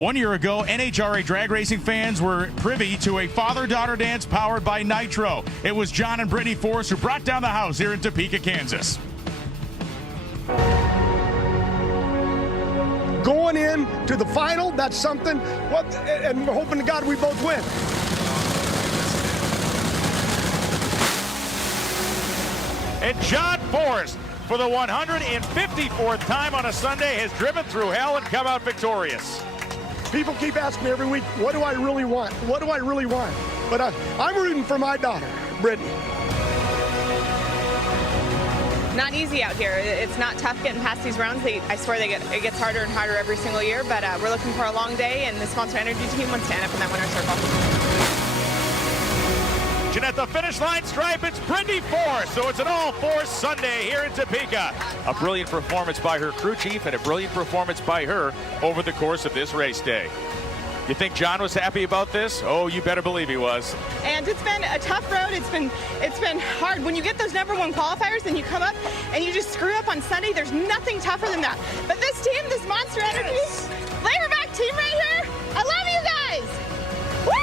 1 year ago, NHRA drag racing fans were privy to a father-daughter dance powered by Nitro. It was John and Brittany Forrest who brought down the house here in Topeka, Kansas. Going in to the final, that's something, and we're hoping to God we both win. And John Forrest, for the 154th time on a Sunday, has driven through hell and come out victorious. People keep asking me every week, what do I really want? What do I really want? But I'm rooting for my daughter, Brittany. Not easy out here. It's not tough getting past these rounds. I swear it gets harder and harder every single year, but we're looking for a long day, and this Monster Energy team wants to end up in that winner's circle. And at the finish line stripe, it's Brittany Forrest, so it's an all-Forrest Sunday here in Topeka. A brilliant performance by her crew chief and a brilliant performance by her over the course of this race day. You think John was happy about this? Oh, you better believe he was. And it's been a tough road. It's been hard. When you get those #1 qualifiers and you come up and you just screw up on Sunday, there's nothing tougher than that. But this team, this Monster Energy, Laborback team right here, I love you guys! Woo!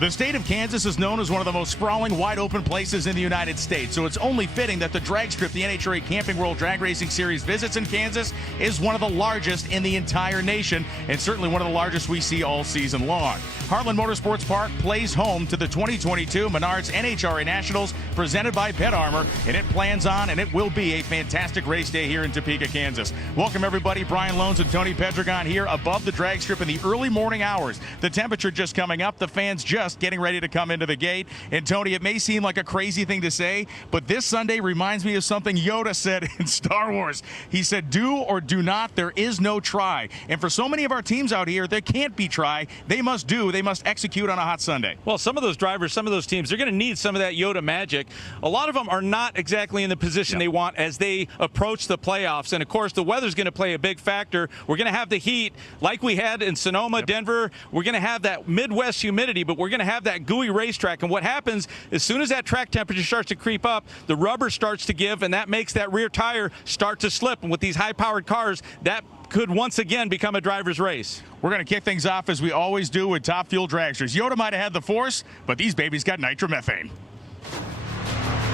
The state of Kansas is known as one of the most sprawling, wide-open places in the United States, so it's only fitting that the drag strip the NHRA Camping World Drag Racing Series visits in Kansas is one of the largest in the entire nation, and certainly one of the largest we see all season long. Heartland Motorsports Park plays home to the 2022 Menards NHRA Nationals presented by Pet Armor, and it plans on and it will be a fantastic race day here in Topeka, Kansas. Welcome everybody. Brian Loans and Tony Pedregon here above the drag strip in the early morning hours. The temperature just coming up, the fans just getting ready to come into the gate. And Tony, it may seem like a crazy thing to say, but this Sunday reminds me of something Yoda said in Star Wars. He said, do or do not, there is no try. And for so many of our teams out here, there can't be try. They must do. They must execute on a hot Sunday. Well, some of those drivers, some of those teams, they're going to need some of that Yoda magic. A lot of them are not exactly in the position they want as they approach the playoffs. And, of course, the weather's going to play a big factor. We're going to have the heat like we had in Sonoma, Denver. We're going to have that Midwest humidity, but we're going to have that gooey racetrack. And what happens, as soon as that track temperature starts to creep up, the rubber starts to give, and that makes that rear tire start to slip. And with these high-powered cars, that could once again become a driver's race. We're going to kick things off as we always do with Top Fuel dragsters. Yoda might have had the force, but these babies got nitromethane.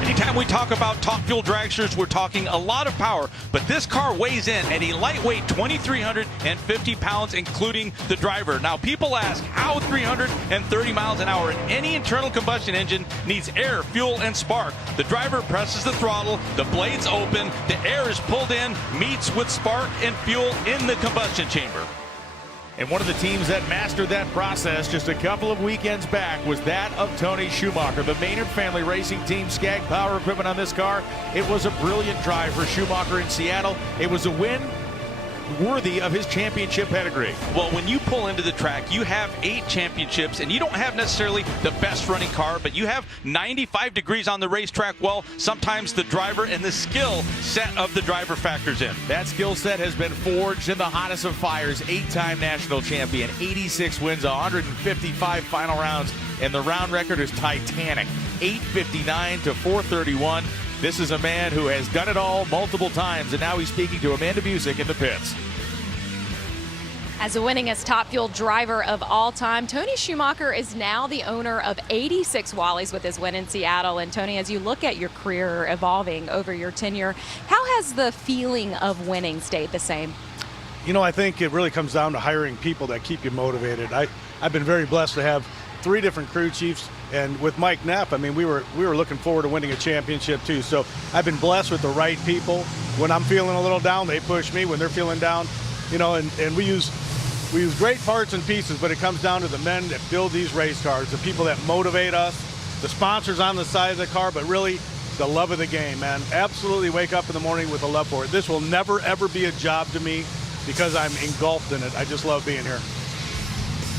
Anytime we talk about Top Fuel dragsters, we're talking a lot of power, but this car weighs in at a lightweight 2,350 pounds, including the driver. Now, people ask how 330 miles an hour, and any internal combustion engine needs air, fuel, and spark. The driver presses the throttle, the blades open, the air is pulled in, meets with spark and fuel in the combustion chamber. And one of the teams that mastered that process just a couple of weekends back was that of Tony Schumacher. The Maynard family racing team, Skag Power Equipment on this car. It was a brilliant drive for Schumacher in Seattle. It was a win worthy of his championship pedigree. Well, when you pull into the track, you have 8 championships, and you don't have necessarily the best running car, but you have 95 degrees on the racetrack. Well, sometimes the driver and the skill set of the driver factors in. That skill set has been forged in the hottest of fires. 8-time national champion, 86 wins, 155 final rounds, and the round record is titanic, 859 to 431. This is a man who has done it all multiple times, and now he's speaking to Amanda Busick in the pits. As the winningest Top Fuel driver of all time, Tony Schumacher is now the owner of 86 Wallies with his win in Seattle. And Tony, as you look at your career evolving over your tenure, how has the feeling of winning stayed the same? You know, I think it really comes down to hiring people that keep you motivated. I've been very blessed to have 3 different crew chiefs, and with Mike Knapp, I mean, we were looking forward to winning a championship too. So I've been blessed with the right people. When I'm feeling a little down, they push me. When they're feeling down, you know, and we use great parts and pieces, but it comes down to the men that build these race cars, the people that motivate us, the sponsors on the side of the car, but really the love of the game, man. Absolutely wake up in the morning with a love for it. This will never, ever be a job to me because I'm engulfed in it. I just love being here.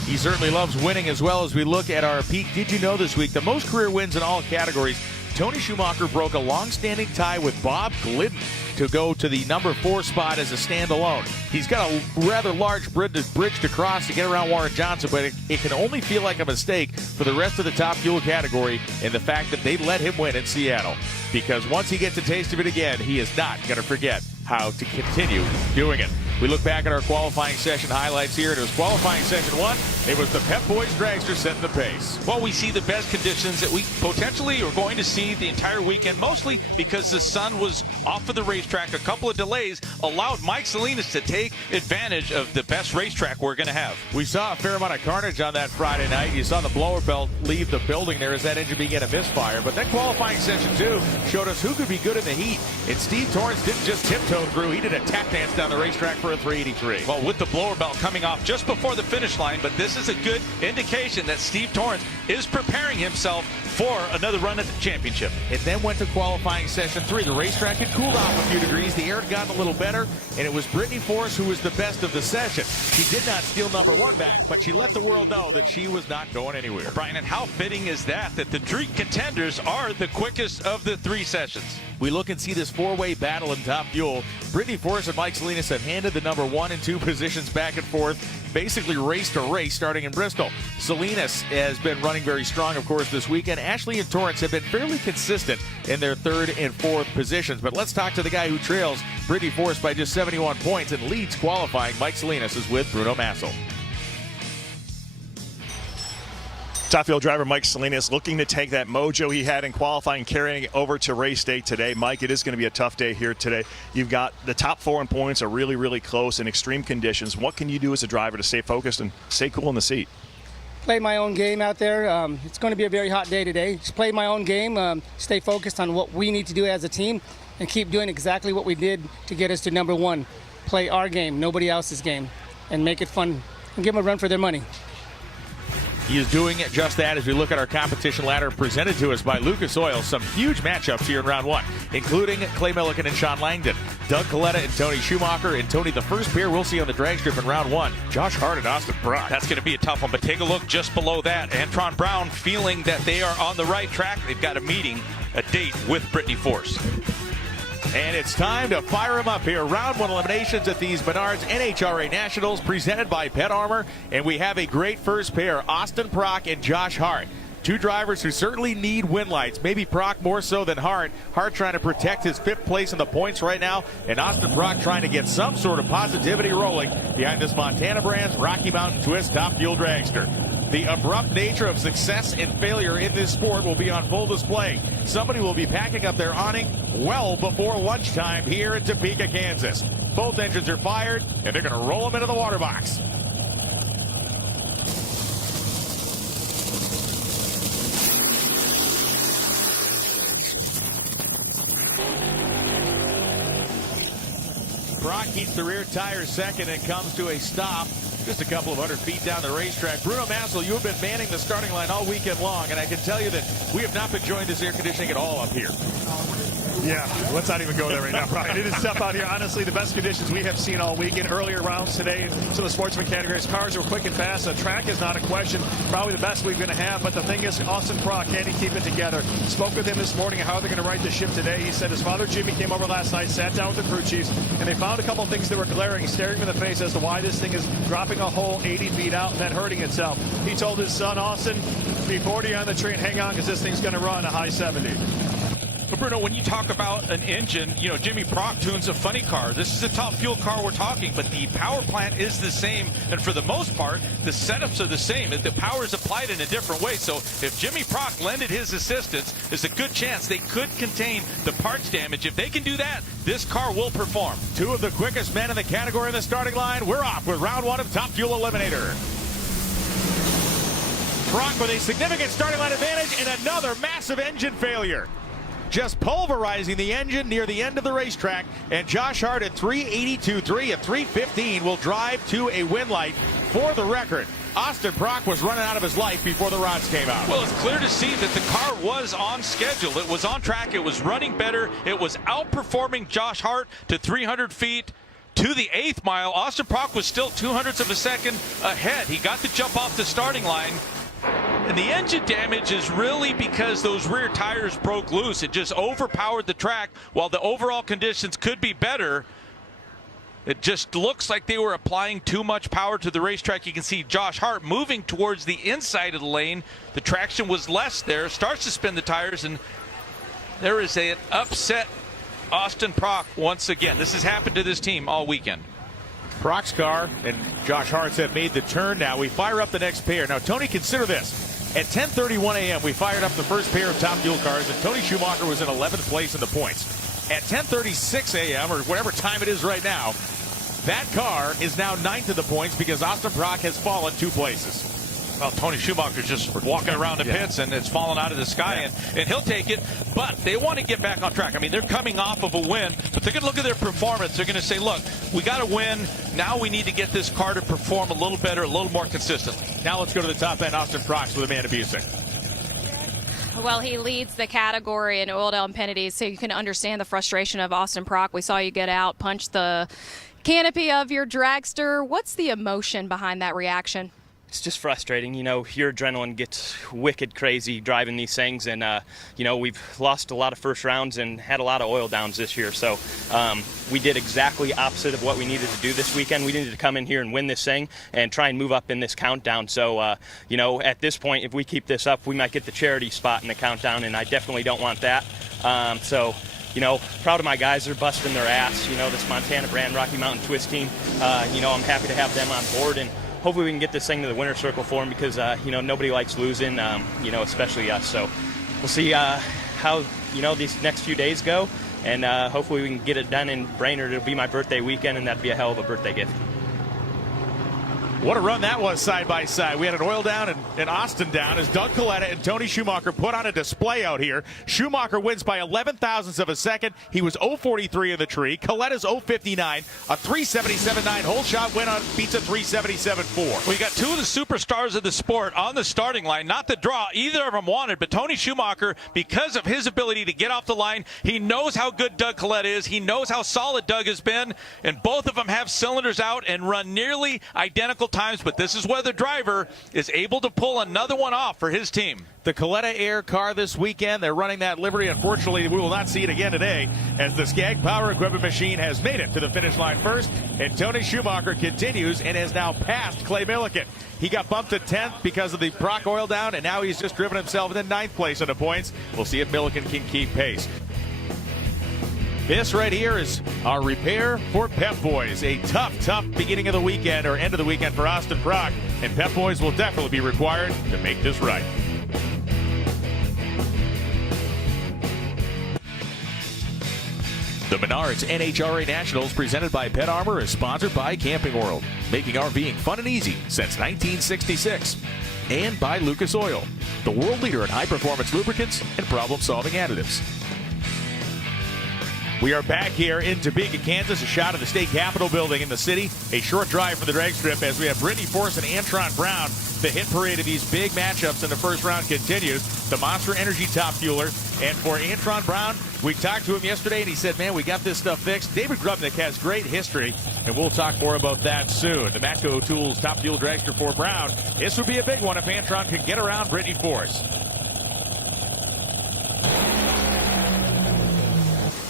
He certainly loves winning as well. As we look at our peak Did You Know this week, the most career wins in all categories. Tony Schumacher broke a long-standing tie with Bob Glidden to go to the number 4 spot as a standalone. He's got a rather large bridge to cross to get around Warren Johnson, but it can only feel like a mistake for the rest of the Top Fuel category in the fact that they let him win in Seattle. Because once he gets a taste of it again, he is not going to forget how to continue doing it. We look back at our qualifying session highlights here. It was qualifying session 1. It was the Pep Boys dragster setting the pace. Well, we see the best conditions that we potentially are going to see the entire weekend, mostly because the sun was off of the racetrack. A couple of delays allowed Mike Salinas to take advantage of the best racetrack we're going to have. We saw a fair amount of carnage on that Friday night. You saw the blower belt leave the building there as that engine began to misfire. But then qualifying session 2 showed us who could be good in the heat. And Steve Torrence didn't just tiptoe through. He did a tap dance down the racetrack for a 383. Well, with the blower belt coming off just before the finish line, but this is a good indication that Steve Torrence is preparing himself for another run at the championship. It then went to qualifying session 3. The racetrack had cooled off a few degrees. The air had gotten a little better, and it was Brittany Force who was the best of the session. She did not steal number 1 back, but she let the world know that she was not going anywhere. Brian, and how fitting is that the three contenders are the quickest of the 3 sessions? We look and see this 4-way battle in Top Fuel. Brittany Force and Mike Salinas have handed the number 1 and 2 positions back and forth, basically race to race starting in Bristol. Salinas has been running very strong, of course, this weekend. Ashley and Torrance have been fairly consistent in their 3rd and 4th positions. But let's talk to the guy who trails Brittany Force by just 71 points and leads qualifying. Mike Salinas is with Bruno Massel. Top Fuel driver Mike Salinas looking to take that mojo he had in qualifying, carrying it over to race day today. Mike, it is going to be a tough day here today. You've got the top 4 in points are really, really close in extreme conditions. What can you do as a driver to stay focused and stay cool in the seat? Play my own game out there. It's going to be a very hot day today. Just play my own game, stay focused on what we need to do as a team, and keep doing exactly what we did to get us to number 1. Play our game, nobody else's game, and make it fun and give them a run for their money. He is doing just that as we look at our competition ladder presented to us by Lucas Oil. Some huge matchups here in round 1, including Clay Milliken and Sean Langdon, Doug Coletta and Tony Schumacher. And Tony, the first pair we'll see on the drag strip in round 1, Josh Hart and Austin Brock. That's going to be a tough one, but take a look just below that. Antron Brown feeling that they are on the right track. They've got a meeting, a date with Brittany Force. And it's time to fire them up here. Round 1 eliminations at these Menards NHRA Nationals presented by Pet Armor. And we have a great first pair, Austin Brock and Josh Hart. 2 drivers who certainly need win lights. Maybe Brock more so than Hart. Hart trying to protect his 5th place in the points right now. And Austin Brock trying to get some sort of positivity rolling behind this Montana Brands Rocky Mountain Twist Top Fuel dragster. The abrupt nature of success and failure in this sport will be on full display. Somebody will be packing up their awning well before lunchtime here in Topeka, Kansas. Both engines are fired, and they're going to roll them into the water box. Brock keeps the rear tire second and comes to a stop just a couple of 100 feet down the racetrack. Bruno Massel, you have been manning the starting line all weekend long, and I can tell you that we have not been enjoying this air conditioning at all up here. Yeah, let's not even go there right now, Brian. It is tough out here. Honestly, the best conditions we have seen all weekend. Earlier rounds today, some of the sportsman categories, cars were quick and fast. The track is not a question. Probably the best we're going to have. But the thing is, Austin Brock, can he keep it together? Spoke with him this morning on how they're going to right the ship today. He said his father, Jimmy, came over last night, sat down with the crew chiefs, and they found a couple of things that were glaring, staring him in the face as to why this thing is dropping a hole 80 feet out and then hurting itself. He told his son, Austin, be 40 on the train, hang on, because this thing's going to run a high 70. But Bruno, when you talk about an engine, you know, Jimmy Brock tunes a funny car. This is a Top Fuel car we're talking, but the power plant is the same. And for the most part, the setups are the same. The power is applied in a different way. So if Jimmy Brock lended his assistance, there's a good chance they could contain the parts damage. If they can do that, this car will perform. 2 of the quickest men in the category in the starting line. We're off with round 1 of Top Fuel Eliminator. Brock with a significant starting line advantage and another massive engine failure. Just pulverizing the engine near the end of the racetrack, and Josh Hart at 382.3 at 315 will drive to a win light. For the record, Austin Brock was running out of his life before the rods came out. Well, it's clear to see that the car was on schedule. It was on track. It was running better. It was outperforming Josh Hart to 300 feet. To the 8th mile, Austin Brock was still 0.02 of a second ahead. He got the jump off the starting line. And the engine damage is really because those rear tires broke loose. It just overpowered the track. While the overall conditions could be better, it just looks like they were applying too much power to the racetrack. You can see Josh Hart moving towards the inside of the lane. The traction was less there. Starts to spin the tires, and there is an upset Austin Brock once again. This has happened to this team all weekend. Proc's car and Josh Hartz have made the turn now. We fire up the next pair. Now, Tony, consider this. At 10:31 a.m., we fired up the first pair of Top Fuel cars, and Tony Schumacher was in 11th place in the points. At 10:36 a.m., or whatever time it is right now, that car is now 9th in the points because Austin Proc has fallen 2 places. Well, Tony Schumacher's just walking around the pits, and it's fallen out of the sky, and he'll take it. But they want to get back on track. I mean, they're coming off of a win, but they're going to look at their performance. They're going to say, look, we got to win. Now we need to get this car to perform a little better, a little more consistently. Now let's go to the top end, Austin Prox with Amanda Busick. Well, he leads the category in oil down penalties, so you can understand the frustration of Austin Proc. We saw you get out, punch the canopy of your dragster. What's the emotion behind that reaction? It's just frustrating. You know, your adrenaline gets wicked crazy driving these things, and you know, we've lost a lot of first rounds and had a lot of oil downs this year, so we did exactly opposite of what we needed to do this weekend. We needed to come in here and win this thing and try and move up in this countdown. So you know, at this point, if we keep this up, we might get the charity spot in the countdown, and I definitely don't want that. So you know, proud of my guys. They're busting their ass. You know, this Montana brand Rocky Mountain Twist team, you know, I'm happy to have them on board, and hopefully we can get this thing to the winner's circle for them, because, you know, nobody likes losing, you know, especially us. So we'll see how, you know, these next few days go, and hopefully we can get it done in Brainerd. It'll be my birthday weekend, and that'd be a hell of a birthday gift. What a run that was side by side. We had an oil down and Austin down as Doug Coletta and Tony Schumacher put on a display out here. Schumacher wins by 11 thousandths of a second. He was 0.43 in the tree. Coletta's 0.59. A 377.9 hole shot win on beats a 377.4. Well, you got two of the superstars of the sport on the starting line. Not the draw either of them wanted, but Tony Schumacher, because of his ability to get off the line, he knows how good Doug Coletta is. He knows how solid Doug has been, and both of them have cylinders out and run nearly identical times, but this is where the driver is able to pull another one off for his team. The Coletta Air car this weekend, they're running that livery. Unfortunately, we will not see it again today as the Skag Power Equipment machine has made it to the finish line first, and Tony Schumacher continues and has now passed Clay Milliken. He got bumped to 10th because of the Proc oil down, and now he's just driven himself in 9th place in the points. We'll see if Milliken can keep pace. This right here is our repair for Pep Boys. A tough beginning of the weekend or end of the weekend for Austin Proc, and Pep Boys will definitely be required to make this right. The Menards NHRA Nationals presented by Pet Armor is sponsored by Camping World, making RVing fun and easy since 1966. And by Lucas Oil, the world leader in high-performance lubricants and problem-solving additives. We are back here in Topeka, Kansas, a shot of the state capitol building in the city. A short drive from the drag strip as we have Brittany Force and Antron Brown. The hit parade of these big matchups in the first round continues. The Monster Energy top fueler. And for Antron Brown, we talked to him yesterday, and he said, man, we got this stuff fixed. David Grubnick has great history, and we'll talk more about that soon. The Matco Tools top fuel dragster for Brown. This would be a big one if Antron could get around Brittany Force.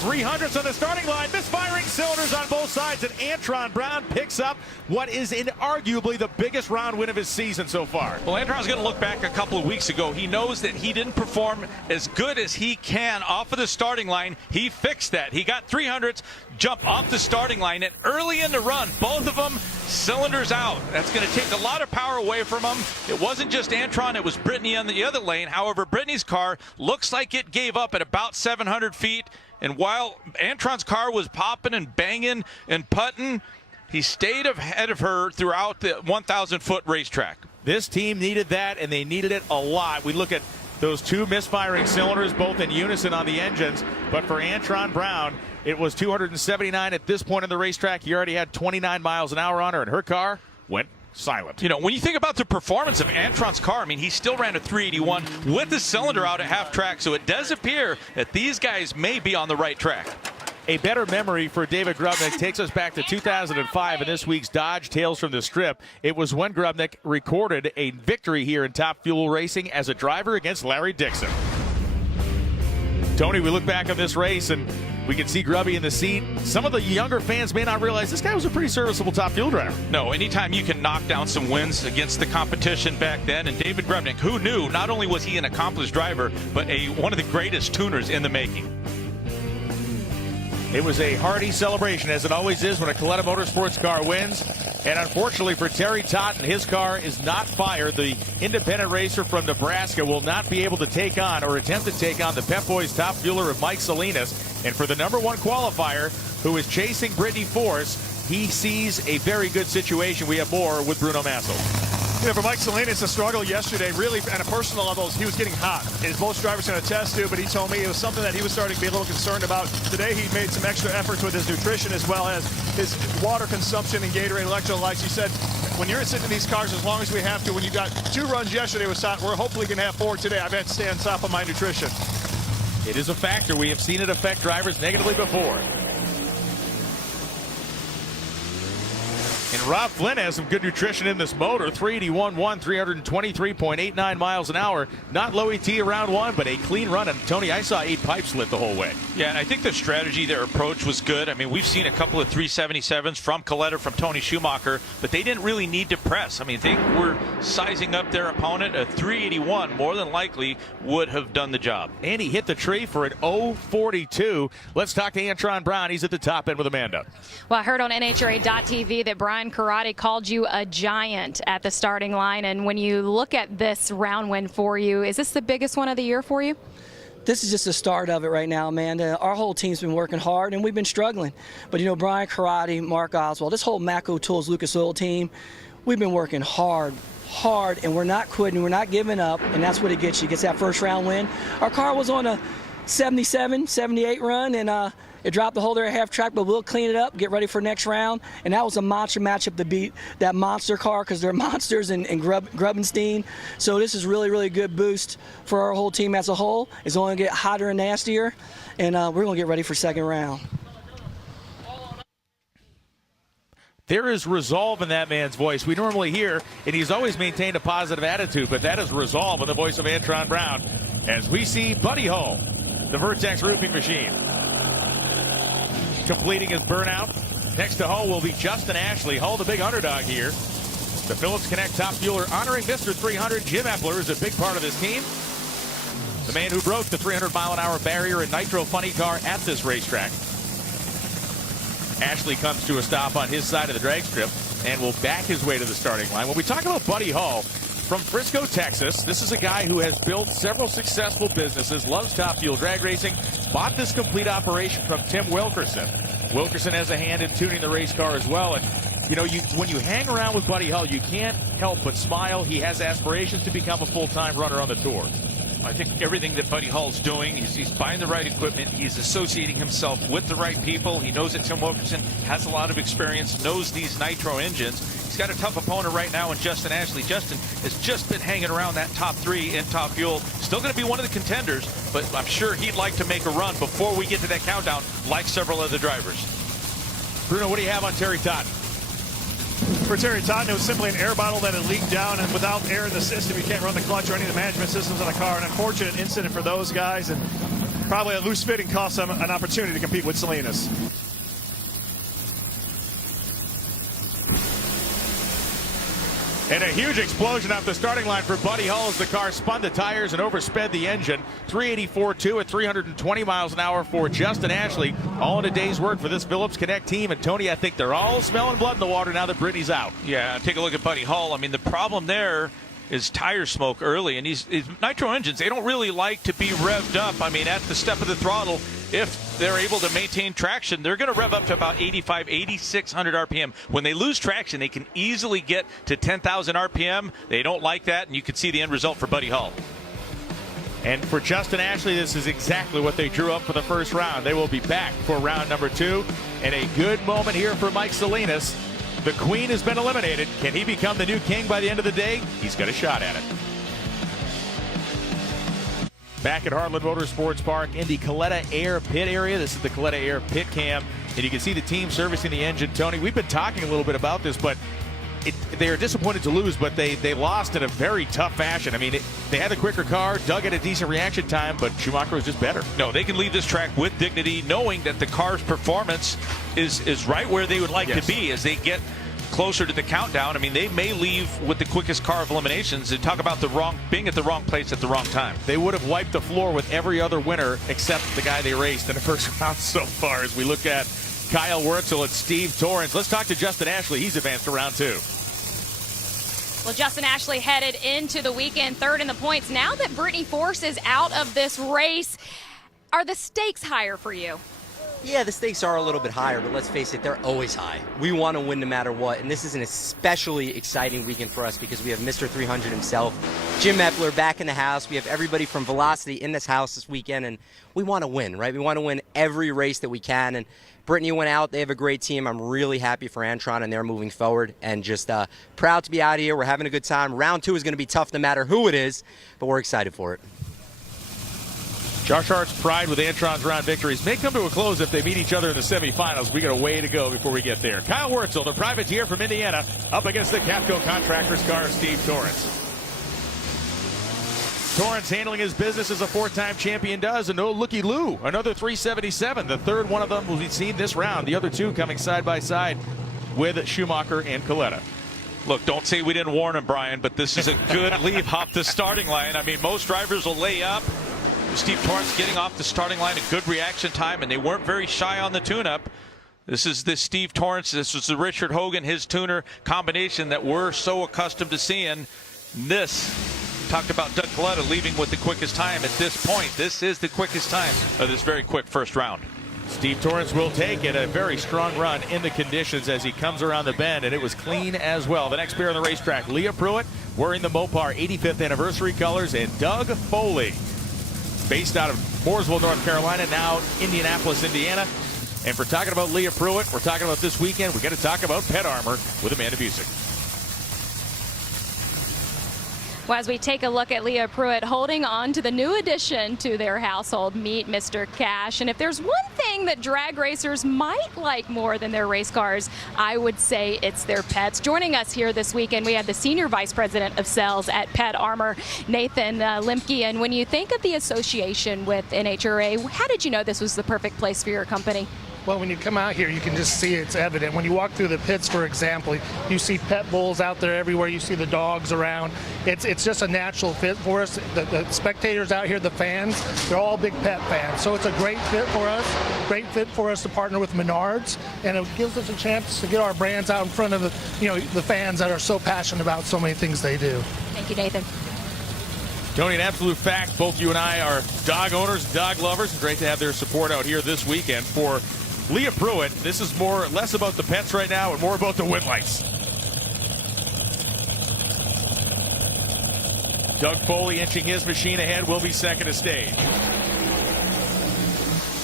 300s on the starting line, misfiring cylinders on both sides, and Antron Brown picks up what is arguably the biggest round win of his season so far. Well, Antron's going to look back a couple of weeks ago. He knows that he didn't perform as good as he can off of the starting line. He fixed that. He got 300s, jump off the starting line, and early in the run, both of them cylinders out. That's going to take a lot of power away from him. It wasn't just Antron, it was Brittany on the other lane. However, Brittany's car looks like it gave up at about 700 feet. And while Antron's car was popping and banging and putting, he stayed ahead of her throughout the 1,000-foot racetrack. This team needed that, and they needed it a lot. We look at those two misfiring cylinders, both in unison on the engines. But for Antron Brown, it was 279 at this point in the racetrack. He already had 29 miles an hour on her, and her car went silent. You know, when you think about the performance of Antron's car, I mean, he still ran a 381 with the cylinder out at half track, so it does appear that these guys may be on the right track. A better memory for David Grubnick takes us back to 2005 in this week's Dodge Tales from the Strip. It was when Grubnick recorded a victory here in Top Fuel Racing as a driver against Larry Dixon. Tony, we look back on this race and we can see Grubby in the seat. Some of the younger fans may not realize this guy was a pretty serviceable top fuel driver. No, anytime you can knock down some wins against the competition back then, and David Grubnick, who knew not only was he an accomplished driver, but one of the greatest tuners in the making. It was a hearty celebration, as it always is when a Coletta Motorsports car wins. And unfortunately for Terry Totten, his car is not fired. The independent racer from Nebraska will not be able to take on or attempt to take on the Pep Boys top fueler of Mike Salinas. And for the number 1 qualifier, who is chasing Brittany Force, he sees a very good situation. We have more with Bruno Massel. You know, for Mike Salinas, the struggle yesterday, really, at a personal level, he was getting hot. As most drivers can attest to, but he told me it was something that he was starting to be a little concerned about. Today, he made some extra efforts with his nutrition as well as his water consumption and Gatorade electrolytes. He said, when you're sitting in these cars as long as we have to, when you got 2 runs yesterday with Sot, we're hopefully going to have 4 today. I've had to stay on top of my nutrition. It is a factor. We have seen it affect drivers negatively before. And Rob Flynn has some good nutrition in this motor. 381.1, 323.89 miles an hour. Not low ET around 1, but a clean run. And Tony, I saw 8 pipes lit the whole way. Yeah, and I think their strategy, their approach was good. I mean, we've seen a couple of 377s from Coletta, from Tony Schumacher, but they didn't really need to press. I mean, they were sizing up their opponent. A 381 more than likely would have done the job. And he hit the tree for an 0.42. Let's talk to Antron Brown. He's at the top end with Amanda. Well, I heard on NHRA.TV that Brian Karate called you a giant at the starting line. And when you look at this round win for you, is this the biggest one of the year for you? This is just the start of it right now, Amanda. Our whole team's been working hard, and we've been struggling. But, you know, Brian Karate, Mark Oswald, this whole Matco Tools Lucas Oil team, we've been working hard, and we're not quitting, we're not giving up, and that's what it gets you. It gets that first round win. Our car was on a 77, 78 run, and it dropped the hole there at half track, but we'll clean it up, get ready for next round. And that was a monster matchup to beat that monster car, because they're monsters and Grubenstein. So this is really, really good boost for our whole team as a whole. It's only going to get hotter and nastier, and we're going to get ready for second round. There is resolve in that man's voice. We normally hear, and he's always maintained a positive attitude, but that is resolve in the voice of Antron Brown as we see Buddy Hull, the Vertex roofing machine, completing his burnout. Next to Hull will be Justin Ashley. Hull, the big underdog here. The Phillips Connect top fueler honoring Mr. 300. Jim Epler is a big part of this team. The man who broke the 300-mile-an-hour barrier in Nitro Funny Car at this racetrack. Ashley comes to a stop on his side of the drag strip and will back his way to the starting line. When we talk about Buddy Hull, from Frisco, Texas, this is a guy who has built several successful businesses, loves top fuel drag racing, bought this complete operation from Tim Wilkerson. Wilkerson has a hand in tuning the race car as well. And, you know, when you hang around with Buddy Hull, you can't help but smile. He has aspirations to become a full-time runner on the tour. I think everything that Buddy Hull's doing, he's buying the right equipment, he's associating himself with the right people. He knows that Tim Wilkerson has a lot of experience, knows these nitro engines. He's got a tough opponent right now in Justin Ashley. Justin has just been hanging around that top 3 in top fuel. Still going to be one of the contenders, but I'm sure he'd like to make a run before we get to that countdown, like several other drivers. Bruno, what do you have on Terry Totten? For Terry Totten, it was simply an air bottle that had leaked down, and without air in the system, you can't run the clutch or any of the management systems on the car. An unfortunate incident for those guys, and probably a loose fitting cost them an opportunity to compete with Salinas. And a huge explosion off the starting line for Buddy Hull as the car spun the tires and oversped the engine. 384.2 at 320 miles an hour for Justin Ashley. All in a day's work for this Phillips Connect team. And Tony, I think they're all smelling blood in the water now that Brittany's out. Yeah, take a look at Buddy Hull. I mean, the problem there is tire smoke early, and these nitro engines, they don't really like to be revved up. I mean, at the step of the throttle, if they're able to maintain traction, they're going to rev up to about 8,600 RPM. When they lose traction, they can easily get to 10,000 RPM. They don't like that, and you can see the end result for Buddy Hull. And for Justin Ashley, this is exactly what they drew up for the first round. They will be back for round number 2. And a good moment here for Mike Salinas. The queen has been eliminated. Can he become the new king by the end of the day? He's got a shot at it. Back at Heartland Motorsports Park in the Coletta Air pit area. This is the Coletta Air pit cam. And you can see the team servicing the engine. Tony, we've been talking a little bit about this, but they are disappointed to lose, but they lost in a very tough fashion. I mean, they had the quicker car. Doug had a decent reaction time, but Schumacher was just better. No, they can leave this track with dignity, knowing that the car's performance is right where they would like to be as they get closer to the countdown, I mean, they may leave with the quickest car of eliminations. And talk about being at the wrong place at the wrong time. They would have wiped the floor with every other winner except the guy they raced in the first round so far. As we look at Kyle Wurtzel and Steve Torrence, let's talk to Justin Ashley. He's advanced to round 2. Well, Justin Ashley headed into the weekend third in the points. Now that Brittany Force is out of this race, are the stakes higher for you? Yeah, the stakes are a little bit higher, but let's face it, they're always high. We want to win no matter what, and this is an especially exciting weekend for us because we have Mr. 300 himself, Jim Epler, back in the house. We have everybody from Velocity in this house this weekend, and we want to win, right? We want to win every race that we can, and Brittany went out. They have a great team. I'm really happy for Antron, and they're moving forward, and just proud to be out here. We're having a good time. Round 2 is going to be tough no matter who it is, but we're excited for it. Josh Hart's pride with Antron's round victories may come to a close if they meet each other in the semifinals. We got a way to go before we get there. Kyle Wurtzel, the privateer from Indiana, up against the Capco Contractors car of Steve Torrence. Torrence handling his business as a 4-time champion does, and no looky-loo, another 377. The third one of them will be seen this round. The other two coming side by side with Schumacher and Coletta. Look, don't say we didn't warn him, Brian, but this is a good leave off the starting line. I mean, most drivers will lay up. Steve Torrence getting off the starting line, a good reaction time, and they weren't very shy on the tune-up. This is this Steve Torrence, this was the Richard Hogan, his tuner combination that we're so accustomed to seeing. This, talked about Doug Coletta leaving with the quickest time at this point. This is the quickest time of this very quick first round. Steve Torrence will take it, a very strong run in the conditions as he comes around the bend, and it was clean as well. The next pair on the racetrack, Leah Pruitt wearing the Mopar 85th anniversary colors, and Doug Foley, based out of Mooresville, North Carolina, now Indianapolis, Indiana. And for talking about Leah Pruitt, we're talking about this weekend, we got to talk about Pet Armor with Amanda Busick. Well, as we take a look at Leah Pruitt holding on to the new addition to their household, meet Mr. Cash. And if there's one thing that drag racers might like more than their race cars, I would say it's their pets. Joining us here this weekend, we have the Senior Vice President of Sales at Pet Armor, Nathan Limke. And when you think of the association with NHRA, how did you know this was the perfect place for your company? Well, when you come out here, you can just see it's evident. When you walk through the pits, for example, you see pet bulls out there everywhere. You see the dogs around. It's just a natural fit for us. The spectators out here, the fans, they're all big pet fans. So it's a great fit for us. Great fit for us to partner with Menards, and it gives us a chance to get our brands out in front of the fans that are so passionate about so many things they do. Thank you, Nathan. Tony, an absolute fact, both you and I are dog owners, dog lovers. It's great to have their support out here this weekend. For Leah Pruitt, this is less about the pets right now and more about the win lights. Doug Foley inching his machine ahead, will be second to stage.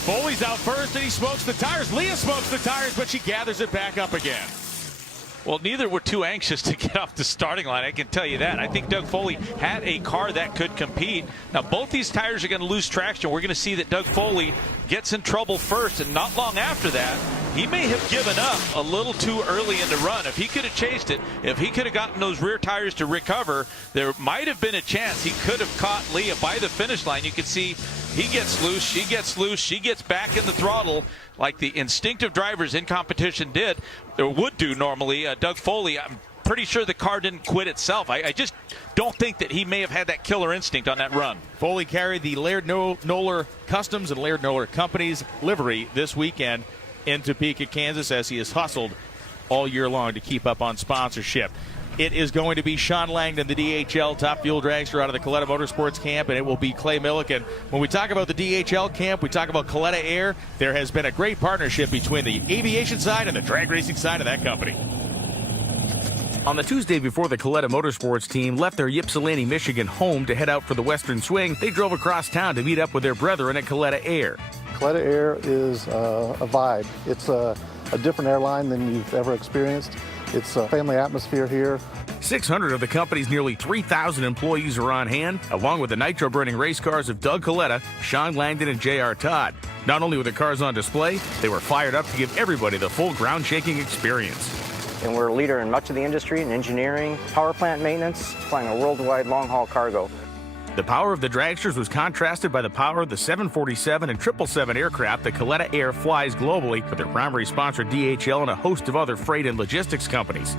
Foley's out first and he smokes the tires. Leah smokes the tires, but she gathers it back up again. Well, neither were too anxious to get off the starting line, I can tell you that. I think Doug Foley had a car that could compete. Now, both these tires are going to lose traction. We're going to see that Doug Foley gets in trouble first, and not long after that, he may have given up a little too early in the run. If he could have chased it, if he could have gotten those rear tires to recover, there might have been a chance he could have caught Leah by the finish line. You can see he gets loose, she gets back in the throttle like the instinctive drivers in competition did, or would do normally. Doug Foley, I'm pretty sure the car didn't quit itself. I just don't think that he may have had that killer instinct on that run. Foley carried the Laird Noller Customs and Laird Noller Companies livery this weekend in Topeka, Kansas, as he has hustled all year long to keep up on sponsorship. It is going to be Sean Langdon, the DHL top fuel dragster out of the Coletta Motorsports camp, and it will be Clay Milliken. When we talk about the DHL camp, we talk about Coletta Air. There has been a great partnership between the aviation side and the drag racing side of that company. On the Tuesday before the Coletta Motorsports team left their Ypsilanti, Michigan home to head out for the Western Swing, they drove across town to meet up with their brethren at Coletta Air. Coletta Air is a vibe. It's a different airline than you've ever experienced. It's a family atmosphere here. 600 of the company's nearly 3,000 employees are on hand, along with the nitro-burning race cars of Doug Coletta, Sean Langdon, and J.R. Todd. Not only were the cars on display, they were fired up to give everybody the full ground-shaking experience. And we're a leader in much of the industry in engineering, power plant maintenance, flying a worldwide long-haul cargo. The power of the dragsters was contrasted by the power of the 747 and 777 aircraft that Coletta Air flies globally with their primary sponsor DHL and a host of other freight and logistics companies.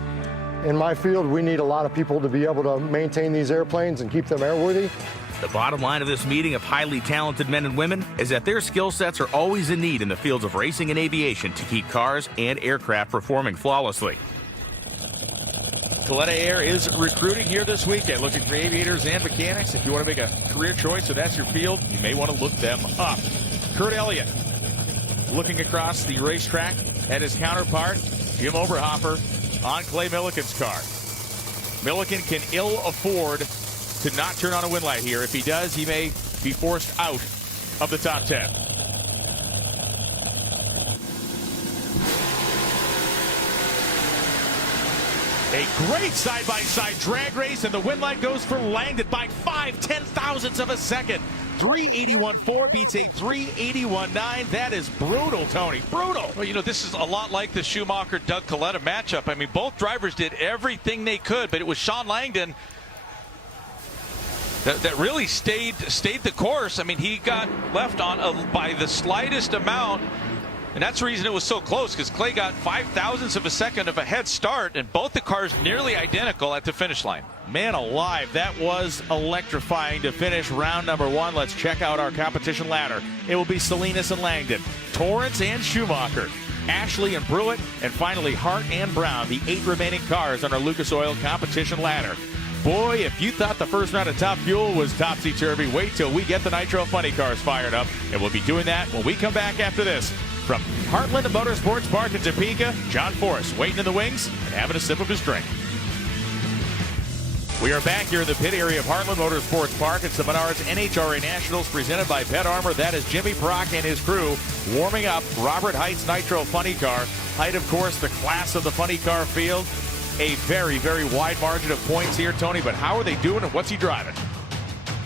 In my field, we need a lot of people to be able to maintain these airplanes and keep them airworthy. The bottom line of this meeting of highly talented men and women is that their skill sets are always in need in the fields of racing and aviation to keep cars and aircraft performing flawlessly. Coletta Air is recruiting here this weekend, looking for aviators and mechanics. If you want to make a career choice, so that's your field, you may want to look them up. Kurt Elliott looking across the racetrack at his counterpart, Jim Oberhofer, on Clay Milliken's car. Milliken can ill afford to not turn on a win light here. If he does, he may be forced out of the top 10. A great side-by-side drag race, and the win light goes for Langdon by 5/10,000ths of a second. 381.4 beats a 381.9. That is brutal, Tony. Brutal. Well, you know, this is a lot like the Schumacher-Doug Coletta matchup. I mean, both drivers did everything they could, but it was Sean Langdon that really stayed the course. I mean, he got left on by the slightest amount. And that's the reason it was so close, because Clay got 5/1000ths of a second of a head start, and both the cars nearly identical at the finish line. Man alive, that was electrifying to finish round number 1. Let's check out our competition ladder. It will be Salinas and Langdon, Torrance and Schumacher, Ashley and Brewitt, and finally Hart and Brown, the 8 remaining cars on our Lucas Oil competition ladder. Boy, if you thought the first round of Top Fuel was topsy-turvy, wait till we get the Nitro Funny Cars fired up, and we'll be doing that when we come back after this. From Heartland Motorsports Park in Topeka, John Forrest waiting in the wings and having a sip of his drink. We are back here in the pit area of Heartland Motorsports Park. It's the Menards NHRA Nationals presented by Pet Armor. That is Jimmy Brock and his crew warming up Robert Height's Nitro Funny Car. Height, of course, the class of the funny car field. A very, very wide margin of points here, Tony, but how are they doing and what's he driving?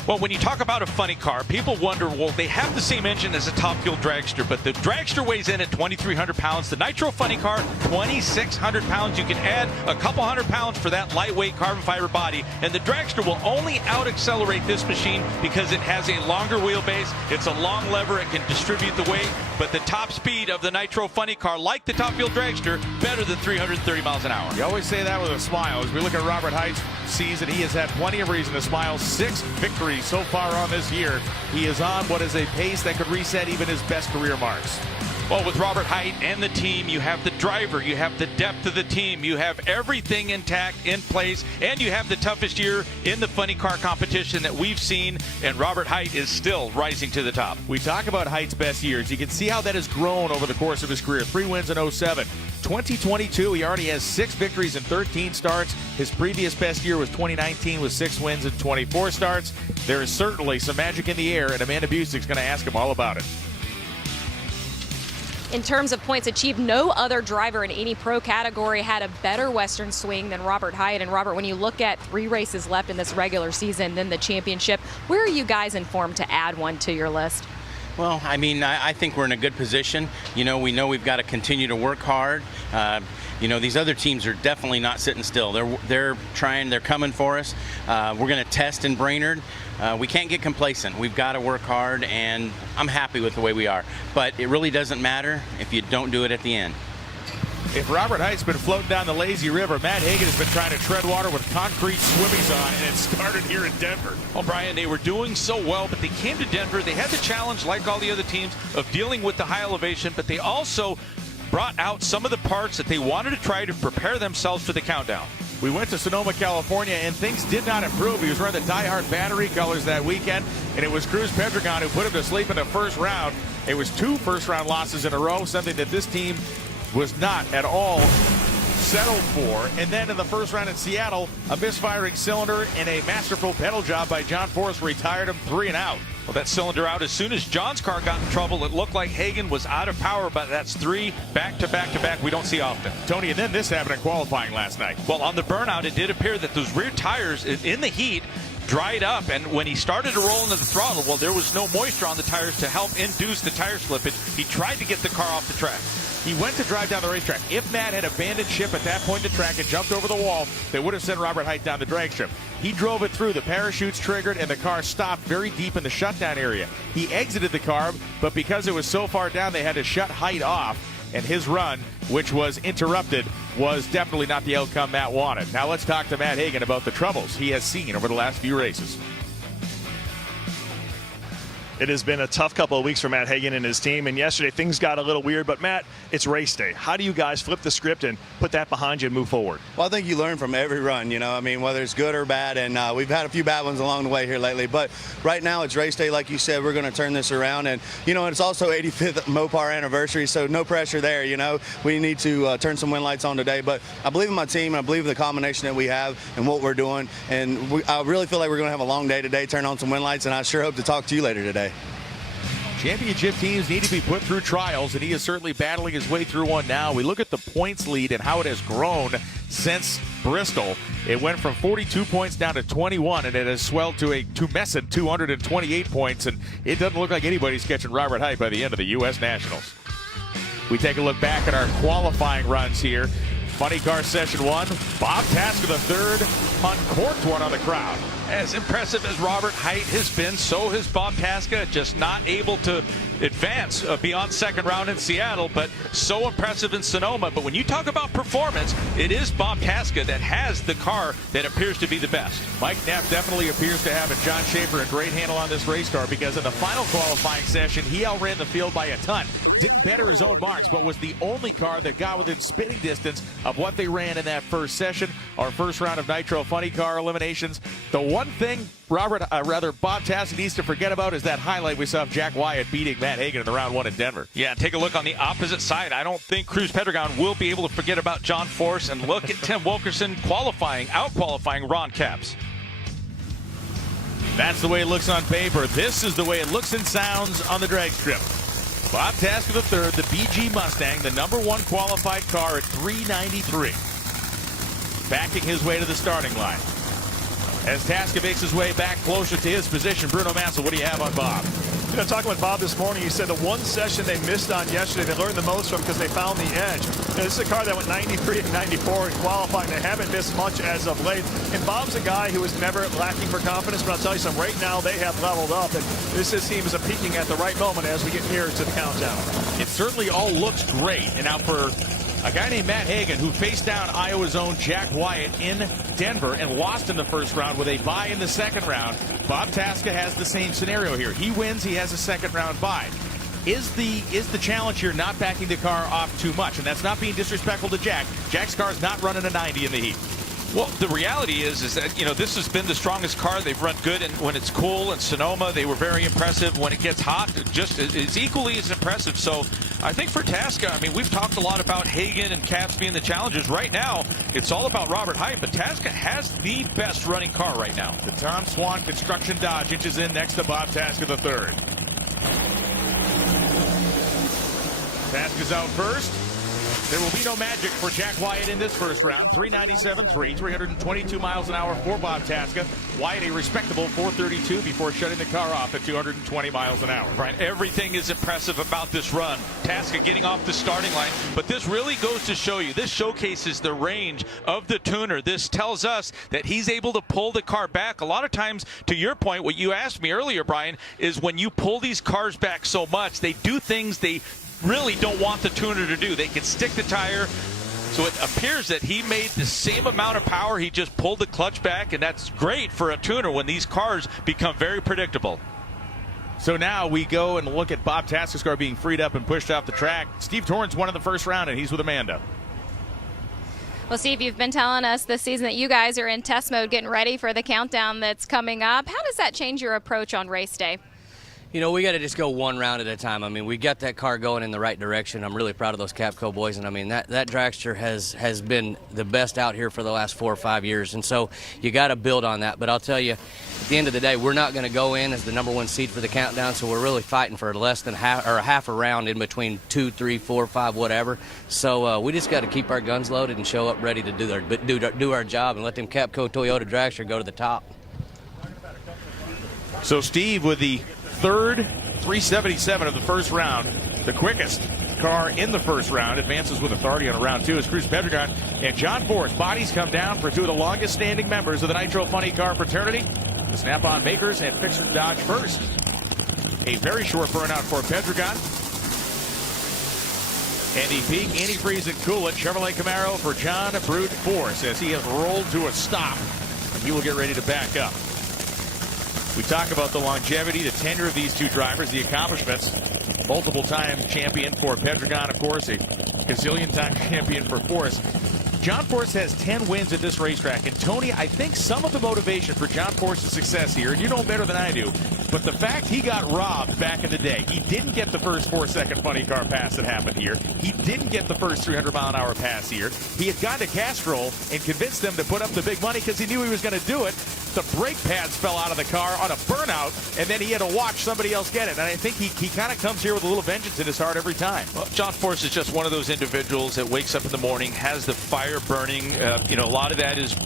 Well, when you talk about a funny car, people wonder, well, they have the same engine as a Top Fuel dragster, but the dragster weighs in at 2,300 pounds. The Nitro Funny Car, 2,600 pounds. You can add a couple hundred pounds for that lightweight carbon fiber body, and the dragster will only out-accelerate this machine because it has a longer wheelbase. It's a long lever. It can distribute the weight, but the top speed of the Nitro Funny Car, like the Top Fuel dragster, better than 330 miles an hour. You always say that with a smile. As we look at Robert Height's season, he has had plenty of reason to smile. 6 victories so far on this year. He is on what is a pace that could reset even his best career marks. Well, with Robert Height and the team, you have the driver, you have the depth of the team, you have everything intact, in place, and you have the toughest year in the funny car competition that we've seen, and Robert Height is still rising to the top. We talk about Height's best years. You can see how that has grown over the course of his career. 3 wins in 07. 2022, he already has 6 victories and 13 starts. His previous best year was 2019 with 6 wins and 24 starts. There is certainly some magic in the air, and Amanda Busick's going to ask him all about it. In terms of points achieved, no other driver in any pro category had a better Western swing than Robert Height. And Robert, when you look at 3 races left in this regular season, then the championship, where are you guys informed to add one to your list? Well, I mean, I think we're in a good position. You know, we know we've got to continue to work hard. You know, these other teams are definitely not sitting still. They're trying, they're coming for us. We're going to test in Brainerd. We can't get complacent. We've got to work hard, and I'm happy with the way we are. But it really doesn't matter if you don't do it at the end. If Robert Height's been floating down the lazy river, Matt Hagan has been trying to tread water with concrete swimmies on, and it started here in Denver. Well, Brian, they were doing so well, but they came to Denver. They had the challenge, like all the other teams, of dealing with the high elevation, but they also brought out some of the parts that they wanted to try to prepare themselves for the countdown. We went to Sonoma, California, and things did not improve. He was wearing the Die Hard battery colors that weekend, and it was Cruz Pedregon who put him to sleep in the first round. It was 2 first-round losses in a row, something that this team was not at all settled for. And then in the first round in Seattle, a misfiring cylinder and a masterful pedal job by John Forrest retired him 3 and out. Well, that cylinder out as soon as John's car got in trouble. It looked like Hagan was out of power, but that's 3 back-to-back-to-back we don't see often. Tony, and then this happened in qualifying last night. Well, on the burnout, it did appear that those rear tires in the heat dried up, and when he started to roll into the throttle, well, there was no moisture on the tires to help induce the tire slippage. He tried to get the car off the track. He went to drive down the racetrack. If Matt had abandoned ship at that point in the track and jumped over the wall, they would have sent Robert Hight down the drag strip. He drove it through. The parachutes triggered, and the car stopped very deep in the shutdown area. He exited the car, but because it was so far down, they had to shut Hight off. And his run, which was interrupted, was definitely not the outcome Matt wanted. Now let's talk to Matt Hagan about the troubles he has seen over the last few races. It has been a tough couple of weeks for Matt Hagan and his team, and yesterday things got a little weird. But Matt, it's race day. How do you guys flip the script and put that behind you and move forward? Well, I think you learn from every run, I mean, whether it's good or bad, and we've had a few bad ones along the way here lately. But right now it's race day, like you said. We're going to turn this around, and it's also 85th Mopar anniversary, so no pressure there. We need to turn some win lights on today. But I believe in my team, and I believe in the combination that we have and what we're doing, and I really feel like we're going to have a long day today. Turn on some win lights, and I sure hope to talk to you later today. Championship teams need to be put through trials, and he is certainly battling his way through one now. We look at the points lead and how it has grown since Bristol. It went from 42 points down to 21, and it has swelled to a tumescent 228 points, and it doesn't look like anybody's catching Robert Hight by the end of the U.S. Nationals. We take a look back at our qualifying runs here. Funny Car Session 1, Bob Tasker III uncorked one on the crowd. As impressive as Robert Hight has been, so has Bob Taska, just not able to advance beyond second round in Seattle, but so impressive in Sonoma. But when you talk about performance, it is Bob Taska that has the car that appears to be the best. Mike Knapp definitely appears to have, and John Schaefer, a great handle on this race car, because in the final qualifying session, he outran the field by a ton. Didn't better his own marks, but was the only car that got within spitting distance of what they ran in that first session, our first round of Nitro Funny Car eliminations. The one thing Bob Taska needs to forget about is that highlight we saw of Jack Wyatt beating Matt Hagan in the round 1 in Denver. Yeah, take a look on the opposite side. I don't think Cruz Pedregon will be able to forget about John Force, and look at Tim Wilkerson out-qualifying Ron Capps. That's the way it looks on paper. This is the way it looks and sounds on the drag strip. Bob Tasker III, the BG Mustang, the #1 qualified car at 393. Backing his way to the starting line. As Tasker makes his way back closer to his position, Bruno Massel, what do you have on Bob? Talking with Bob this morning, he said the one session they missed on yesterday, they learned the most from because they found the edge. This is a car that went 93 and 94 in qualifying. They haven't missed much as of late. And Bob's a guy who is never lacking for confidence, but I'll tell you something, right now they have leveled up, and this team is peaking at the right moment as we get nearer to the countdown. It certainly all looks great. And now for a guy named Matt Hagan, who faced down Iowa's own Jack Wyatt in Denver and lost in the first round with a bye in the second round, Bob Taska has the same scenario here. He wins, he has a second round bye. Is the challenge here not backing the car off too much? And that's not being disrespectful to Jack. Jack's car is not running a 90 in the heat. Well, the reality is that, this has been the strongest car. They've run good, and when it's cool in Sonoma, they were very impressive. When it gets hot, it's equally as impressive. So I think for Taska, we've talked a lot about Hagan and Capps being the challengers. Right now, it's all about Robert Hight, but Taska has the best running car right now. The Tom Swan Construction Dodge inches in next to Bob Taska III. Taska's out first. There will be no magic for Jack Wyatt in this first round. 397.3, 322 miles an hour for Bob Taska. Wyatt a respectable 432 before shutting the car off at 220 miles an hour. Right, everything is impressive about this run. Taska getting off the starting line, but this really goes to show you, this showcases the range of the tuner. This tells us that he's able to pull the car back. A lot of times, to your point, what you asked me earlier, Brian, is when you pull these cars back so much, they do things they really don't want the tuner to do. They can stick the tire. So it appears that he made the same amount of power. He just pulled the clutch back, and that's great for a tuner when these cars become very predictable. So now we go and look at Bob Taska's car being freed up and pushed off the track. Steve Torrance won in the first round, and he's with Amanda. Well, Steve, you've been telling us this season that you guys are in test mode getting ready for the countdown that's coming up. How does that change your approach on race day? We got to just go one round at a time. We got that car going in the right direction. I'm really proud of those Capco boys, and that dragster has been the best out here for the last 4 or 5 years, and so you got to build on that. But I'll tell you, at the end of the day, we're not going to go in as the #1 seed for the countdown, so we're really fighting for less than half a round in between 2, 3, 4, 5, whatever. So we just got to keep our guns loaded and show up ready to do our job and let them Capco Toyota dragster go to the top. So Steve with the third 377 of the first round. The quickest car in the first round advances with authority on a round 2 as Cruz Pedregon and John Force bodies come down for 2 of the longest standing members of the Nitro Funny Car fraternity. The Snap-on makers and Fixer Dodge first. A very short burnout for Pedregon. Andy Peak, antifreeze and coolant, Chevrolet Camaro for John Brute Force as he has rolled to a stop. And he will get ready to back up. We talk about the longevity, the tenure of these two drivers, the accomplishments. Multiple-time champion for Pedregon, of course, a gazillion-time champion for Force. John Force has 10 wins at this racetrack. And Tony, I think some of the motivation for John Force's success here, and you know better than I do, but the fact he got robbed back in the day. He didn't get the first 4-second funny car pass that happened here. He didn't get the first 300-mile-an-hour pass here. He had gone to Castrol and convinced them to put up the big money because he knew he was going to do it. The brake pads fell out of the car on a burnout, and then he had to watch somebody else get it. And I think he kind of comes here with a little vengeance in his heart every time. Well, John Force is just one of those individuals that wakes up in the morning, has the fire burning. A lot of that is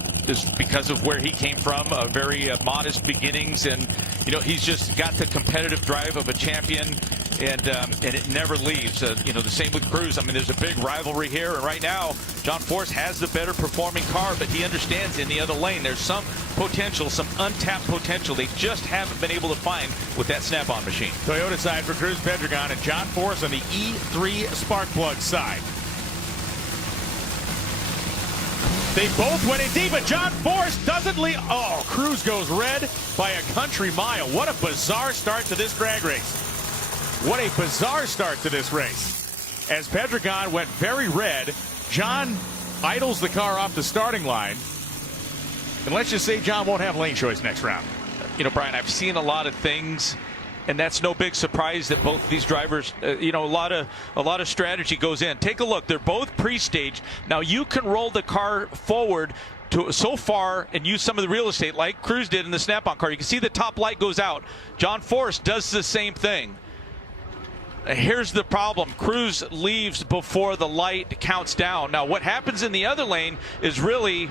because of where he came from, very modest beginnings, and he's just got the competitive drive of a champion, and it never leaves. The same with Cruz. I mean, there's a big rivalry here, and right now John Force has the better performing car, but he understands in the other lane there's some potential, some untapped potential they just haven't been able to find with that Snap-on machine. Toyota side for Cruz Pedregon and John Force on the E3 spark plug side. They both went in deep, but John Force doesn't leave. Oh, Cruz goes red by a country mile. What a bizarre start to this drag race. What a bizarre start to this race. As Pedregon went very red, John idles the car off the starting line. And let's just say John won't have lane choice next round. Brian, I've seen a lot of things, and that's no big surprise that both of these drivers, a lot of strategy goes in. Take a look. They're both pre-staged. Now you can roll the car forward to so far and use some of the real estate like Cruz did in the Snap-on car. You can see the top light goes out. John Force does the same thing. Here's the problem. Cruz leaves before the light counts down. Now what happens in the other lane is really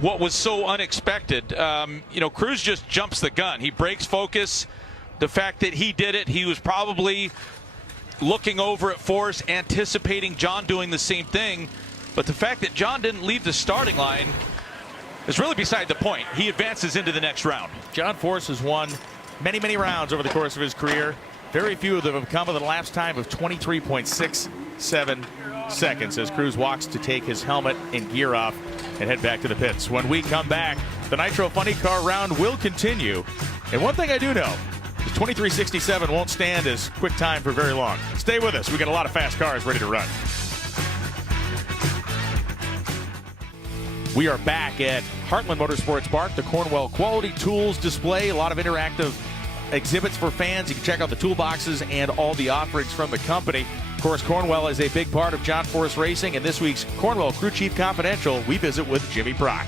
what was so unexpected. Cruz just jumps the gun. He breaks focus. The fact that he did it, he was probably looking over at Force, anticipating John doing the same thing. But the fact that John didn't leave the starting line is really beside the point. He advances into the next round. John Force has won many, many rounds over the course of his career. Very few of them have come with an elapsed time of 23.67 seconds as Cruz walks to take his helmet and gear off and head back to the pits. When we come back, the Nitro Funny Car round will continue. And one thing I do know, the 23.67 won't stand as quick time for very long. Stay with us. We got a lot of fast cars ready to run. We are back at Heartland Motorsports Park, the Cornwell Quality Tools display. A lot of interactive exhibits for fans. You can check out the toolboxes and all the offerings from the company. Of course, Cornwell is a big part of John Force Racing, and this week's Cornwell Crew Chief Confidential, we visit with Jimmy Prock.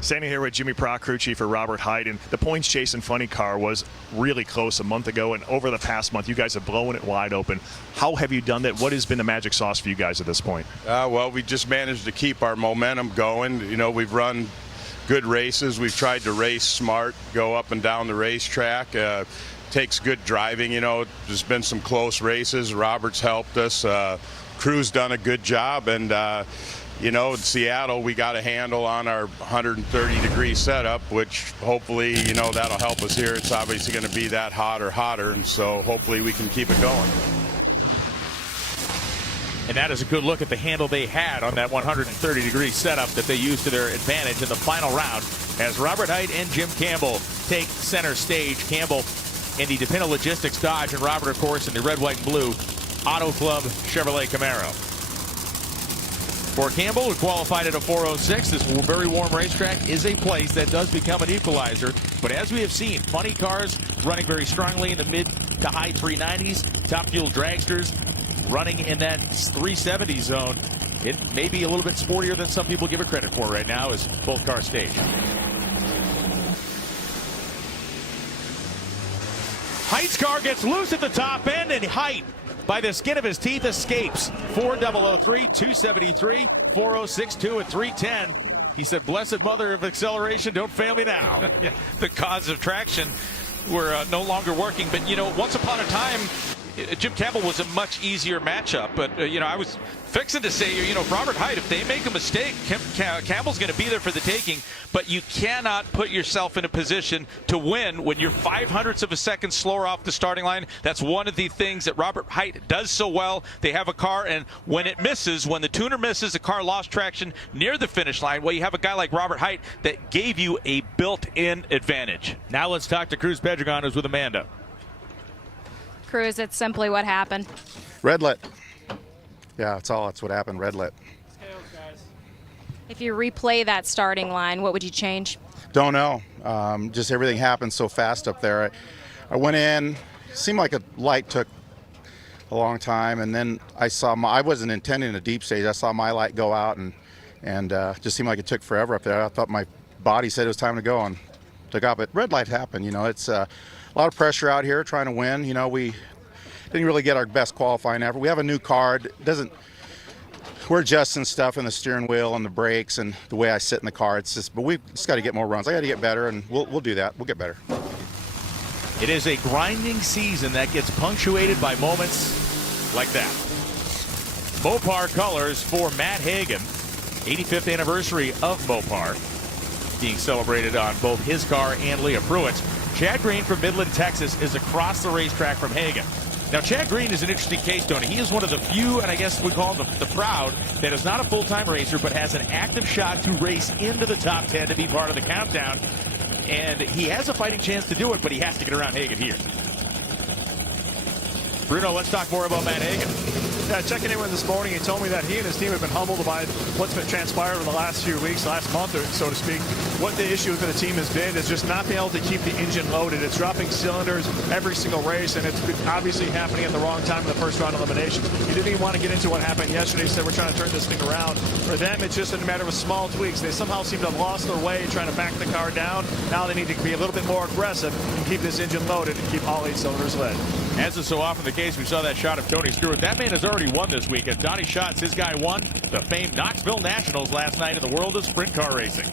Standing here with Jimmy Prock, crew chief for Robert Hyden. The points chase and funny car was really close a month ago, and over the past month, you guys have blown it wide open. How have you done that? What has been the magic sauce for you guys at this point? Well, we just managed to keep our momentum going. We've run good races. We've tried to race smart, go up and down the racetrack. Takes good driving. There's been some close races. Robert's helped us. Crew's done a good job, and in Seattle, we got a handle on our 130-degree setup, which hopefully, that'll help us here. It's obviously going to be that hot or hotter, and so hopefully we can keep it going. And that is a good look at the handle they had on that 130-degree setup that they used to their advantage in the final round as Robert Hyde and Jim Campbell take center stage. Campbell in the DePinto Logistics Dodge, and Robert, of course, in the red, white, and blue Auto Club Chevrolet Camaro. For Campbell, who qualified at a 4:06, this very warm racetrack is a place that does become an equalizer. But as we have seen, funny cars running very strongly in the mid to high 390s, top fuel dragsters running in that 370 zone. It may be a little bit sportier than some people give it credit for right now as both cars stage. Height's car gets loose at the top end, and Height, by the skin of his teeth, escapes. 4003, 273, 4062, and 310. He said, "Blessed mother of acceleration, don't fail me now." Yeah, the cause of traction were no longer working. But, once upon a time, Jim Campbell was a much easier matchup. But, I was fixing to say, Robert Hight, if they make a mistake, Campbell's going to be there for the taking. But you cannot put yourself in a position to win when you're 0.05 of a second slower off the starting line. That's one of the things that Robert Hight does so well. They have a car, and when it misses, when the tuner misses, the car lost traction near the finish line. Well, you have a guy like Robert Hight that gave you a built-in advantage. Now let's talk to Cruz Pedregon, who's with Amanda. Cruz, it's simply what happened. Redlet. Yeah, that's what happened, redlet. If you replay that starting line, what would you change? Don't know. Just everything happened so fast up there. I went in, seemed like a light took a long time, and then I wasn't intending a deep stage. I saw my light go out, and just seemed like it took forever up there. I thought my body said it was time to go and took off. But red light happened. It's a lot of pressure out here trying to win. We didn't really get our best qualifying effort. We have a new car. We're adjusting stuff in the steering wheel and the brakes and the way I sit in the car. But we've just got to get more runs. I got to get better, and we'll do that. We'll get better. It is a grinding season that gets punctuated by moments like that. Mopar colors for Matt Hagan. 85th anniversary of Mopar being celebrated on both his car and Leah Pruitt's. Chad Green from Midland, Texas is across the racetrack from Hagan. Now, Chad Green is an interesting case, Tony. He is one of the few, and I guess we call him the proud, that is not a full-time racer, but has an active shot to race into the top 10 to be part of the countdown. And he has a fighting chance to do it, but he has to get around Hagan here. Bruno, let's talk more about Matt Hagan. Checking in with him this morning, he told me that he and his team have been humbled by what's been transpired over the last few weeks, last month, or so to speak. What the issue for the team has been is just not being able to keep the engine loaded. It's dropping cylinders every single race, and it's obviously happening at the wrong time in the first round eliminations. He didn't even want to get into what happened yesterday. He said, we're trying to turn this thing around. For them, it's just a matter of small tweaks. They somehow seem to have lost their way trying to back the car down. Now they need to be a little bit more aggressive and keep this engine loaded and keep all 8 cylinders lit. As is so often the case, we saw that shot of Tony Stewart. That man has already won this weekend. Donnie Schatz, his guy, won the famed Knoxville Nationals last night in the world of sprint car racing.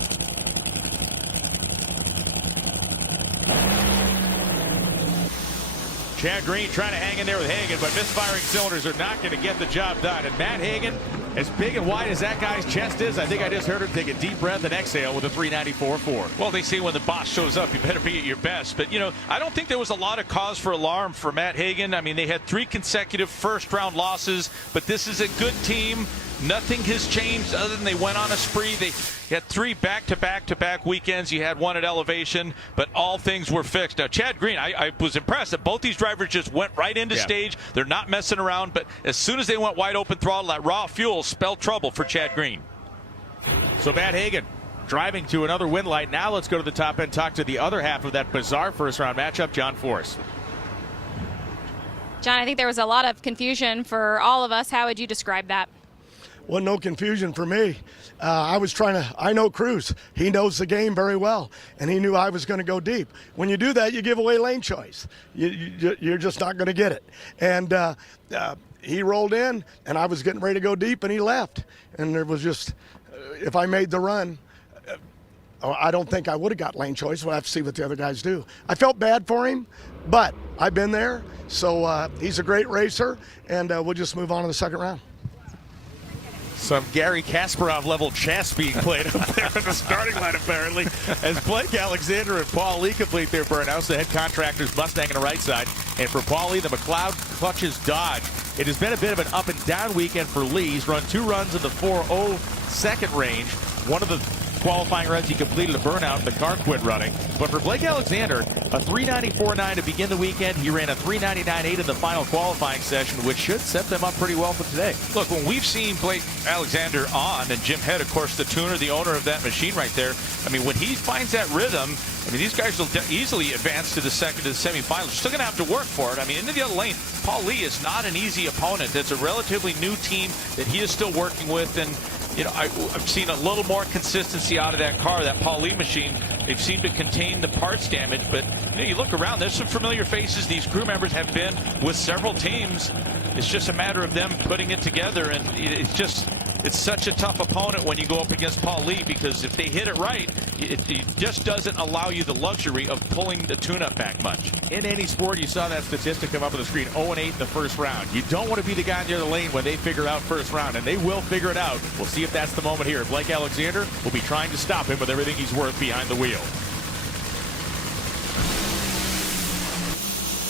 Chad Green trying to hang in there with Hagan, but misfiring cylinders are not going to get the job done. And Matt Hagan, as big and wide as that guy's chest is, I think I just heard him take a deep breath and exhale with a 394.4. Well, they say when the boss shows up, you better be at your best. But, I don't think there was a lot of cause for alarm for Matt Hagan. I mean, they had 3 consecutive first-round losses, but this is a good team. Nothing has changed other than they went on a spree. They had 3 back-to-back-to-back weekends. You had one at elevation, but all things were fixed. Now, Chad Green, I was impressed that both these drivers just went right into stage. They're not messing around, but as soon as they went wide open throttle, that raw fuel spelled trouble for Chad Green. So Matt Hagan driving to another win light. Now let's go to the top end, talk to the other half of that bizarre first-round matchup, John Force. John, I think there was a lot of confusion for all of us. How would you describe that? Well, no confusion for me. I know Cruz. He knows the game very well, and he knew I was going to go deep. When you do that, you give away lane choice. You're just not going to get it. And he rolled in, and I was getting ready to go deep, and he left. And there was just, if I made the run, I don't think I would have got lane choice. We'll have to see what the other guys do. I felt bad for him, but I've been there. So he's a great racer, and we'll just move on to the second round. Some Gary Kasparov level chess being played up there in the starting line, apparently, as Blake Alexander and Paul Lee complete their burnouts. The head contractors Mustang on the right side. And for Paul Lee, the McLeod clutches Dodge. It has been a bit of an up and down weekend for Lee. He's run 2 runs in the 4.0 second range. One of the qualifying runs he completed a burnout, the car quit running. But for Blake Alexander, a 394.9 to begin the weekend. He ran a 399.8 in the final qualifying session, which should set them up pretty well for today. Look, when we've seen Blake Alexander on, and Jim Head, of course, the tuner, the owner of that machine right there, I mean, when he finds that rhythm, I mean, these guys will easily advance to the semifinals. Still going to have to work for it. I mean, into the other lane, Paul Lee is not an easy opponent. It's a relatively new team that he is still working with, and I've seen a little more consistency out of that car, that Paul Lee machine. They've seemed to contain the parts damage, but you look around, there's some familiar faces. These crew members have been with several teams. It's just a matter of them putting it together, and it's just it's such a tough opponent when you go up against Paul Lee, because if they hit it right, it just doesn't allow you the luxury of pulling the tune-up back much. In any sport, you saw that statistic come up on the screen, 0-8 in the first round. You don't want to be the guy near the lane when they figure out first round, and they will figure it out. We'll see if that's the moment here. Blake Alexander will be trying to stop him with everything he's worth behind the wheel.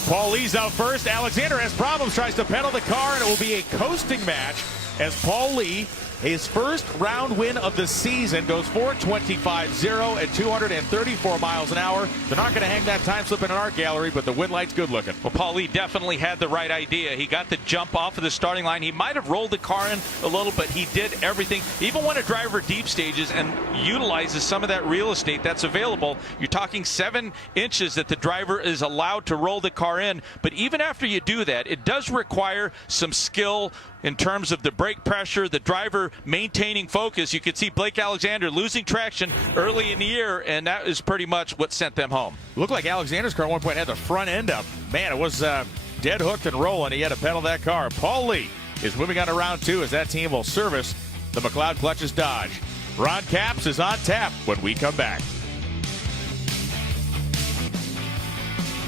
Paul Lee's out first. Alexander has problems, tries to pedal the car, and it will be a coasting match as Paul Lee, his first round win of the season, goes 4:25.0 at 234 miles an hour. They're not going to hang that time slip in an art gallery, but the win light's good looking. Well, Paul Lee definitely had the right idea. He got the jump off of the starting line. He might have rolled the car in a little, but he did everything. Even when a driver deep stages and utilizes some of that real estate that's available, you're talking 7 inches that the driver is allowed to roll the car in. But even after you do that, it does require some skill in terms of the brake pressure, the driver maintaining focus. You could see Blake Alexander losing traction early in the year, and that is pretty much what sent them home. Looked like Alexander's car at one point had the front end up. Man, it was dead hooked and rolling. He had to pedal that car. Paul Lee is moving on to round 2 as that team will service the McLeod Clutches Dodge. Ron Capps is on tap when we come back.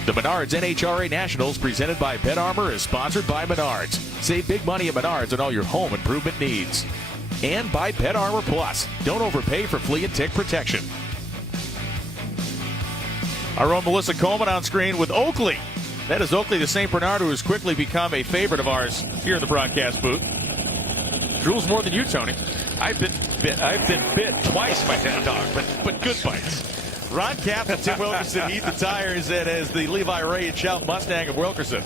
The Menards NHRA Nationals presented by Pet Armor is sponsored by Menards. Save big money at Menards on all your home improvement needs. And by Pet Armor Plus. Don't overpay for flea and tick protection. Our own Melissa Coleman on screen with Oakley. That is Oakley the St. Bernard, who has quickly become a favorite of ours here in the broadcast booth. Drools more than you, Tony. I've been bit twice by that dog, but good bites. Ron Capps and Tim Wilkerson heat the tires as the Levi Ray and Shout Mustang of Wilkerson.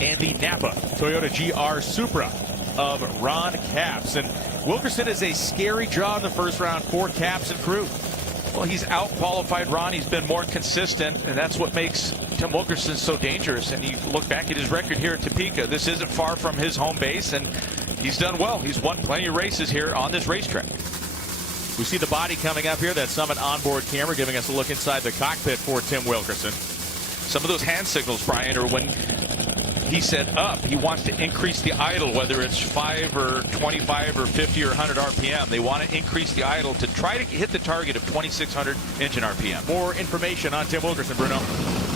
And the Napa Toyota GR Supra of Ron Capps. And Wilkerson is a scary draw in the first round for Capps and crew. Well, he's out-qualified Ron. He's been more consistent, and that's what makes Tim Wilkerson so dangerous. And you look back at his record here at Topeka. This isn't far from his home base, and he's done well. He's won plenty of races here on this racetrack. We see the body coming up here, that Summit onboard camera giving us a look inside the cockpit for Tim Wilkerson. Some of those hand signals, Brian, are when he said up, he wants to increase the idle, whether it's 5 or 25 or 50 or 100 RPM. They want to increase the idle to try to hit the target of 2,600 engine RPM. More information on Tim Wilkerson, Bruno.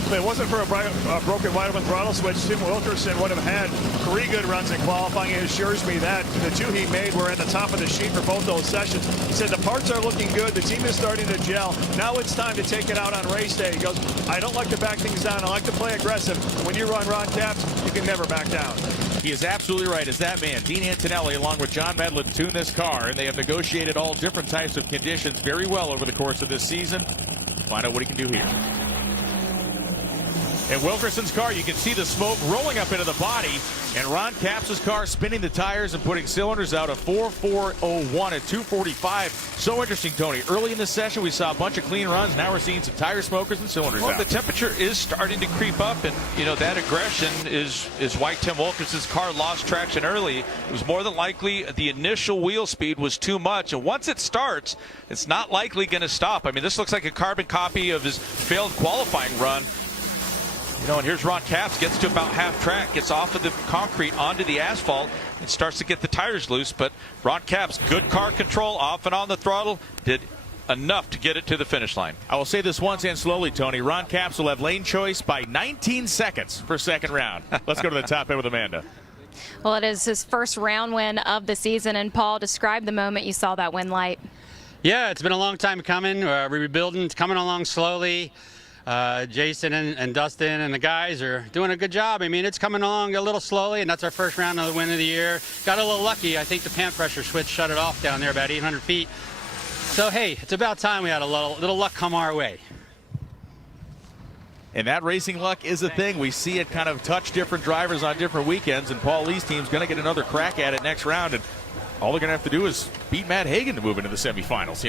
If it wasn't for a broken wide open throttle switch, Tim Wilkerson would have had 3 good runs in qualifying. It assures me that the 2 he made were at the top of the sheet for both those sessions. He said the parts are looking good. The team is starting to gel. Now it's time to take it out on race day. He goes, I don't like to back things down. I like to play aggressive. When you run Ron Capps, you can never back down. He is absolutely right. As that man, Dean Antonelli, along with John Medlin, tune this car, and they have negotiated all different types of conditions very well over the course of this season. Find out what he can do here. In Wilkerson's car, you can see the smoke rolling up into the body, and Ron Capps' car spinning the tires and putting cylinders out of 4.401 at 245. So interesting, Tony. Early in the session, we saw a bunch of clean runs. Now we're seeing some tire smokers and cylinders out. The temperature is starting to creep up, and that aggression is why Tim Wilkerson's car lost traction early. It was more than likely the initial wheel speed was too much, and once it starts, it's not likely going to stop. I mean, this looks like a carbon copy of his failed qualifying run. And here's Ron Capps, gets to about half track, gets off of the concrete onto the asphalt, and starts to get the tires loose. But Ron Capps, good car control, off and on the throttle, did enough to get it to the finish line. I will say this once and slowly, Tony. Ron Capps will have lane choice by 19 seconds for second round. Let's go to the top end with Amanda. Well, it is his first round win of the season. And Paul, describe the moment you saw that win light. Yeah, it's been a long time coming. We're rebuilding. It's coming along slowly. Jason and Dustin and the guys are doing a good job. I mean, it's coming along a little slowly, and that's our first round of the win of the year. Got a little lucky. I think the pant pressure switch shut it off down there about 800 feet. So, hey, it's about time we had a little luck come our way. And that racing luck is a thing. We see it kind of touch different drivers on different weekends, and Paul Lee's team's going to get another crack at it next round, and all they're going to have to do is beat Matt Hagan to move into the semifinals,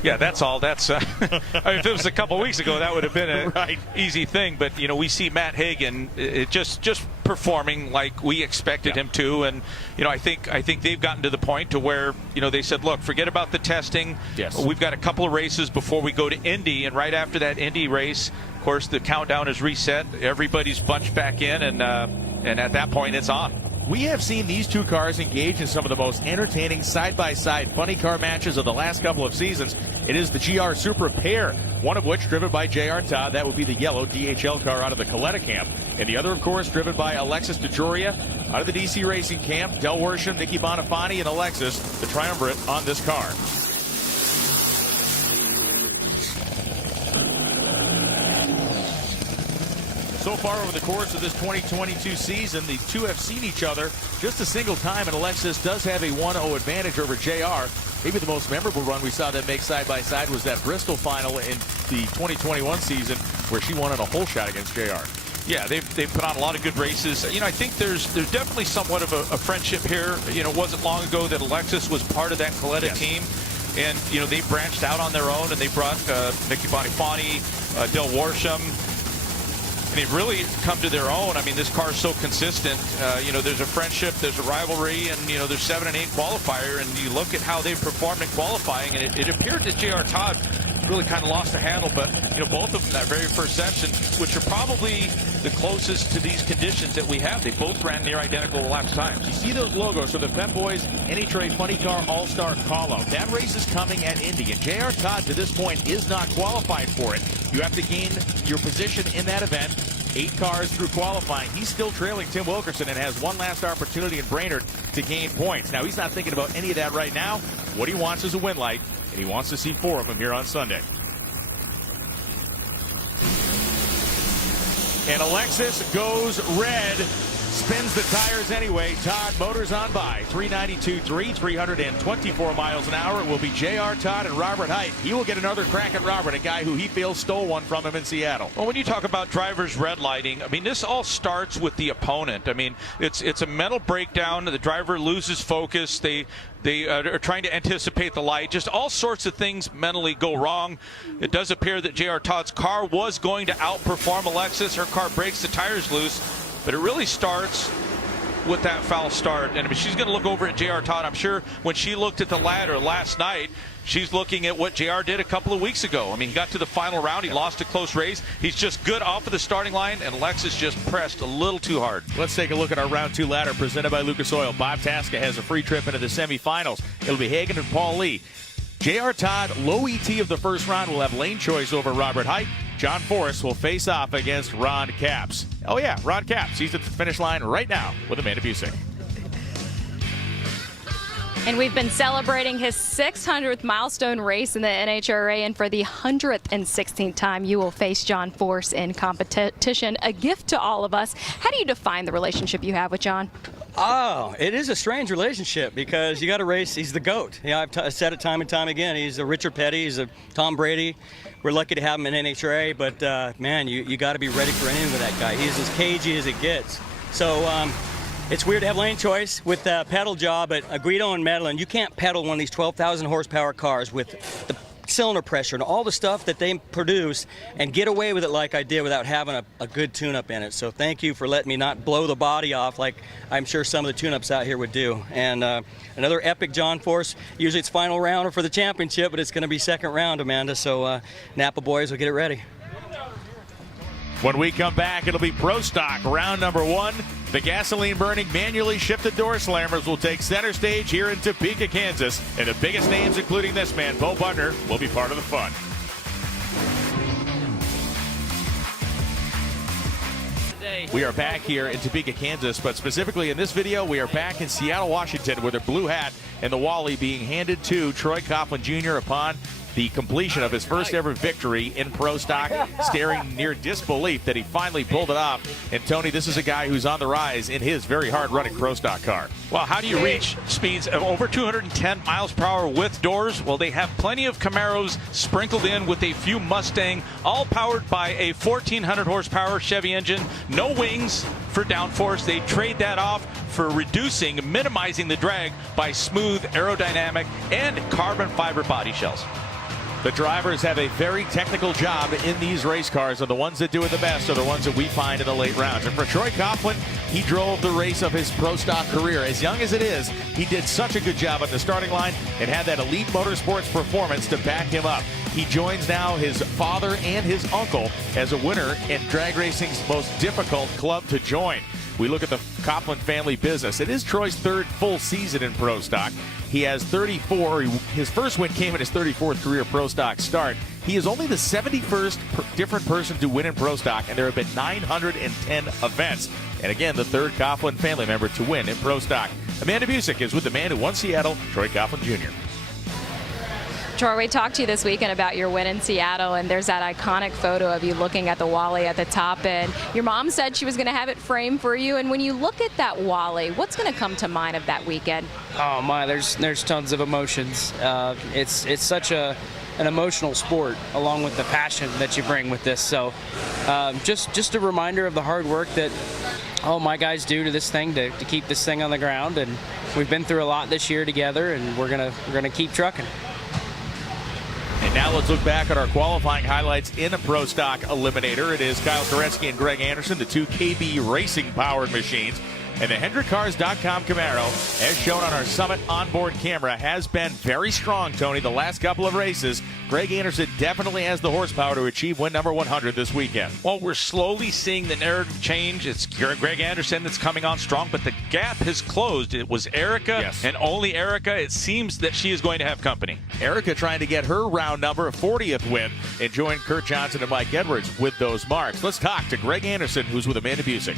Yeah, that's all. That's I mean, if it was a couple weeks ago, that would have been an easy thing. But we see Matt Hagan just performing like we expected him to, and I think they've gotten to the point to where they said, look, forget about the testing. Yes, we've got a couple of races before we go to Indy, and right after that Indy race, of course, the countdown is reset. Everybody's bunched back in, and at that point, it's on. We have seen these two cars engage in some of the most entertaining side-by-side funny car matches of the last couple of seasons. It is the GR Supra pair, one of which driven by J.R. Todd. That would be the yellow DHL car out of the Coletta camp. And the other, of course, driven by Alexis DeJoria out of the DC Racing camp. Del Worsham, Nicky Bonifani, and Alexis, the triumvirate on this car. So far over the course of this 2022 season, the two have seen each other just a single time, and Alexis does have a 1-0 advantage over JR. Maybe the most memorable run we saw them make side-by-side was that Bristol final in the 2021 season where she won on a hole shot against JR. Yeah, they've put on a lot of good races. You know, I think there's definitely somewhat of a friendship here. You know, it wasn't long ago that Alexis was part of that Coletta team. And, you know, they branched out on their own, and they brought Nicky Bonifani, Del Worsham. And they've really come to their own. I mean, this car is so consistent. You know, there's a friendship, there's a rivalry, and, you know, there's 7 and 8 qualifier. And you look at how they've performed in qualifying, and it appeared that J.R. Todd really kind of lost the handle. But, you know, both of them, that very first section, which are probably the closest to these conditions that we have. They both ran near identical elapsed times. You see those logos for the Pep Boys NHRA Funny Car All-Star call-out. That race is coming at Indy, and J.R. Todd to this point is not qualified for it. You have to gain your position in that event. 8 cars through qualifying. He's still trailing Tim Wilkerson and has one last opportunity in Brainerd to gain points. Now, he's not thinking about any of that right now. What he wants is a win light, and he wants to see 4 of them here on Sunday. And Alexis goes red. Spins the tires anyway. Todd motors on by. 392.3, 324 miles an hour. It will be J.R. Todd and Robert Height. He will get another crack at Robert, a guy who he feels stole one from him in Seattle. Well, when you talk about drivers red lighting, I mean, this all starts with the opponent. I mean, it's a mental breakdown. The driver loses focus. They are trying to anticipate the light. Just all sorts of things mentally go wrong. It does appear that J.R. Todd's car was going to outperform Alexis. Her car breaks the tires loose. But it really starts with that foul start. And I mean, she's going to look over at J.R. Todd. I'm sure when she looked at the ladder last night, she's looking at what J.R. did a couple of weeks ago. I mean, he got to the final round. He lost a close race. He's just good off of the starting line, and Alexis just pressed a little too hard. Let's take a look at our round 2 ladder presented by Lucas Oil. Bob Tasca has a free trip into the semifinals. It'll be Hagan and Paul Lee. J.R. Todd, low ET of the first round, will have lane choice over Robert Height. John Forrest will face off against Ron Capps. Oh yeah, Ron Capps. He's at the finish line right now with Amanda Busick. And we've been celebrating his 600th milestone race in the NHRA, and for the 116th time, you will face John Force in competition. A gift to all of us. How do you define the relationship you have with John? Oh, it is a strange relationship because you got to race. He's the GOAT. Yeah, I've said it time and time again. He's a Richard Petty. He's a Tom Brady. We're lucky to have him in NHRA, but man, you got to be ready for anything with that guy. He's as cagey as it gets. So it's weird to have lane choice with the pedal job, but Guido and Medellin, you can't pedal one of these 12,000 horsepower cars with the cylinder pressure and all the stuff that they produce and get away with it like I did without having a good tune-up in it. So thank you for letting me not blow the body off like I'm sure some of the tune-ups out here would do. And another epic John Force. Usually it's final round for the championship, but it's going to be second round, Amanda. So Napa boys will get it ready. When we come back, it'll be Pro Stock round number 1. The gasoline-burning, manually shifted door slammers will take center stage here in Topeka, Kansas. And the biggest names, including this man, Bo Butner, will be part of the fun. We are back here in Topeka, Kansas, but specifically in this video, we are back in Seattle, Washington, with a blue hat and the Wally being handed to Troy Coughlin Jr. upon the completion of his first ever victory in Pro Stock, staring near disbelief that he finally pulled it off. And Tony, this is a guy who's on the rise in his very hard-running Pro Stock car. Well, how do you reach speeds of over 210 miles per hour with doors? Well, they have plenty of Camaros sprinkled in with a few Mustang, all powered by a 1,400 horsepower Chevy engine. No wings for downforce. They trade that off for minimizing the drag by smooth aerodynamic and carbon fiber body shells. The drivers have a very technical job in these race cars, and the ones that do it the best are the ones that we find in the late rounds. And for Troy Coughlin, he drove the race of his Pro Stock career. As young as it is, he did such a good job at the starting line and had that elite motorsports performance to back him up. He joins now his father and his uncle as a winner in drag racing's most difficult club to join. we look at the Coughlin family business. It is Troy's third full season in Pro Stock. He has 34. His first win came in his 34th career Pro Stock start. He is only the 71st different person to win in Pro Stock, and there have been 910 events. And again, the third Coughlin family member to win in Pro Stock. Amanda Busick is with the man who won Seattle, Troy Coughlin Jr. Troy, we talked to you this weekend about your win in Seattle, and there's that iconic photo of you looking at the Wally at the top, and your mom said she was going to have it framed for you. And when you look at that Wally, what's going to come to mind of that weekend? Oh my, there's tons of emotions. It's such an emotional sport, along with the passion that you bring with this. So just a reminder of the hard work that all my guys do to this thing to keep this thing on the ground. And we've been through a lot this year together, and we're gonna keep trucking. And now let's look back at our qualifying highlights in a Pro Stock Eliminator. It is Kyle Koretsky and Greg Anderson, the two KB Racing powered machines. And the HendrickCars.com Camaro, as shown on our Summit onboard camera, has been very strong, Tony, the last couple of races. Greg Anderson definitely has the horsepower to achieve win number 100 this weekend. Well, we're slowly seeing the narrative change. It's Greg Anderson that's coming on strong, but the gap has closed. It was Erica, and only Erica. It seems that she is going to have company. Erica trying to get her round number, a 40th win, and join Kurt Johnson and Mike Edwards with those marks. Let's talk to Greg Anderson, who's with Amanda Busick.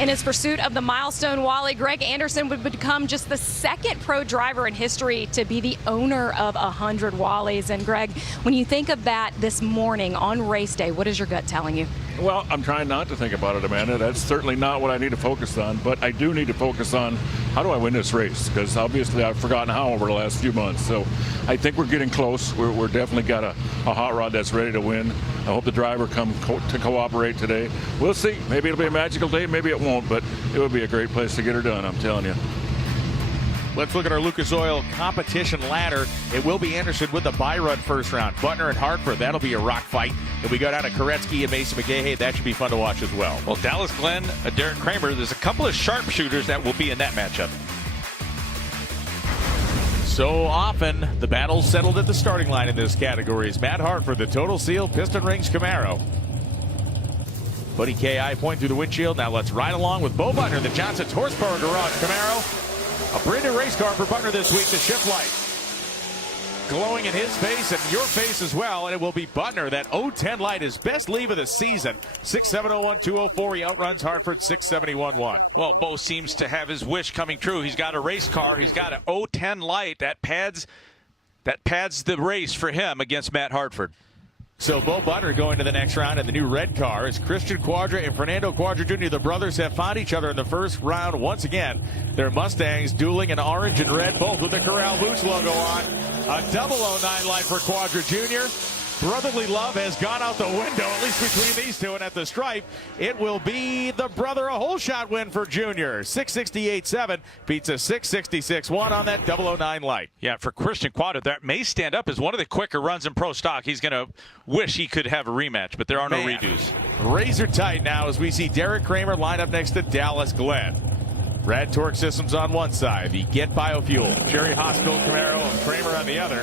In his pursuit of the milestone Wally, Greg Anderson would become just the second pro driver in history to be the owner of 100 Wallies. And Greg, when you think of that this morning on race day, what is your gut telling you? Well, I'm trying not to think about it, Amanda. That's certainly not what I need to focus on, but I do need to focus on how do I win this race, because obviously I've forgotten how over the last few months. So I think we're getting close. We're definitely got a hot rod that's ready to win. I hope the driver to cooperate today. We'll see. Maybe it'll be a magical day, maybe it won't, but it would be a great place to get her done, I'm telling you. Let's look at our Lucas Oil competition ladder. It will be Anderson with the bye-run first round. Butner and Hartford, that'll be a rock fight. If we go down to Koretsky and Mason McGahey, that should be fun to watch as well. Well, Dallas Glenn, Derek Kramer, there's a couple of sharpshooters that will be in that matchup. So often, the battle's settled at the starting line in this category. Is Matt Hartford, the Total Seal Piston Rings Camaro. Buddy KI point through the windshield. Now let's ride along with Bo Butner, the Johnson's Horsepower Garage Camaro. A brand new race car for Butner this week, the shift light. Glowing in his face and your face as well, and it will be Butner. That 010 light, his best leave of the season. 6.701.204. He outruns Hartford 6.71.1. Well, Bo seems to have his wish coming true. He's got a race car. He's got an 010 light that pads the race for him against Matt Hartford. So Bo Butner going to the next round in the new red car as Christian Quadra and Fernando Quadra Jr., the brothers, have found each other in the first round once again. Their Mustangs dueling in orange and red, both with the Corral Boots logo on. A 009 light for Quadra Jr. Brotherly love has gone out the window, at least between these two. And at the stripe, it will be the brother a whole shot win for Junior. 668.7 beats a 666.1 on that 009 light. Yeah, for Christian Quadra, that may stand up as one of the quicker runs in Pro Stock. He's going to wish he could have a rematch, but there are no redos. Razor tight now as we see Derek Kramer line up next to Dallas Glenn. Rad Torque Systems on one side, the Get Biofuel, Cherry Hospital Camaro, and Kramer on the other.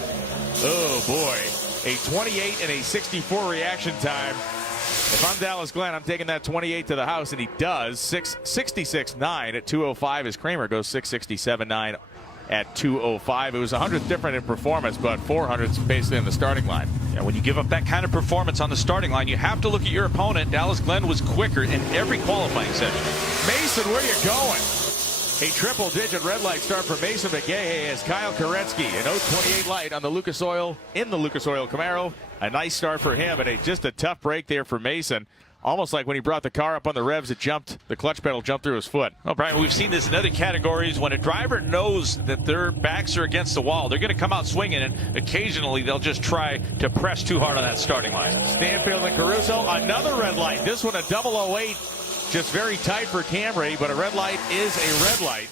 Oh boy. A 28 and a 64 reaction time. If I'm Dallas Glenn, I'm taking that 28 to the house, and he does. 666.9 at 205 as Kramer goes 667.9 at 205. It was 100th different in performance, but 400's basically in the starting line. Yeah, when you give up that kind of performance on the starting line, you have to look at your opponent. Dallas Glenn was quicker in every qualifying session. Mason, where you going? A triple-digit red light start for Mason McGahey as Kyle Koretsky, an 028 light on the Lucas Oil, in the Lucas Oil Camaro. A nice start for him, and just a tough break there for Mason. Almost like when he brought the car up on the revs, the clutch pedal jumped through his foot. Well, Brian, we've seen this in other categories. When a driver knows that their backs are against the wall, they're going to come out swinging, and occasionally they'll just try to press too hard on that starting line. Stanfield and Caruso, another red light. This one a 008. Just very tight for Camry, but a red light is a red light.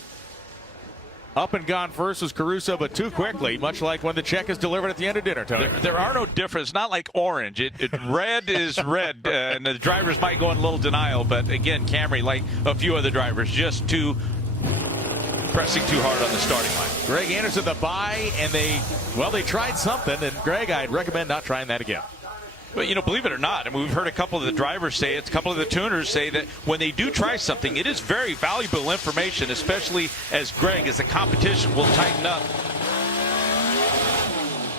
Up and gone first was Caruso, but too quickly, much like when the check is delivered at the end of dinner, Tony. There are no difference. Not like orange. Red is red, and the drivers might go in a little denial, but again, Camry, like a few other drivers, just pressing too hard on the starting line. Greg Anderson the bye, and they tried something, and Greg, I'd recommend not trying that again. But, believe it or not, I mean, we've heard a couple of the drivers say it, a couple of the tuners say that when they do try something, it is very valuable information, especially as the competition will tighten up.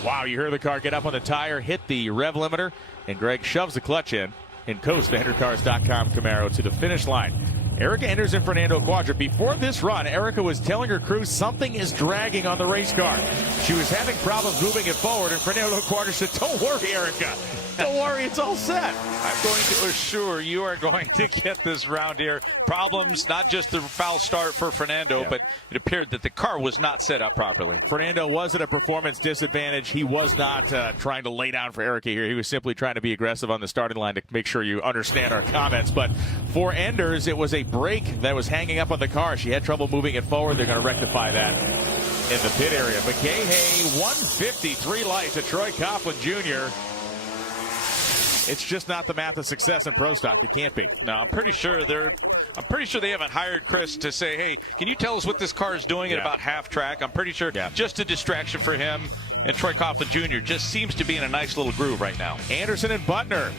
Wow, you hear the car get up on the tire, hit the rev limiter, and Greg shoves the clutch in and coasts the HenderCars.com Camaro to the finish line. Erica enters in Fernando Quadra. Before this run, Erica was telling her crew something is dragging on the race car. She was having problems moving it forward, and Fernando Quadra said, "Don't worry, Erica. Don't worry, it's all set." I'm going to assure you are going to get this round here. Problems, not just the foul start for Fernando, but it appeared that the car was not set up properly. Fernando was at a performance disadvantage. He was not trying to lay down for Erica here. He was simply trying to be aggressive on the starting line to make sure you understand our comments. But for Enders, it was a brake that was hanging up on the car. She had trouble moving it forward. They're going to rectify that in the pit area. McKay, 153 light to Troy Coughlin Jr. It's just not the math of success in Pro Stock. It can't be. No, I'm pretty sure they haven't hired Chris to say, "Hey, can you tell us what this car is doing at about half track?" I'm pretty sure just a distraction for him. And Troy Coughlin Jr. just seems to be in a nice little groove right now. Anderson and Butner,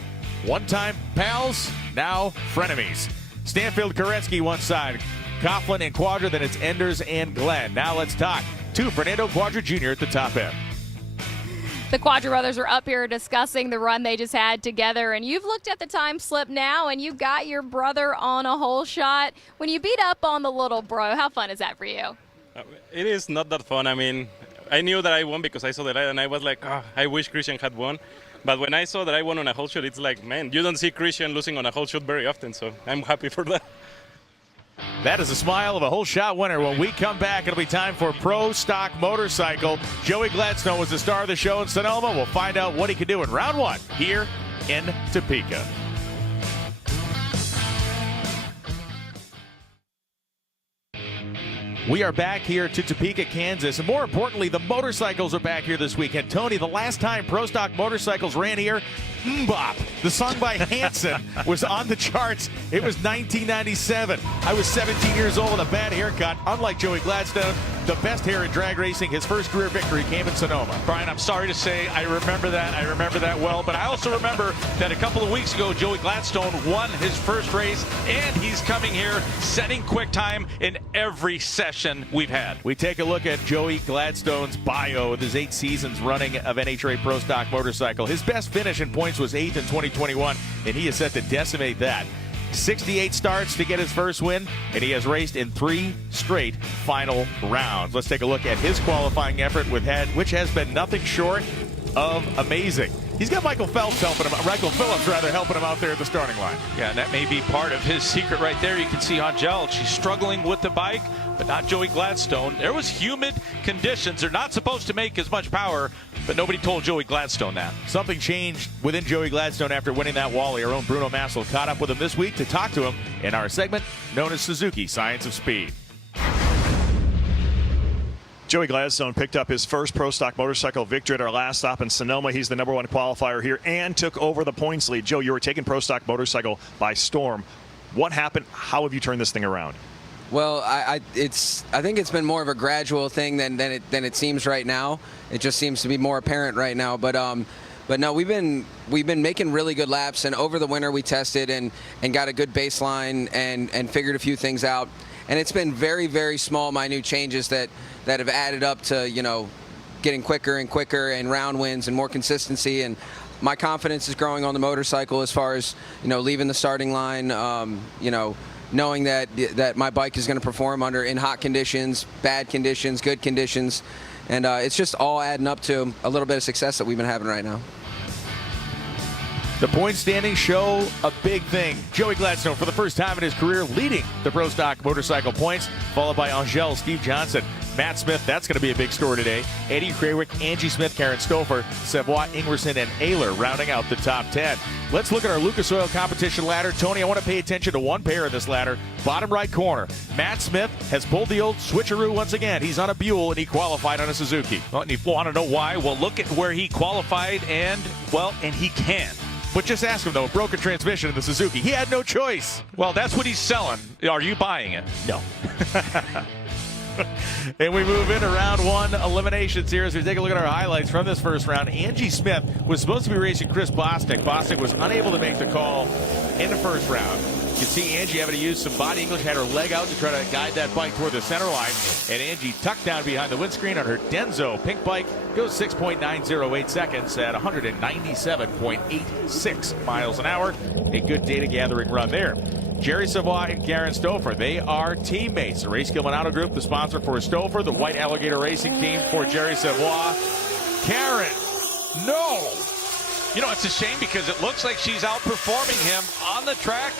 one-time pals, now frenemies. Stanfield, Koretsky one side, Coughlin and Quadra, then it's Enders and Glenn. Now let's talk to Fernando Quadra Jr. at the top end. The Quadra brothers are up here discussing the run they just had together, and you've looked at the time slip now, and you've got your brother on a hole shot. When you beat up on the little bro, how fun is that for you? It is not that fun. I mean, I knew that I won because I saw the light, and I was like, I wish Christian had won. But when I saw that I won on a hole shot, it's like, man, you don't see Christian losing on a hole shot very often, so I'm happy for that. That is a smile of a whole shot winner. When we come back, it'll be time for Pro Stock Motorcycle. Joey Gladstone was the star of the show in Sonoma. We'll find out what he can do in round one here in Topeka. We are back here to Topeka, Kansas, and more importantly, the motorcycles are back here this weekend. Tony, the last time Pro Stock Motorcycles ran here, Mbop, the song by Hanson, was on the charts. It was 1997. I was 17 years old with a bad haircut. Unlike Joey Gladstone, the best hair in drag racing, his first career victory came in Sonoma. Brian, I'm sorry to say I remember that. I remember that well, but I also remember that a couple of weeks ago, Joey Gladstone won his first race, and he's coming here setting quick time in every session we've had. We take a look at Joey Gladstone's bio with his 8 seasons running of NHRA Pro Stock Motorcycle. His best finish in points was 8th in 2021, and he is set to decimate that. 68 starts to get his first win, and he has raced in 3 straight final rounds. Let's take a look at his qualifying effort, which has been nothing short of amazing. He's got Michael Phillips helping him out there at the starting line. Yeah, and that may be part of his secret right there. You can see Angel, she's struggling with the bike, but not Joey Gladstone. There was humid conditions. They're not supposed to make as much power, but nobody told Joey Gladstone that. Something changed within Joey Gladstone after winning that Wally. Our own Bruno Massel caught up with him this week to talk to him in our segment known as Suzuki Science of Speed. Joey Gladstone picked up his first Pro Stock Motorcycle victory at our last stop in Sonoma. He's the #1 qualifier here and took over the points lead. Joe, you were taking Pro Stock Motorcycle by storm. What happened? How have you turned this thing around? Well, I think it's been more of a gradual thing than it seems right now. It just seems to be more apparent right now. But no, we've been making really good laps, and over the winter we tested and got a good baseline and figured a few things out. And it's been very, very small, minute changes that have added up to, getting quicker and quicker and round wins and more consistency. And my confidence is growing on the motorcycle as far as, leaving the starting line, knowing that my bike is going to perform in hot conditions, bad conditions, good conditions. And it's just all adding up to a little bit of success that we've been having right now. The point standings show a big thing. Joey Gladstone, for the first time in his career, leading the Pro Stock Motorcycle points, followed by Angel, Steve Johnson, Matt Smith. That's going to be a big story today. Eddie Krawick, Angie Smith, Karen Stouffer, Savoy, Ingerson, and Ayler rounding out the top 10. Let's look at our Lucas Oil competition ladder. Tony, I want to pay attention to one pair in this ladder. Bottom right corner. Matt Smith has pulled the old switcheroo once again. He's on a Buell, and he qualified on a Suzuki. Well, and you want to know why? Well, look at where he qualified, and he can. But just ask him, though, a broken transmission in the Suzuki. He had no choice. Well, that's what he's selling. Are you buying it? No. And we move into round one eliminations here as we take a look at our highlights from this first round. Angie Smith was supposed to be racing Chris Bostic. Bostic was unable to make the call in the first round. You can see Angie having to use some body English, had her leg out to try to guide that bike toward the center line. And Angie tucked down behind the windscreen on her Denso pink bike, goes 6.908 seconds at 197.86 miles an hour. A good data gathering run there. Jerry Savoy and Karen Stouffer, they are teammates. The Race Gilman Group, the sponsor for Stouffer, the White Alligator Racing Team for Jerry Savoy. Karen, no! You know, it's a shame because it looks like she's outperforming him on the track.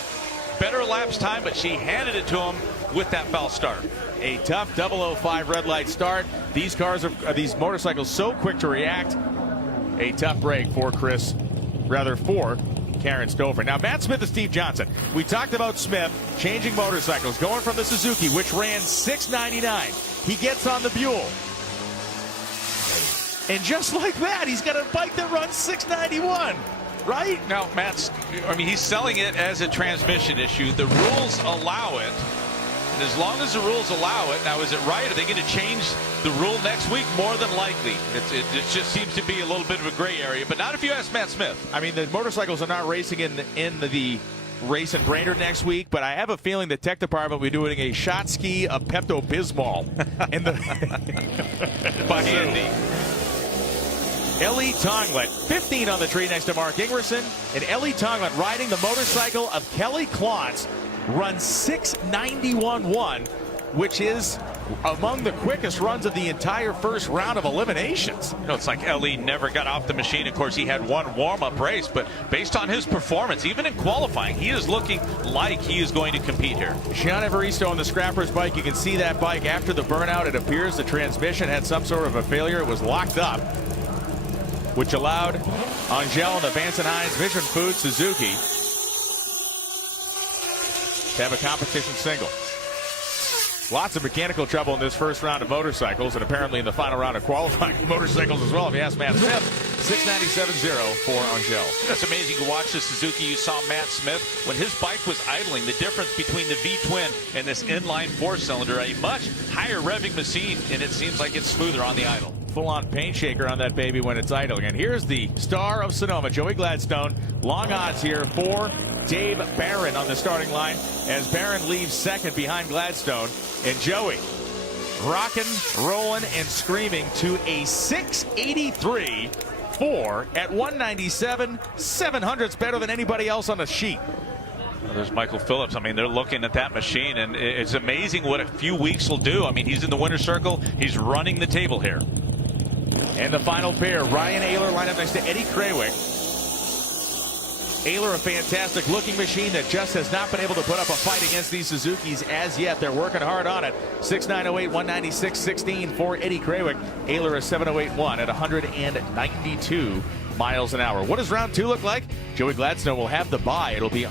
Better laps time, but she handed it to him with that foul start. A tough 005 red light start. These these motorcycles so quick to react. A tough break for Karen Stouffer. Now, Matt Smith and Steve Johnson. We talked about Smith changing motorcycles, going from the Suzuki, which ran 699. He gets on the Buell. And just like that, he's got a bike that runs 691. Right? Now, he's selling it as a transmission issue. The rules allow it. And as long as the rules allow it, now is it right? Are they going to change the rule next week? More than likely. It just seems to be a little bit of a gray area, but not if you ask Matt Smith. I mean, the motorcycles are not racing in the race in Brainerd next week, but I have a feeling the tech department will be doing a shot ski of Pepto-Bismol in the by Andy. Ellie Tonglet, 15 on the tree next to Mark Ingerson, and Ellie Tonglet riding the motorcycle of Kelly Klontz, runs 691.1, which is among the quickest runs of the entire first round of eliminations. You know, it's like Ellie never got off the machine. Of course, he had one warm-up race, but based on his performance, even in qualifying, he is looking like he is going to compete here. Sean Evaristo on the Scrappers bike. You can see that bike after the burnout. It appears the transmission had some sort of a failure. It was locked up, which allowed Angel and the Vance & Hines Vision Foods Suzuki to have a competition single. Lots of mechanical trouble in this first round of motorcycles, and apparently in the final round of qualifying motorcycles as well. If you ask Matt Smith, 697.0 for Angel. That's amazing to watch the Suzuki. You saw Matt Smith when his bike was idling. The difference between the V-twin and this inline four-cylinder, a much higher revving machine, and it seems like it's smoother on the idle. Full-on paint shaker on that baby when it's idling. And here's the star of Sonoma, Joey Gladstone. Long odds here for Dave Barron on the starting line as Barron leaves second behind Gladstone. And Joey rocking, rolling, and screaming to a 683.4 at 197. 700's better than anybody else on the sheet. Well, there's Michael Phillips. I mean, they're looking at that machine, and it's amazing what a few weeks will do. I mean, he's in the winner's circle. He's running the table here. And the final pair, Ryan Ayler lined up next to Eddie Krawick. Ayler, a fantastic looking machine that just has not been able to put up a fight against these Suzukis as yet. They're working hard on it. 6.908, 196.16 for Eddie Krawick. Ayler a 7.081 at 192 miles an hour. What does round two look like? Joey Gladstone will have the bye. It'll be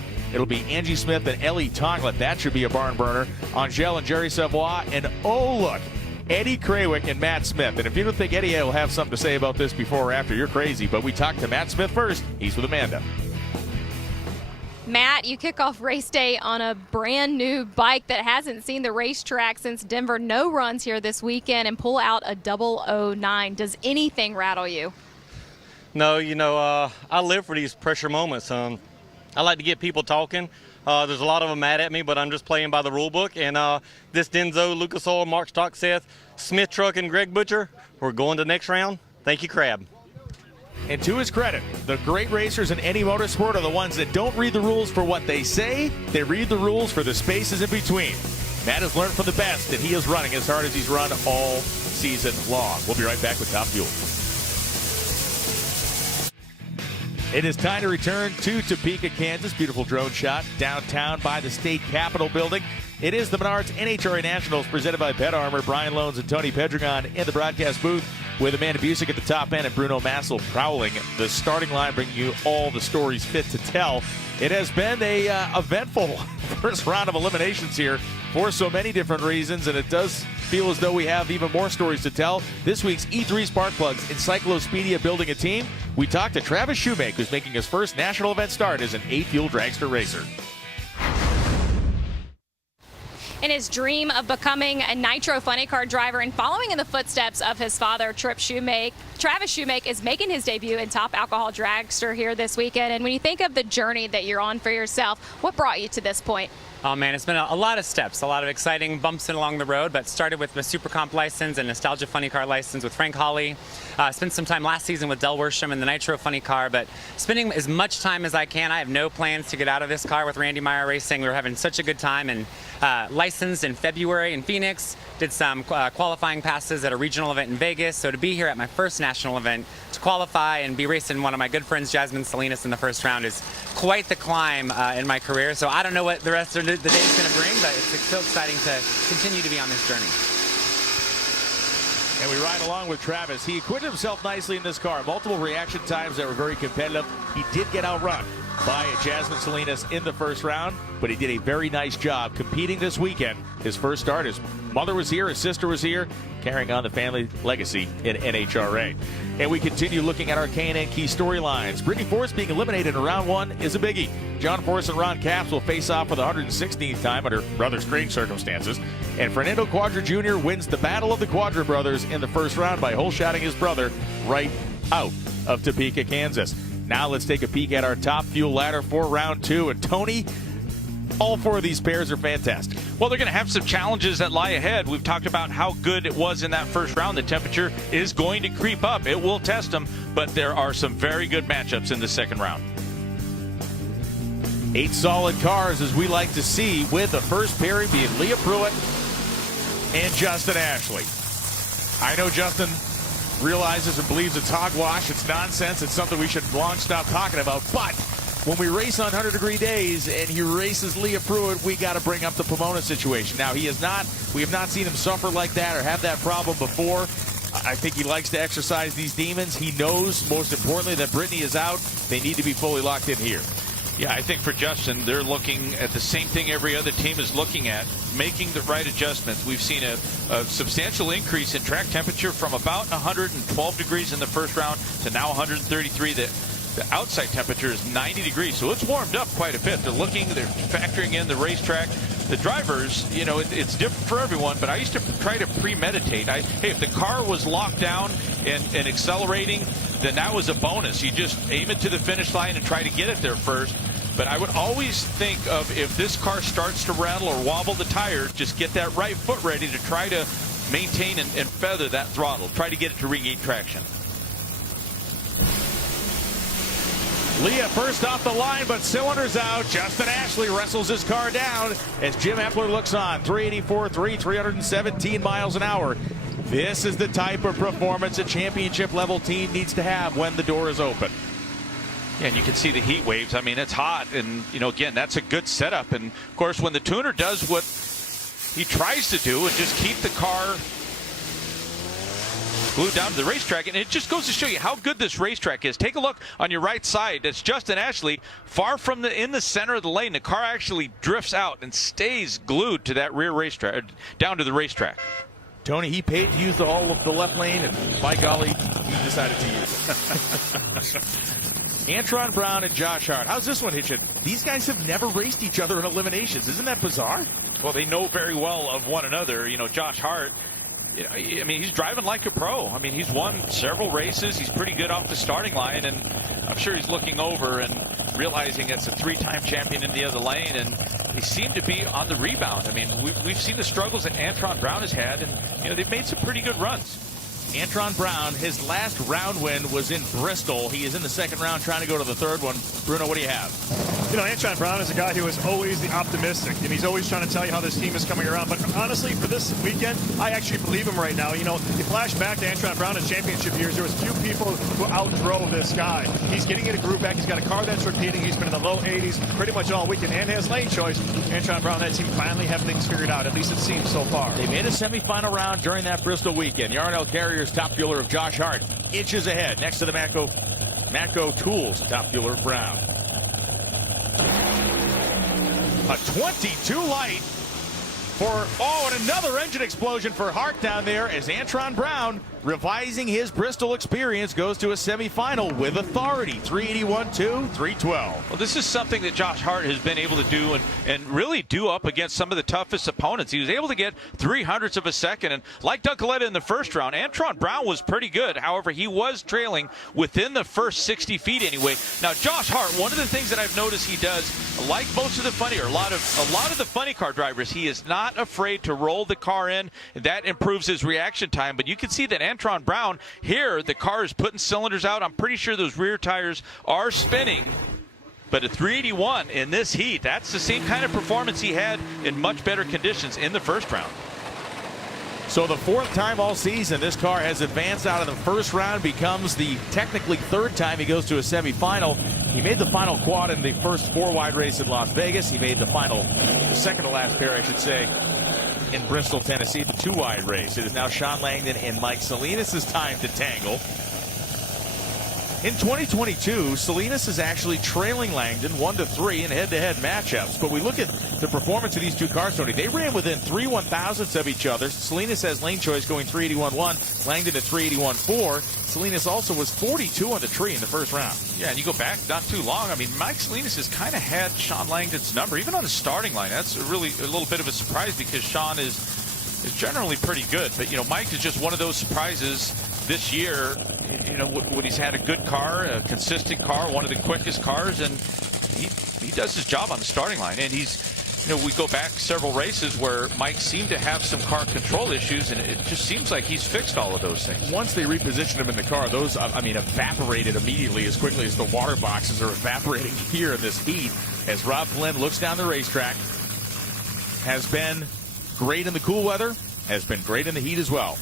Angie Smith and Ellie Tonglet. That should be a barn burner. Angel and Jerry Savoy. And oh, look, Eddie Krawick and Matt Smith. And if you don't think Eddie will have something to say about this before or after, you're crazy. But we talked to Matt Smith first. He's with Amanda. Matt, you kick off race day on a brand new bike that hasn't seen the racetrack since Denver. No runs here this weekend and pull out a 009. Does anything rattle you? No, I live for these pressure moments. I like to get people talking. There's a lot of them mad at me, but I'm just playing by the rule book. And this Denso, Lucas Oil, Mark Stock, Seth, Smith Truck, and Greg Butcher, we're going to the next round. Thank you, Crab. And to his credit, the great racers in any motorsport are the ones that don't read the rules for what they say. They read the rules for the spaces in between. Matt has learned from the best that he is running as hard as he's run all season long. We'll be right back with Top Fuel. It is time to return to Topeka, Kansas. Beautiful drone shot downtown by the State Capitol building. It is the Menards NHRA Nationals presented by Pet Armor. Brian Loans and Tony Pedregon in the broadcast booth with Amanda Busick at the top end and Bruno Massel prowling the starting line, bringing you all the stories fit to tell. It has been a eventful first round of eliminations here for so many different reasons, and it does feel as though we have even more stories to tell. This week's E3 Spark Plugs Encyclopedia Building a Team. We talked to Travis Shoemake, who's making his first national event start as an A-Fuel dragster racer. In his dream of becoming a Nitro Funny Car driver and following in the footsteps of his father, Travis Shoemake is making his debut in Top Alcohol Dragster here this weekend. And when you think of the journey that you're on for yourself, what brought you to this point? Oh man, it's been a lot of steps, a lot of exciting bumps along the road, but started with my Super Comp license and Nostalgia Funny Car license with Frank Hawley. Spent some time last season with Del Worsham in the Nitro Funny Car, but spending as much time as I can. I have no plans to get out of this car with Randy Meyer Racing. We were having such a good time, and licensed in February in Phoenix, did some qualifying passes at a regional event in Vegas. So to be here at my first national event, to qualify and be racing one of my good friends, Jasmine Salinas, in the first round is quite the climb in my career. So I don't know what the rest of the day is going to bring, but it's so exciting to continue to be on this journey. And we ride along with Travis. He acquitted himself nicely in this car. Multiple reaction times that were very competitive. He did get outrun by Jasmine Salinas in the first round, but he did a very nice job competing this weekend. His first start, his mother was here, his sister was here, carrying on the family legacy in NHRA. And we continue looking at our K&N key storylines. Brittany Force being eliminated in round one is a biggie. John Force and Ron Capps will face off for the 116th time under rather strange circumstances. And Fernando Quadra Jr. wins the battle of the Quadra brothers in the first round by hole-shotting his brother right out of Topeka, Kansas. Now let's take a peek at our top fuel ladder for round two. And Tony, all four of these pairs are fantastic. Well, they're going to have some challenges that lie ahead. We've talked about how good it was in that first round. The temperature is going to creep up. It will test them, but there are some very good matchups in the second round. 8 solid cars, as we like to see, with the first pairing being Leah Pruitt and Justin Ashley. I know Justin realizes and believes it's hogwash, it's nonsense, it's something we should long stop talking about, but when we race on 100-degree days and he races Leah Pruitt, we got to bring up the Pomona situation. Now, we have not seen him suffer like that or have that problem before. I think he likes to exercise these demons. He knows, most importantly, that Brittany is out. They need to be fully locked in here. Yeah, I think for Justin, they're looking at the same thing every other team is looking at, making the right adjustments. We've seen a substantial increase in track temperature from about 112 degrees in the first round to now 133. The outside temperature is 90 degrees, so it's warmed up quite a bit. They're factoring in the racetrack. The drivers, you know, it's different for everyone, but I used to try to premeditate. Hey, if the car was locked down and accelerating, then that was a bonus. You just aim it to the finish line and try to get it there first. But I would always think of, if this car starts to rattle or wobble the tire, just get that right foot ready to try to maintain and feather that throttle. Try to get it to regain traction. Leah first off the line, but cylinders out. Justin Ashley wrestles his car down as Jim Epler looks on. 384.3, 317 miles an hour. This is the type of performance a championship level team needs to have when the door is open. Yeah, and you can see the heat waves. I mean, it's hot, and you know, again, that's a good setup. And of course, when the tuner does what he tries to do and just keep the car glued down to the racetrack, and it just goes to show you how good this racetrack is. Take a look on your right side. That's Justin Ashley, far from in the center of the lane. The car actually drifts out and stays glued to that rear racetrack, down to the racetrack. Tony, he paid to use all of the left lane, and by golly, he decided to use it. Antron Brown and Josh Hart. How's this one hitching? These guys have never raced each other in eliminations. Isn't that bizarre? Well, they know very well of one another. You know, Josh Hart, you know, I mean, he's driving like a pro. I mean, he's won several races. He's pretty good off the starting line, and I'm sure he's looking over and realizing it's a 3-time champion in the other lane, and he seemed to be on the rebound. I mean, we've seen the struggles that Antron Brown has had, and, you know, they've made some pretty good runs. Antron Brown, his last round win was in Bristol. He is in the second round trying to go to the third one. Bruno, what do you have? You know, Antron Brown is a guy who is always the optimistic, and he's always trying to tell you how this team is coming around. But honestly, for this weekend, I actually believe him right now. You know, you flash back to Antron Brown in championship years, there was few people who outdrove this guy. He's getting in a group back. He's got a car that's repeating. He's been in the low 80s pretty much all weekend and has lane choice. Antron Brown, that team finally have things figured out. At least it seems so far. They made a semifinal round during that Bristol weekend. Yarnell Carrier's top fueler of Josh Hart inches ahead next to the Matco Tools top fueler of Brown. A 22 light for, and another engine explosion for Hart down there as Antron Brown revising his Bristol experience, goes to a semifinal with authority. 381-2, 312. Well, this is something that Josh Hart has been able to do and really do up against some of the toughest opponents. He was able to get 0.03 of a second. And like Doug Coletta in the first round, Antron Brown was pretty good. However, he was trailing within the first 60 feet anyway. Now, Josh Hart, one of the things that I've noticed he does, like most of the funny, or a lot of the funny car drivers, he is not afraid to roll the car in. That improves his reaction time. But you can see that Antron Brown here, the car is putting cylinders out. I'm pretty sure those rear tires are spinning. But a 381 in this heat, that's the same kind of performance he had in much better conditions in the first round. So the fourth time all season this car has advanced out of the first round, becomes the technically third time he goes to a semifinal. He made the final quad in the first 4-wide race in Las Vegas. He made the second to last pair, I should say, in Bristol, Tennessee, the 2-wide race. It is now Sean Langdon and Mike Salinas' time to tangle. In 2022, Salinas is actually trailing Langdon 1-3 in head-to-head matchups. But we look at the performance of these two cars, Tony. They ran within 3 1/1000ths of each other. Salinas has lane choice going 381-1, Langdon at 381-4. Salinas also was 42 on the tree in the first round. Yeah, and you go back not too long. I mean, Mike Salinas has kind of had Sean Langdon's number, even on the starting line. That's really a little bit of a surprise because Sean is generally pretty good. But, you know, Mike is just one of those surprises this year, you know, when he's had a good car, a consistent car, one of the quickest cars, and he does his job on the starting line. And he's, you know, we go back several races where Mike seemed to have some car control issues, and it just seems like he's fixed all of those things. Once they repositioned him in the car, those, I mean, evaporated immediately as quickly as the water boxes are evaporating here in this heat. As Rob Flynn looks down the racetrack, has been great in the cool weather, has been great in the heat as well.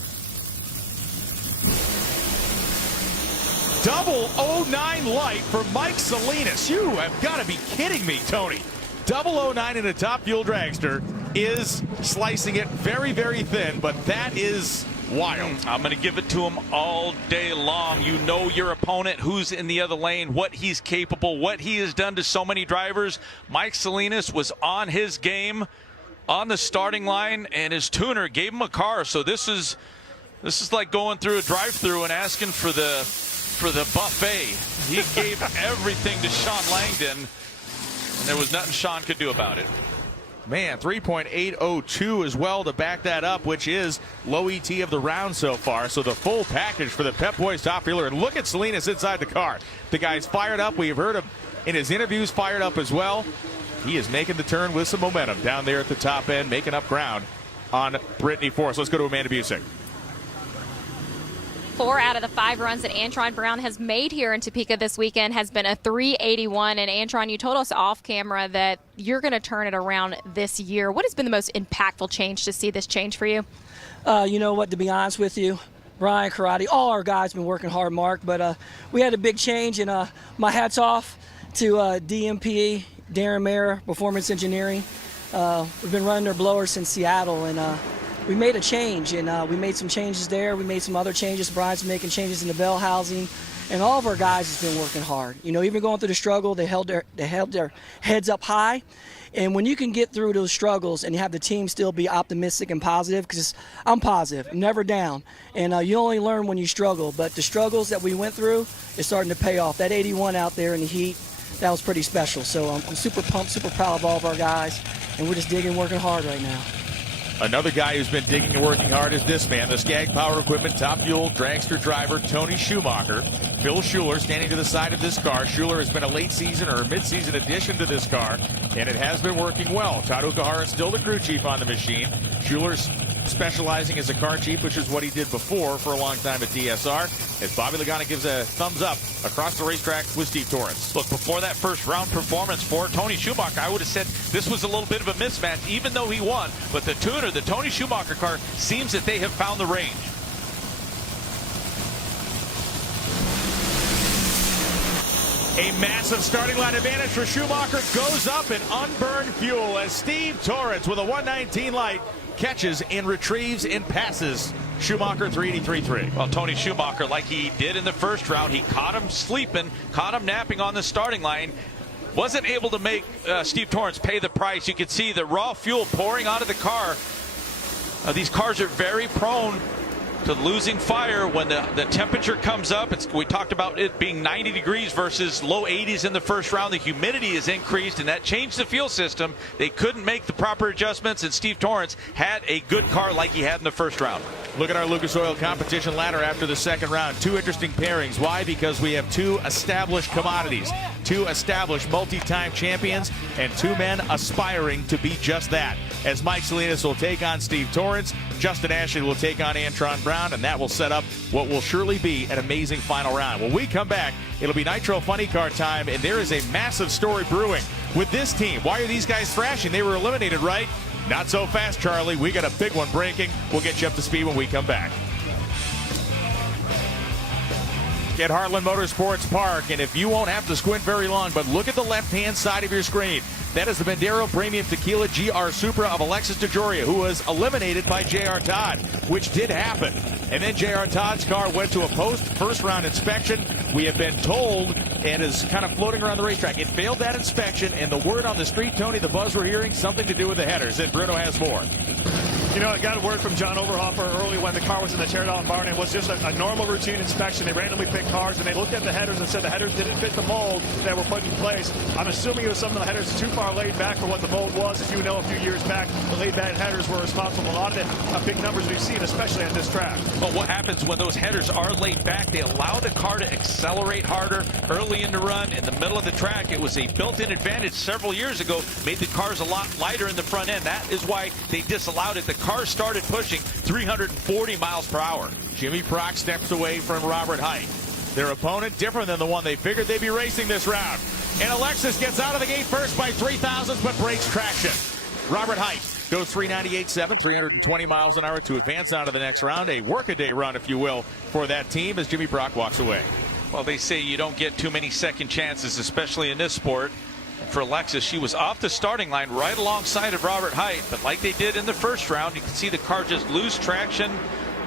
009 light for Mike Salinas. You have got to be kidding me, Tony. 009 in a Top Fuel dragster is slicing it very, very thin, but that is wild. I'm going to give it to him all day long. You know your opponent, who's in the other lane, what he's capable, what he has done to so many drivers. Mike Salinas was on his game on the starting line, and his tuner gave him a car. So this is like going through a drive-through and asking for the buffet. He gave everything to Sean Langdon, and there was nothing Sean could do about it. Man, 3.802 as well to back that up, which is low ET of the round so far. So the full package for the Pep Boys top fueler. And look at Salinas inside the car. The guy's fired up. We've heard him in his interviews fired up as well. He is making the turn with some momentum down there at the top end, making up ground on Brittany Force. Let's go to Amanda Busick. 4 out of the 5 runs that Antron Brown has made here in Topeka this weekend has been a 381. And Antron, you told us off camera that you're going to turn it around this year. What has been the most impactful change to see this change for you? You know what, to be honest with you, Brian, Karate, all our guys have been working hard, Mark, but we had a big change, and my hat's off to DMP, Darren Mayer, Performance Engineering. We've been running their blowers since Seattle, and we made a change, and we made some changes there. We made some other changes. Brian's making changes in the bell housing, and all of our guys have been working hard. You know, even going through the struggle, they held their heads up high. And when you can get through those struggles and you have the team still be optimistic and positive, because I'm positive, I'm never down. And you only learn when you struggle. But the struggles that we went through is starting to pay off. That 81 out there in the heat, that was pretty special. So I'm super pumped, super proud of all of our guys, and we're just digging, working hard right now. Another guy who's been digging and working hard is this man, the Skag Power Equipment Top Fuel dragster driver, Tony Schumacher. Phil Schuler standing to the side of this car. Schuler has been a late season or a mid-season addition to this car, and it has been working well. Todd Ukahara is still the crew chief on the machine. Schuler's specializing as a car chief, which is what he did before for a long time at DSR. As Bobby Lagana gives a thumbs up across the racetrack with Steve Torrence. Look, before that first round performance for Tony Schumacher, I would have said this was a little bit of a mismatch, even though he won. But the tuner, the Tony Schumacher car, seems that they have found the range. A massive starting line advantage for Schumacher goes up in unburned fuel as Steve Torrence with a 119 light catches and retrieves and passes Schumacher 383.3. Well, Tony Schumacher, like he did in the first round, he caught him sleeping, caught him napping on the starting line. Wasn't able to make Steve Torrence pay the price. You could see the raw fuel pouring out of the car. These cars are very prone to losing fire when the temperature comes up. We talked about it being 90 degrees versus low 80s in the first round. The humidity is increased, and that changed the fuel system. They couldn't make the proper adjustments, and Steve Torrence had a good car like he had in the first round. Look at our Lucas Oil competition ladder after the second round. Two interesting pairings. Why? Because we have two established commodities, two established multi-time champions, and two men aspiring to be just that. As Mike Salinas will take on Steve Torrence, Justin Ashley will take on Antron Brown, and that will set up what will surely be an amazing final round. When we come back, it'll be Nitro Funny Car time, and there is a massive story brewing with this team. Why are these guys thrashing? They were eliminated, right? Not so fast, Charlie. We got a big one breaking. We'll get you up to speed when we come back. At Heartland Motorsports Park, and if you won't have to squint very long, but look at the left-hand side of your screen. That is the Bandero Premium Tequila GR Supra of Alexis DeJoria, who was eliminated by J.R. Todd, which did happen. And then J.R. Todd's car went to a post-first-round inspection. We have been told, and is kind of floating around the racetrack, it failed that inspection, and the word on the street, Tony, the buzz we're hearing, something to do with the headers. And Bruno has more. You know, I got a word from John Overhofer early when the car was in the teardown barn. It was just a normal routine inspection. They randomly picked cars, and they looked at the headers and said the headers didn't fit the mold that were put in place. I'm assuming it was some of the headers too far laid back for what the mold was. As you know, a few years back, the laid back headers were responsible for a lot of the big numbers we've seen, especially on this track. But what happens when those headers are laid back? They allow the car to accelerate harder early in the run. In the middle of the track, it was a built-in advantage several years ago, made the cars a lot lighter in the front end. That is why they disallowed it. The car started pushing 340 miles per hour. Jimmy Prock steps away from Robert Height. Their opponent different than the one they figured they'd be racing this round. And Alexis gets out of the gate first by 3,000s, but breaks traction. Robert Height goes 398.7, 320 miles an hour to advance on to the next round. A workaday run, if you will, for that team as Jimmy Prock walks away. Well, they say you don't get too many second chances, especially in this sport. For Alexis, she was off the starting line right alongside of Robert Height, but like they did in the first round, you can see the car just lose traction.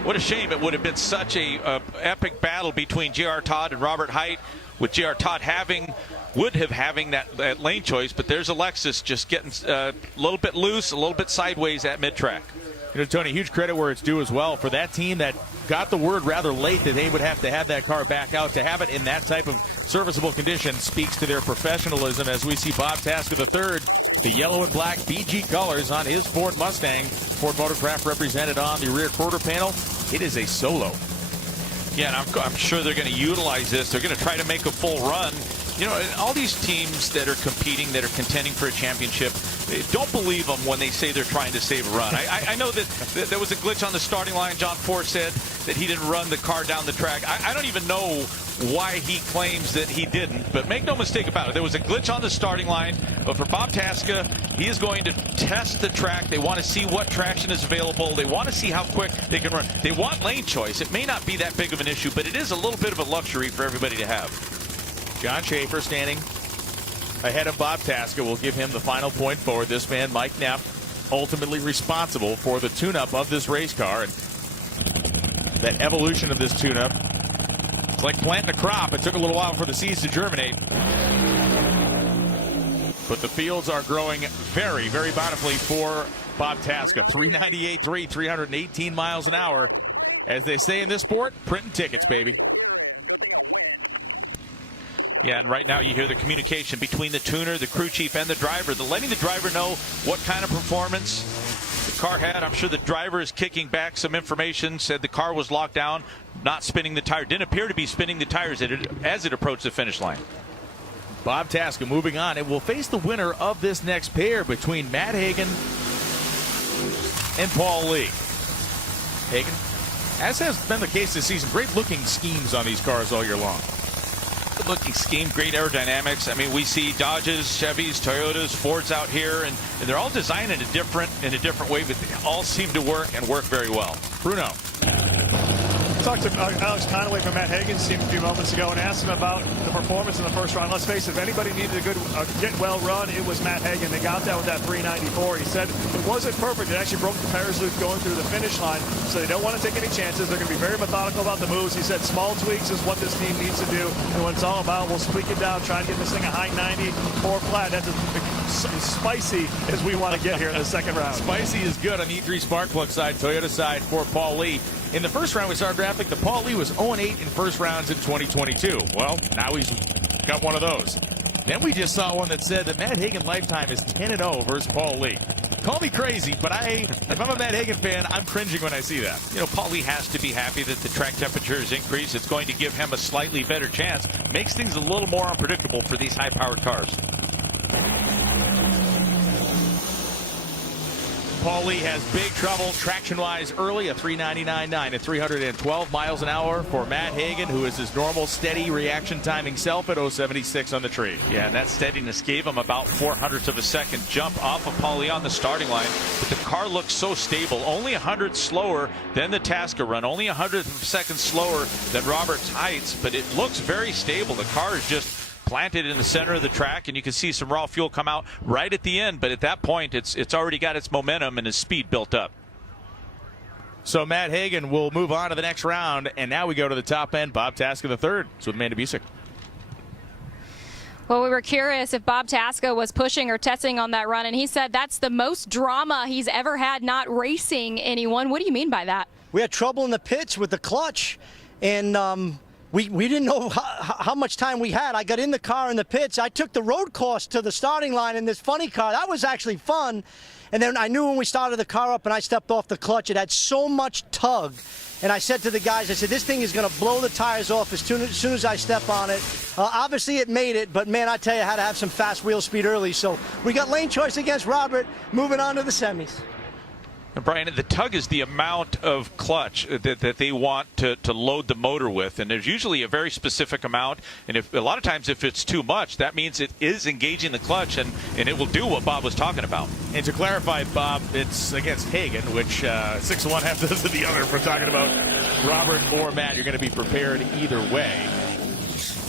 What a shame. It would have been such a epic battle between J.R. Todd and Robert Height, with J.R. Todd having that lane choice, but there's Alexis just getting a little bit loose, a little bit sideways at mid-track. You know, Tony, huge credit where it's due as well for that team that got the word rather late that they would have to have that car back out. To have it in that type of serviceable condition speaks to their professionalism, as we see Bob Tasker III, the yellow and black BG colors on his Ford Mustang. Ford Motorcraft represented on the rear quarter panel. It is a solo. Yeah, and I'm sure they're going to utilize this. They're going to try to make a full run. You know, all these teams that are competing, that are contending for a championship, don't believe them when they say they're trying to save a run. I know that there was a glitch on the starting line. John Ford said that he didn't run the car down the track. I don't even know why he claims that he didn't, but make no mistake about it. There was a glitch on the starting line, but for Bob Taska, he is going to test the track. They want to see what traction is available. They want to see how quick they can run. They want lane choice. It may not be that big of an issue, but it is a little bit of a luxury for everybody to have. John Schaefer standing ahead of Bob Taska will give him the final point forward. This man, Mike Neff, ultimately responsible for the tune-up of this race car. And that evolution of this tune-up, it's like planting a crop. It took a little while for the seeds to germinate. But the fields are growing very, very bountifully for Bob Taska. 398.3, 318 miles an hour. As they say in this sport, printing tickets, baby. Yeah, and right now you hear the communication between the tuner, the crew chief, and the driver. They're letting the driver know what kind of performance the car had. I'm sure the driver is kicking back some information, said the car was locked down, not spinning the tire. Didn't appear to be spinning the tires as it approached the finish line. Bob Taska moving on. It will face the winner of this next pair between Matt Hagan and Paul Lee. Hagan, as has been the case this season, great looking schemes on these cars all year long. Good looking scheme, great aerodynamics. I mean, we see Dodges, Chevys, Toyotas, Fords out here, and they're all designed in a different way, but they all seem to work and work very well. Bruno. Talked to Alex Conaway from Matt Hagan's team a few moments ago and asked him about the performance in the first round. Let's face it, if anybody needed a good get-well run, it was Matt Hagan. They got that with that 394. He said it wasn't perfect. It actually broke the tires loose going through the finish line, so they don't want to take any chances. They're going to be very methodical about the moves. He said small tweaks is what this team needs to do, and what it's all about, we'll tweak it down, try and get this thing a high 90 or flat. That's as spicy as we want to get here in the second round. Spicy is good on the E3 Sparkplug side, Toyota side for Paul Lee. In the first round, we saw a graphic that Paul Lee was 0-8 in first rounds in 2022. Well, now he's got one of those. Then we just saw one that said that Matt Hagan lifetime is 10-0 versus Paul Lee. Call me crazy, but if I'm a Matt Hagan fan, I'm cringing when I see that. You know, Paul Lee has to be happy that the track temperature has increased. It's going to give him a slightly better chance. Makes things a little more unpredictable for these high-powered cars. Paul Lee has big trouble traction-wise early, a 399.9 at 312 miles an hour for Matt Hagan, who is his normal steady reaction time himself at 0.76 on the tree. Yeah, and that steadiness gave him about 0.04 of a second jump off of Paul Lee on the starting line. But the car looks so stable, only 100 slower than the Tasca run, only 100th of a second slower than Robert's Heights, but it looks very stable. The car is just planted in the center of the track, and you can see some raw fuel come out right at the end, but at that point it's already got its momentum and its speed built up. So Matt Hagan will move on to the next round, and now we go to the top end. Bob Tasca III. It's with Amanda Busick. Well, we were curious if Bob Tasca was pushing or testing on that run, and he said that's the most drama he's ever had not racing anyone. What do you mean by that? We had trouble in the pits with the clutch, and we didn't know how much time we had. I got in the car in the pits. I took the road course to the starting line in this funny car. That was actually fun. And then I knew when we started the car up and I stepped off the clutch, it had so much tug. And I said to the guys, I said, this thing is going to blow the tires off as soon as I step on it. Obviously, it made it, but, man, I tell you, I had to have some fast wheel speed early. So we got lane choice against Robert, moving on to the semis. And Brian, the tug is the amount of clutch that they want to load the motor with, and there's usually a very specific amount. And if a lot of times if it's too much, that means it is engaging the clutch, and it will do what Bob was talking about. And to clarify, Bob, it's against Hagan, which 6 of one, half dozen of the other. If we're talking about Robert or Matt, you're going to be prepared either way.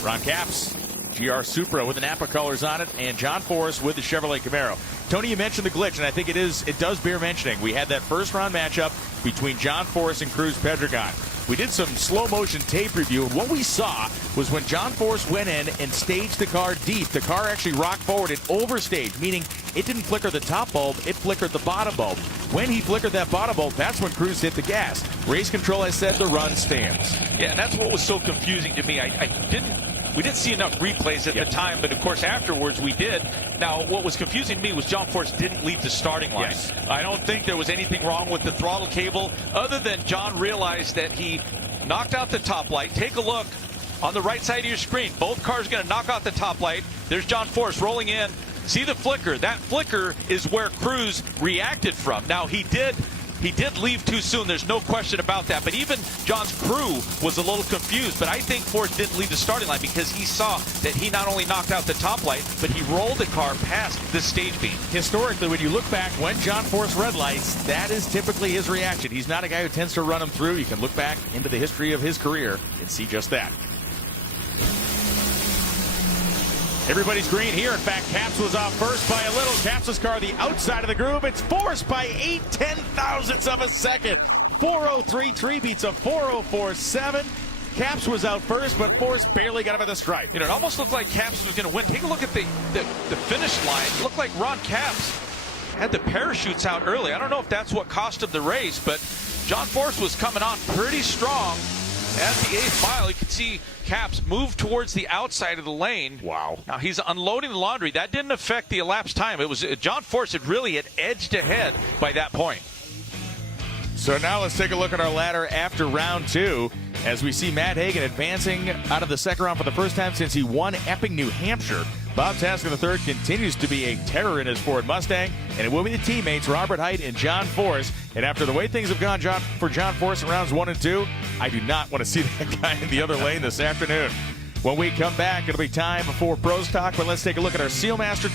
Ron Capps, GR Supra with the Napa colors on it, and John Forrest with the Chevrolet Camaro. Tony, you mentioned the glitch, and I think it does bear mentioning. We had that first round matchup between John Forrest and Cruz Pedregon. We did some slow motion tape review, and what we saw was when John Forrest went in and staged the car deep, the car actually rocked forward and overstaged, meaning it didn't flicker the top bulb, it flickered the bottom bulb. When he flickered that bottom bulb, that's when Cruz hit the gas. Race control has said the run stands. Yeah, and that's what was so confusing to me. We didn't see enough replays at the time, but of course afterwards we did. Now, what was confusing me was John Forrest didn't leave the starting line. Yes. I don't think there was anything wrong with the throttle cable other than John realized that he knocked out the top light. Take a look on the right side of your screen. Both cars going to knock out the top light. There's John Forrest rolling in. See the flicker. That flicker is where Cruz reacted from. Now, he did leave too soon. There's no question about that. But even John's crew was a little confused. But I think Forrest didn't leave the starting line because he saw that he not only knocked out the top light, but he rolled the car past the stage beam. Historically, when you look back, when John Forrest red lights, that is typically his reaction. He's not a guy who tends to run them through. You can look back into the history of his career and see just that. Everybody's green here. In fact, Capps was off first by a little. Capps' car the outside of the groove. It's Forrest by 8/10,000ths of a second. 4:03.3 beats a 4:04.7. Capps was out first, but Forrest barely got him at the stripe. You know, it almost looked like Capps was going to win. Take a look at the finish line. It looked like Ron Capps had the parachutes out early. I don't know if that's what cost him the race, but John Forrest was coming on pretty strong. At the 8th mile, you can see Capps move towards the outside of the lane. Wow. Now he's unloading the laundry. That didn't affect the elapsed time. It was John Forrest had edged ahead by that point. So now let's take a look at our ladder after round 2 as we see Matt Hagan advancing out of the second round for the first time since he won Epping, New Hampshire. Bob Tasca III continues to be a terror in his Ford Mustang, and it will be the teammates Robert Height and John Forrest. And after the way things have gone for John Forrest in rounds 1 and 2, I do not want to see that guy in the other lane this afternoon. When we come back, it'll be time for Pros Talk, but let's take a look at our Sealmaster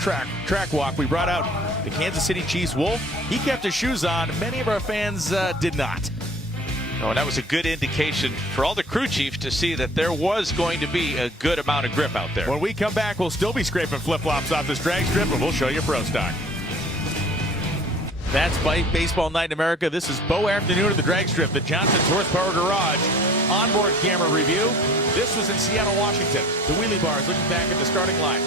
track walk. We brought out the Kansas City Chiefs Wolf. He kept his shoes on. Many of our fans did not. Oh, and that was a good indication for all the crew chiefs to see that there was going to be a good amount of grip out there. When we come back, we'll still be scraping flip-flops off this drag strip, and we'll show you Pro Stock. That's Baseball Night in America. This is Bo Afternoon at the drag strip, the Johnson's Horsepower Garage onboard camera review. This was in Seattle, Washington. The wheelie bars looking back at the starting line.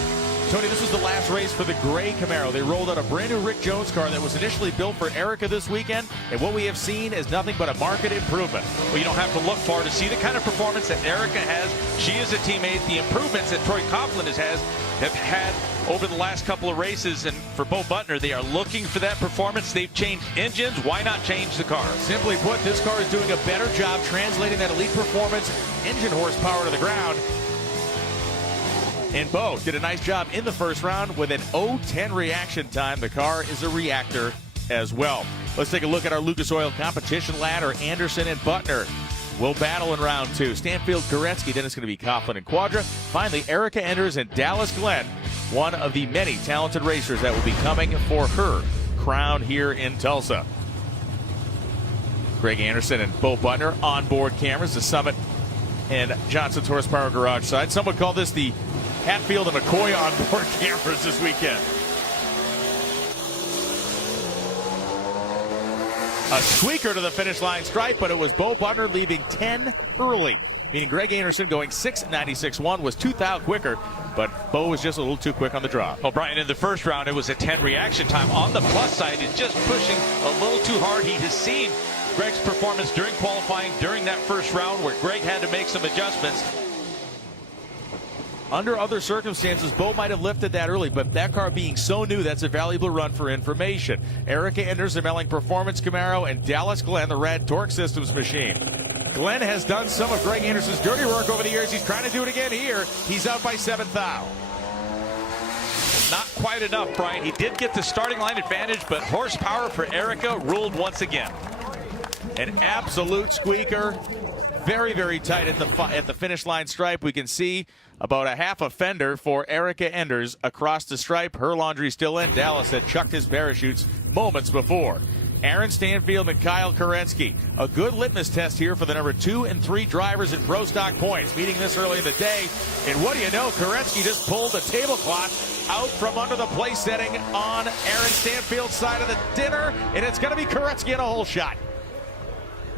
Tony, this was the last race for the gray Camaro. They rolled out a brand new Rick Jones car that was initially built for Erica this weekend, and what we have seen is nothing but a market improvement. Well, you don't have to look far to see the kind of performance that Erica has. She is a teammate. The improvements that Troy Coughlin have had over the last couple of races, and for Bo Butner, they are looking for that performance. They've changed engines. Why not change the car? Simply put, this car is doing a better job translating that elite performance engine horsepower to the ground. And Bo did a nice job in the first round with an 0-10 reaction time. The car is a reactor as well. Let's take a look at our Lucas Oil competition ladder. Anderson and Butner will battle in round 2. Stanfield, Koretsky, then it's going to be Coughlin and Quadra. Finally, Erica Enders and Dallas Glenn, one of the many talented racers that will be coming for her crown here in Tulsa. Greg Anderson and Bo Butner onboard cameras, the Summit and Johnson's Horsepower Garage side. Some would call this the Hatfield and McCoy onboard cameras this weekend. A squeaker to the finish line stripe, but it was Bo Butner leaving 10 early, meaning Greg Anderson going 6.96.1 was 2 thou quicker, but Bo was just a little too quick on the drop. Well, Brian, in the first round, it was a 10 reaction time. On the plus side, he's just pushing a little too hard. He has seen Greg's performance during qualifying, during that first round, where Greg had to make some adjustments. Under other circumstances, Bo might have lifted that early, but that car being so new, that's a valuable run for information. Erica Enders, the Melling Performance Camaro, and Dallas Glenn, the Rad Torque Systems machine. Glenn has done some of Greg Anderson's dirty work over the years. He's trying to do it again here. He's out by 7 thou. Not quite enough, Brian. He did get the starting line advantage, but horsepower for Erica ruled once again. An absolute squeaker. Very, very tight at the finish line stripe. We can see about a half a fender for Erica Enders across the stripe. Her laundry still in. Dallas had chucked his parachutes moments before. Aaron Stanfield and Kyle Koretsky. A good litmus test here for the number 2 and 3 drivers in Pro Stock points. Meeting this early in the day. And what do you know? Koretsky just pulled the tablecloth out from under the place setting on Aaron Stanfield's side of the dinner. And it's going to be Koretsky in a hole shot.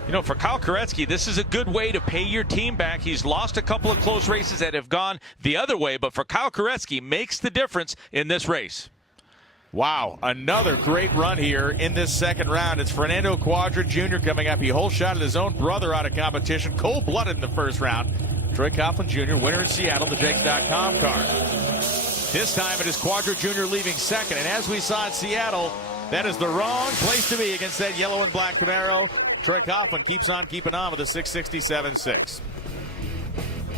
You know, for Kyle Koretsky, this is a good way to pay your team back. He's lost a couple of close races that have gone the other way, but for Kyle Koretsky, makes the difference in this race. Wow, another great run here in this second round. It's Fernando Quadra Jr. coming up. He whole shot at his own brother out of competition, cold-blooded in the first round. Troy Coughlin Jr., winner in Seattle, the Jakes.com car. This time it is Quadra Jr. leaving second, and as we saw in Seattle, that is the wrong place to be against that yellow and black Camaro. Troy Coughlin keeps on keeping on with a 667.6.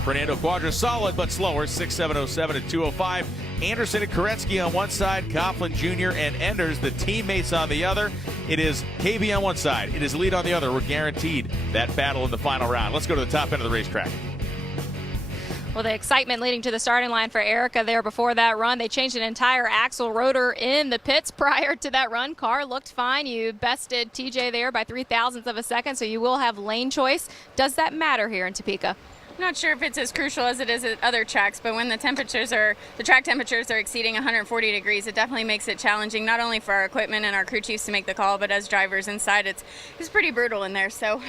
Fernando Quadra solid but slower, 6.707 and 205. Anderson and Koretsky on one side, Coughlin Jr. and Enders, the teammates on the other. It is KB on one side, it is lead on the other. We're guaranteed that battle in the final round. Let's go to the top end of the racetrack. Well, the excitement leading to the starting line for Erica there before that run. They changed an entire axle rotor in the pits prior to that run. Car looked fine. You bested TJ there by 0.003 of a second, so you will have lane choice. Does that matter here in Topeka? I'm not sure if it's as crucial as it is at other tracks, but when the track temperatures are exceeding 140 degrees, it definitely makes it challenging, not only for our equipment and our crew chiefs to make the call, but as drivers inside, it's pretty brutal in there. So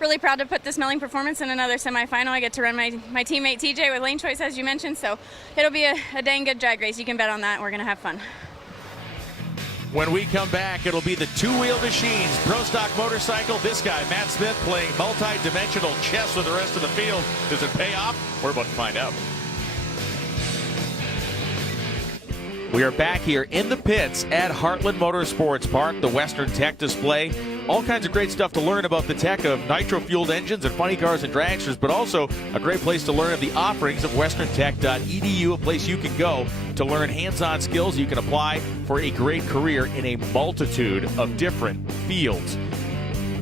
really proud to put this Melling Performance in another semifinal. I get to run my teammate TJ with lane choice, as you mentioned, so it'll be a dang good drag race. You can bet on that, and we're going to have fun. When we come back, it'll be the two-wheel machines. Pro Stock Motorcycle. This guy, Matt Smith, playing multi-dimensional chess with the rest of the field. Does it pay off? We're about to find out. We are back here in the pits at Heartland Motorsports Park, the Western Tech display. All kinds of great stuff to learn about the tech of nitro-fueled engines and funny cars and dragsters, but also a great place to learn of the offerings of westerntech.edu, a place you can go to learn hands-on skills you can apply for a great career in a multitude of different fields.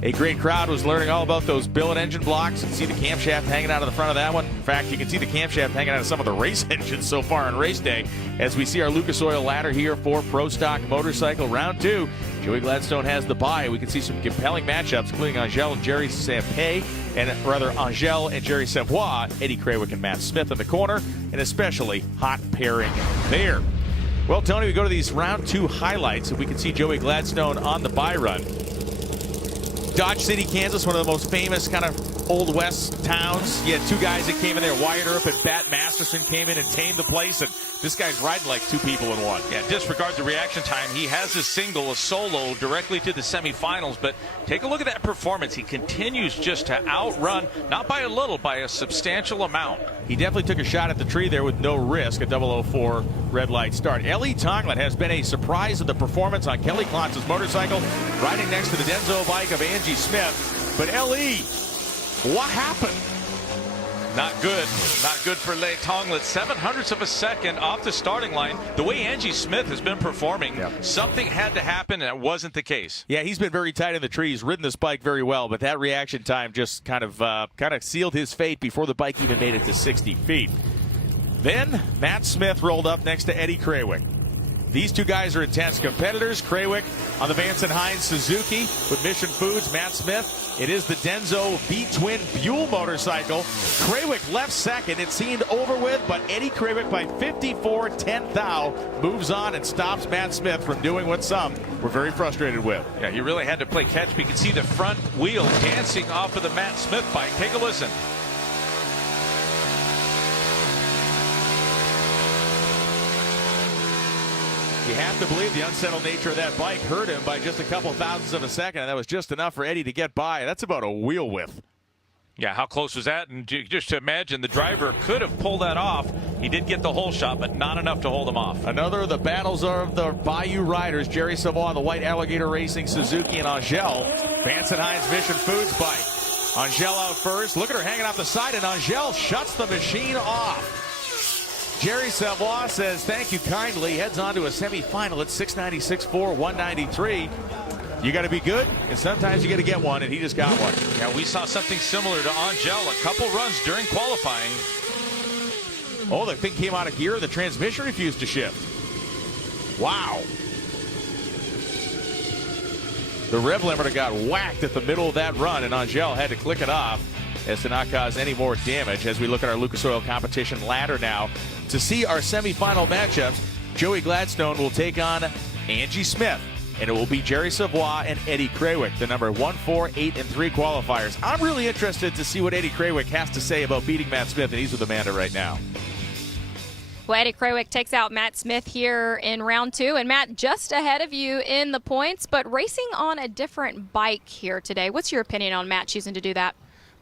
A great crowd was learning all about those billet engine blocks. You can see the camshaft hanging out of the front of that one. In fact, you can see the camshaft hanging out of some of the race engines so far on race day as we see our Lucas Oil ladder here for Pro Stock Motorcycle Round 2. Joey Gladstone has the bye. We can see some compelling matchups, including Angel and Jerry Savoie, Angel and Jerry Savoie, Eddie Krawick and Matt Smith in the corner, and especially hot pairing there. Well, Tony, we go to these Round 2 highlights, and we can see Joey Gladstone on the bye run. Dodge City, Kansas, one of the most famous kind of Old West towns. You had two guys that came in there. Wyatt Earp and Bat Masterson came in and tamed the place, and this guy's riding like two people in one. Yeah, disregard the reaction time. He has a single, a solo, directly to the semifinals, but take a look at that performance. He continues just to outrun, not by a little, by a substantial amount. He definitely took a shot at the tree there with no risk. A 004 red light start. Ellie Tonglin has been a surprise of the performance on Kelly Klotz's motorcycle, riding next to the Denso bike of Angie Smith. But Ellie, what happened? Not good. Not good for Leigh Tonglin. 0.07 of a second off the starting line. The way Angie Smith has been performing, something had to happen, and that wasn't the case. Yeah, he's been very tight in the trees, ridden this bike very well, but that reaction time just kind of sealed his fate before the bike even made it to 60 feet. Then Matt Smith rolled up next to Eddie Krawiec. These two guys are intense competitors. Krawiec on the Vance & Hines Suzuki with Mission Foods. Matt Smith, it is the Denso V-Twin Buell motorcycle. Krawiec left second. It seemed over with, but Eddie Krawiec by 54/10 thou moves on and stops Matt Smith from doing what some were very frustrated with. Yeah, he really had to play catch. You can see the front wheel dancing off of the Matt Smith bike. Take a listen. You have to believe the unsettled nature of that bike hurt him by just a couple thousandths of a second, and that was just enough for Eddie to get by. That's about a wheel width. Yeah, how close was that? And just to imagine, the driver could have pulled that off. He did get the whole shot, but not enough to hold him off. Another of the battles of the Bayou riders, Jerry Savoy, the White Alligator Racing Suzuki, and Angel. Vance & Hines Mission Foods bike. Angel out first. Look at her hanging off the side, and Angel shuts the machine off. Jerry Savoy says thank you kindly, heads on to a semifinal at 696.4, 193. You got to be good, and sometimes you got to get one, and he just got one. Yeah, we saw something similar to Angel a couple runs during qualifying. Oh, the thing came out of gear. The transmission refused to shift. Wow. The rev limiter got whacked at the middle of that run, and Angel had to click it off as to not cause any more damage. As we look at our Lucas Oil competition ladder now, to see our semifinal matchups, Joey Gladstone will take on Angie Smith, and it will be Jerry Savoy and Eddie Krawiec, the number 1, 4, 8, and 3 qualifiers. I'm really interested to see what Eddie Krawiec has to say about beating Matt Smith, and he's with Amanda right now. Well, Eddie Krawiec takes out Matt Smith here in round 2, and Matt just ahead of you in the points, but racing on a different bike here today. What's your opinion on Matt choosing to do that?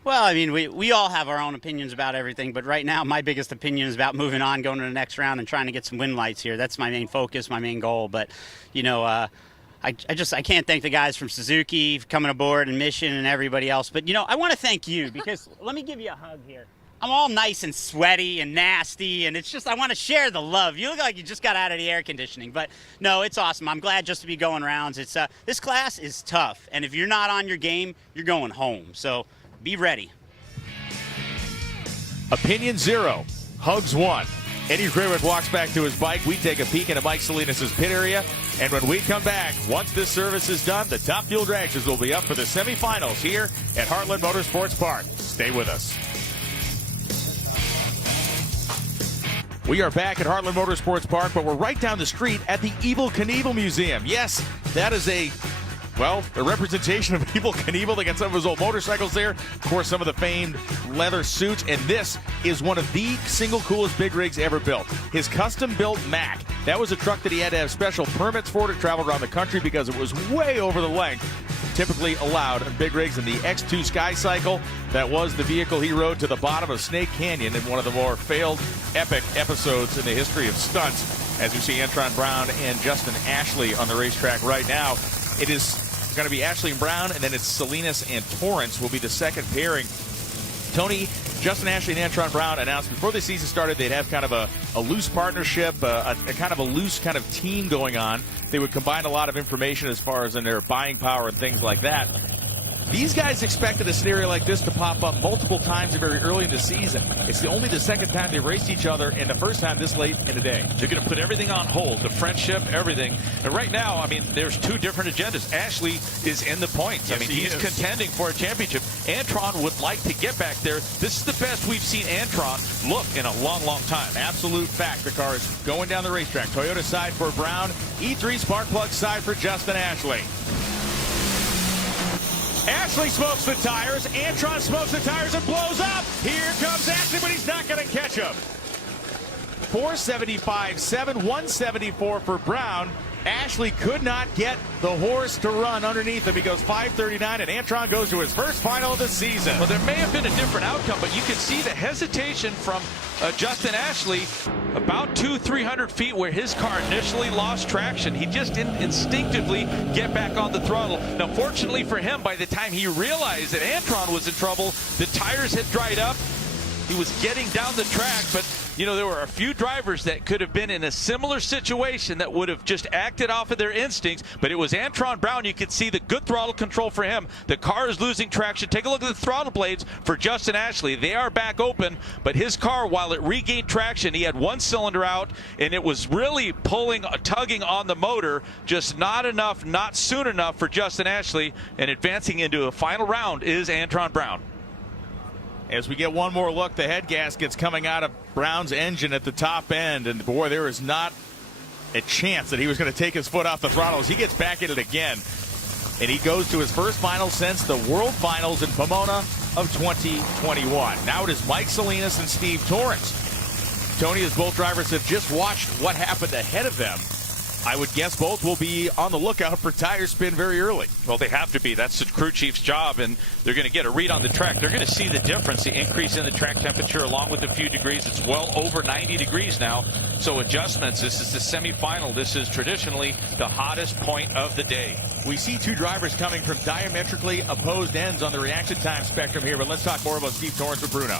Well, I mean, we all have our own opinions about everything, but right now my biggest opinion is about moving on, going to the next round, and trying to get some win lights here. That's my main focus, my main goal. But, you know, I can't thank the guys from Suzuki for coming aboard and Mission and everybody else. But, you know, I want to thank you because let me give you a hug here. I'm all nice and sweaty and nasty, and it's just I want to share the love. You look like you just got out of the air conditioning, but no, it's awesome. I'm glad just to be going rounds. It's this class is tough, and if you're not on your game, you're going home. So be ready. Opinion 0, hugs 1. Eddie Krawiec walks back to his bike. We take a peek into Mike Salinas' pit area. And when we come back, once this service is done, the Top Fuel Dragsters will be up for the semifinals here at Heartland Motorsports Park. Stay with us. We are back at Heartland Motorsports Park, but we're right down the street at the Evel Knievel Museum. Yes, that is a representation of Evel Knievel. They got some of his old motorcycles there. Of course, some of the famed leather suits. And this is one of the single coolest big rigs ever built. His custom-built Mack. That was a truck that he had to have special permits for to travel around the country because it was way over the length typically allowed in big rigs. In the X2 Sky Cycle, that was the vehicle he rode to the bottom of Snake Canyon in one of the more failed epic episodes in the history of stunts. As we see Antron Brown and Justin Ashley on the racetrack right now, it is going to be Ashley and Brown, and then it's Salinas and Torrance will be the second pairing. Tony, Justin Ashley and Antron Brown announced before the season started they'd have kind of a loose partnership, a kind of a loose kind of team going on. They would combine a lot of information as far as in their buying power and things like that. These guys expected a scenario like this to pop up multiple times very early in the season. It's only the second time they raced each other, and the first time this late in the day. They're going to put everything on hold, the friendship, everything. And right now, I mean, there's two different agendas. Ashley is in the points. Yes, I mean, he's contending for a championship. Antron would like to get back there. This is the best we've seen Antron look in a long, long time. Absolute fact. The car is going down the racetrack. Toyota side for Brown. E3 spark plug side for Justin Ashley. Ashley smokes the tires. Antron smokes the tires and blows up. Here comes Ashley, but he's not going to catch him. 475.7, 174 for Brown. Ashley could not get the horse to run underneath him. He goes 5:39, and Antron goes to his first final of the season. Well, there may have been a different outcome, but you can see the hesitation from Justin Ashley about 200-300 feet where his car initially lost traction. He just didn't instinctively get back on the throttle. Now, fortunately for him, by the time he realized that Antron was in trouble, the tires had dried up. He was getting down the track, but you know, there were a few drivers that could have been in a similar situation that would have just acted off of their instincts, but it was Antron Brown. You could see the good throttle control for him. The car is losing traction. Take a look at the throttle blades for Justin Ashley. They are back open, but his car, while it regained traction, he had one cylinder out, and it was really tugging on the motor, just not enough, not soon enough for Justin Ashley, and advancing into a final round is Antron Brown. As we get one more look, the head gaskets coming out of Brown's engine at the top end. And boy, there is not a chance that he was going to take his foot off the throttle as he gets back at it again. And he goes to his first final since the World Finals in Pomona of 2021. Now it is Mike Salinas and Steve Torrence. Tony, as both drivers have just watched what happened ahead of them, I would guess both will be on the lookout for tire spin very early. Well, they have to be. That's the crew chief's job, and they're going to get a read on the track. They're going to see the difference, the increase in the track temperature along with a few degrees. It's well over 90 degrees now. So adjustments. This is the semifinal. This is traditionally the hottest point of the day. We see two drivers coming from diametrically opposed ends on the reaction time spectrum here, but let's talk more about Steve Torrence with Bruno.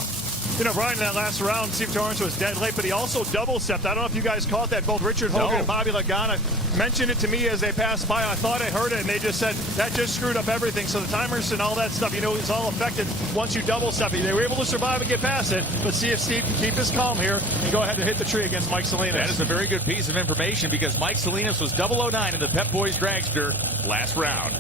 You know, Brian, in that last round, Steve Torrence was dead late, but he also double-stepped. I don't know if you guys caught that. Both Richard Hogan and Bobby Lagana mentioned it to me as they passed by. I thought I heard it, and they just said that just screwed up everything. So the timers and all that stuff, you know, it's all affected once you double-step. They were able to survive and get past it, but see if Steve can keep his calm here and go ahead and hit the tree against Mike Salinas. That is a very good piece of information because Mike Salinas was 009 in the Pep Boys Dragster last round.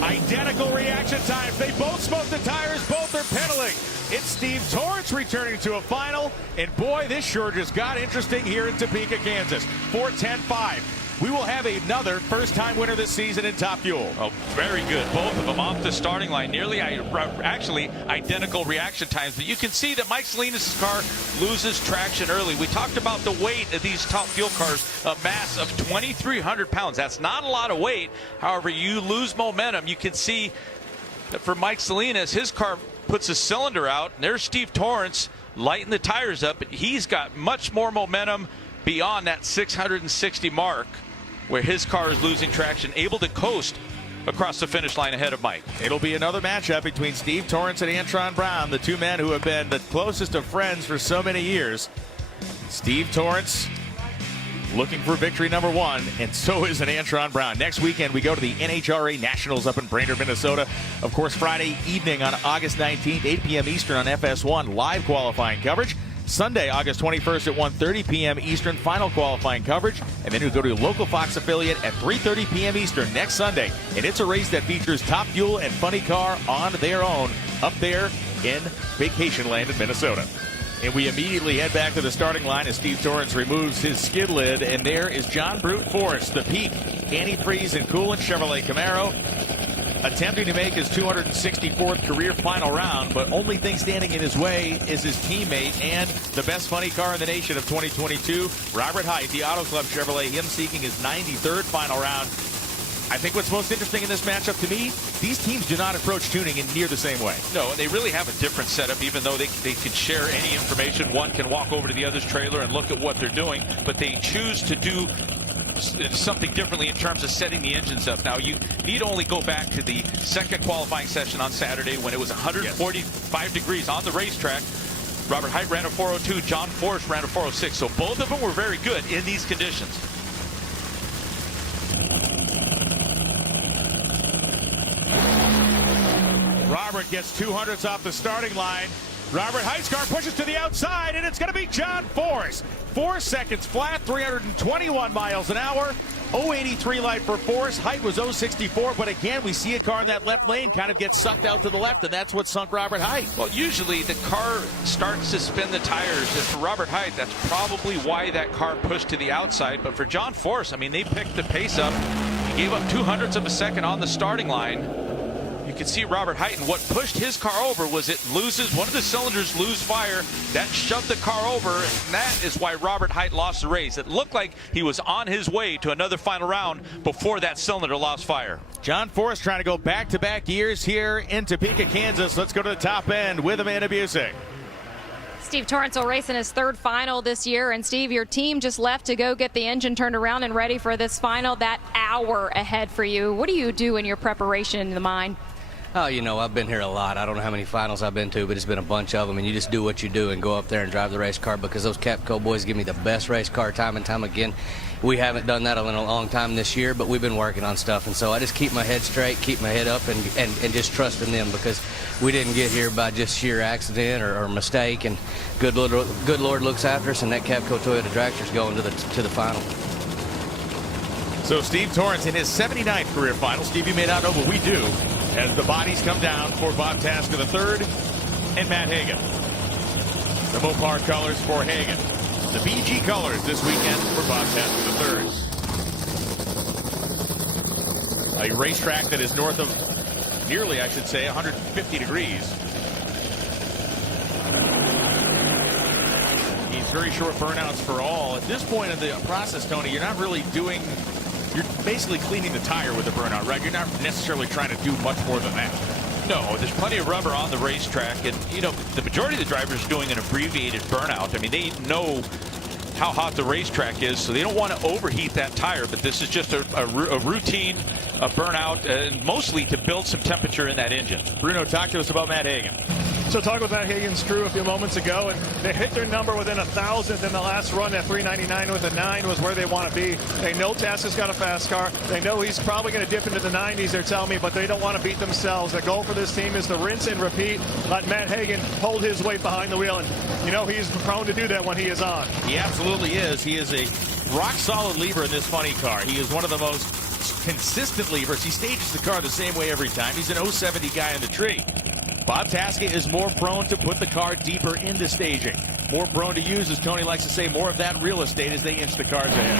Identical reaction times. They both smoked the tires. Both are pedaling. It's Steve Torrence returning to a final. And boy, this sure just got interesting here in Topeka, Kansas. 4:10.5. We will have another first-time winner this season in Top Fuel. Oh, very good. Both of them off the starting line. Nearly, actually, identical reaction times. But you can see that Mike Salinas' car loses traction early. We talked about the weight of these Top Fuel cars, a mass of 2,300 pounds. That's not a lot of weight. However, you lose momentum. You can see that for Mike Salinas, his car puts a cylinder out. And there's Steve Torrence lighting the tires up. But he's got much more momentum beyond that 660 mark, where his car is losing traction, able to coast across the finish line ahead of Mike. It'll be another matchup between Steve Torrence and Antron Brown, the two men who have been the closest of friends for so many years. Steve Torrence looking for victory number one, and so is an Antron Brown. Next weekend, we go to the NHRA Nationals up in Brainerd, Minnesota. Of course, Friday evening on August 19th, 8 p.m. Eastern on FS1, live qualifying coverage. Sunday, August 21st at 1:30 p.m. Eastern, final qualifying coverage. And then we go to a local Fox affiliate at 3:30 p.m. Eastern next Sunday. And it's a race that features Top Fuel and Funny Car on their own up there in Vacation Land in Minnesota. And we immediately head back to the starting line as Steve Torrence removes his skid lid. And there is John Brute Forrest, the Peak antifreeze and coolant Chevrolet Camaro, attempting to make his 264th career final round, but only thing standing in his way is his teammate and the best funny car in the nation of 2022, Robert Height, the Auto Club Chevrolet, him seeking his 93rd final round. I think what's most interesting in this matchup to me, these teams do not approach tuning in near the same way. No, they really have a different setup, even though they can share any information. One can walk over to the other's trailer and look at what they're doing, but they choose to do something differently in terms of setting the engines up. Now, you need only go back to the second qualifying session on Saturday when it was 145 degrees on the racetrack. Robert Height ran a 402, John Forrest ran a 406, so both of them were very good in these conditions. Robert gets 200s off the starting line. Robert Height's car pushes to the outside, and it's going to be John Forrest. 4 seconds flat, 321 miles an hour. 083 light for Force. Height was 064, but again, we see a car in that left lane kind of get sucked out to the left, and that's what sunk Robert Height. Well, usually the car starts to spin the tires, and for Robert Height, that's probably why that car pushed to the outside. But for John Force, I mean, they picked the pace up. He gave up 0.02 of a second on the starting line. You can see Robert Height, and what pushed his car over was it loses, one of the cylinders lose fire. That shoved the car over, and that is why Robert Height lost the race. It looked like he was on his way to another final round before that cylinder lost fire. John Force trying to go back-to-back years here in Topeka, Kansas. Let's go to the top end with Amanda Busick. Steve Torrance will race in his third final this year. And Steve, your team just left to go get the engine turned around and ready for this final. That hour ahead for you. What do you do in your preparation in the mine? Oh, you know, I've been here a lot. I don't know how many finals I've been to, but it's been a bunch of them. And you just do what you do and go up there and drive the race car, because those Capco boys give me the best race car time and time again. We haven't done that in a long time this year, but we've been working on stuff. And so I just keep my head straight, keep my head up, and just trust in them, because we didn't get here by just sheer accident or mistake. And good Lord looks after us, and that Capco Toyota dragster's going to the final. So Steve Torrance in his 79th career final. Steve, you may not know, but we do, as the bodies come down for Bob Tasker III and Matt Hagan. The Mopar colors for Hagan. The BG colors this weekend for Bob Tasker III. A racetrack that is north of nearly, I should say, 150 degrees. Means very short burnouts for all. At this point in the process, Tony, you're not really doing... You're basically cleaning the tire with the burnout, right? You're not necessarily trying to do much more than that. No, there's plenty of rubber on the racetrack, and you know the majority of the drivers are doing an abbreviated burnout. I mean, they know how hot the racetrack is, so they don't want to overheat that tire. But this is just a routine burnout, and mostly to build some temperature in that engine. Bruno, talk to us about Matt Hagan. So talked with Matt Hagan's crew a few moments ago, and they hit their number within 1,000th in the last run. At 399 with a 9 was where they want to be. They know Tasker's got a fast car. They know he's probably going to dip into the 90s, they're telling me, but they don't want to beat themselves. The goal for this team is to rinse and repeat, let Matt Hagan hold his weight behind the wheel, and you know he's prone to do that when he is on. He absolutely is. He is a rock-solid lever in this funny car. He is one of the most consistent levers. He stages the car the same way every time. He's an 070 guy in the tree. Bob Tasker is more prone to put the car deeper into staging. More prone to use, as Tony likes to say, more of that real estate as they inch the cars ahead.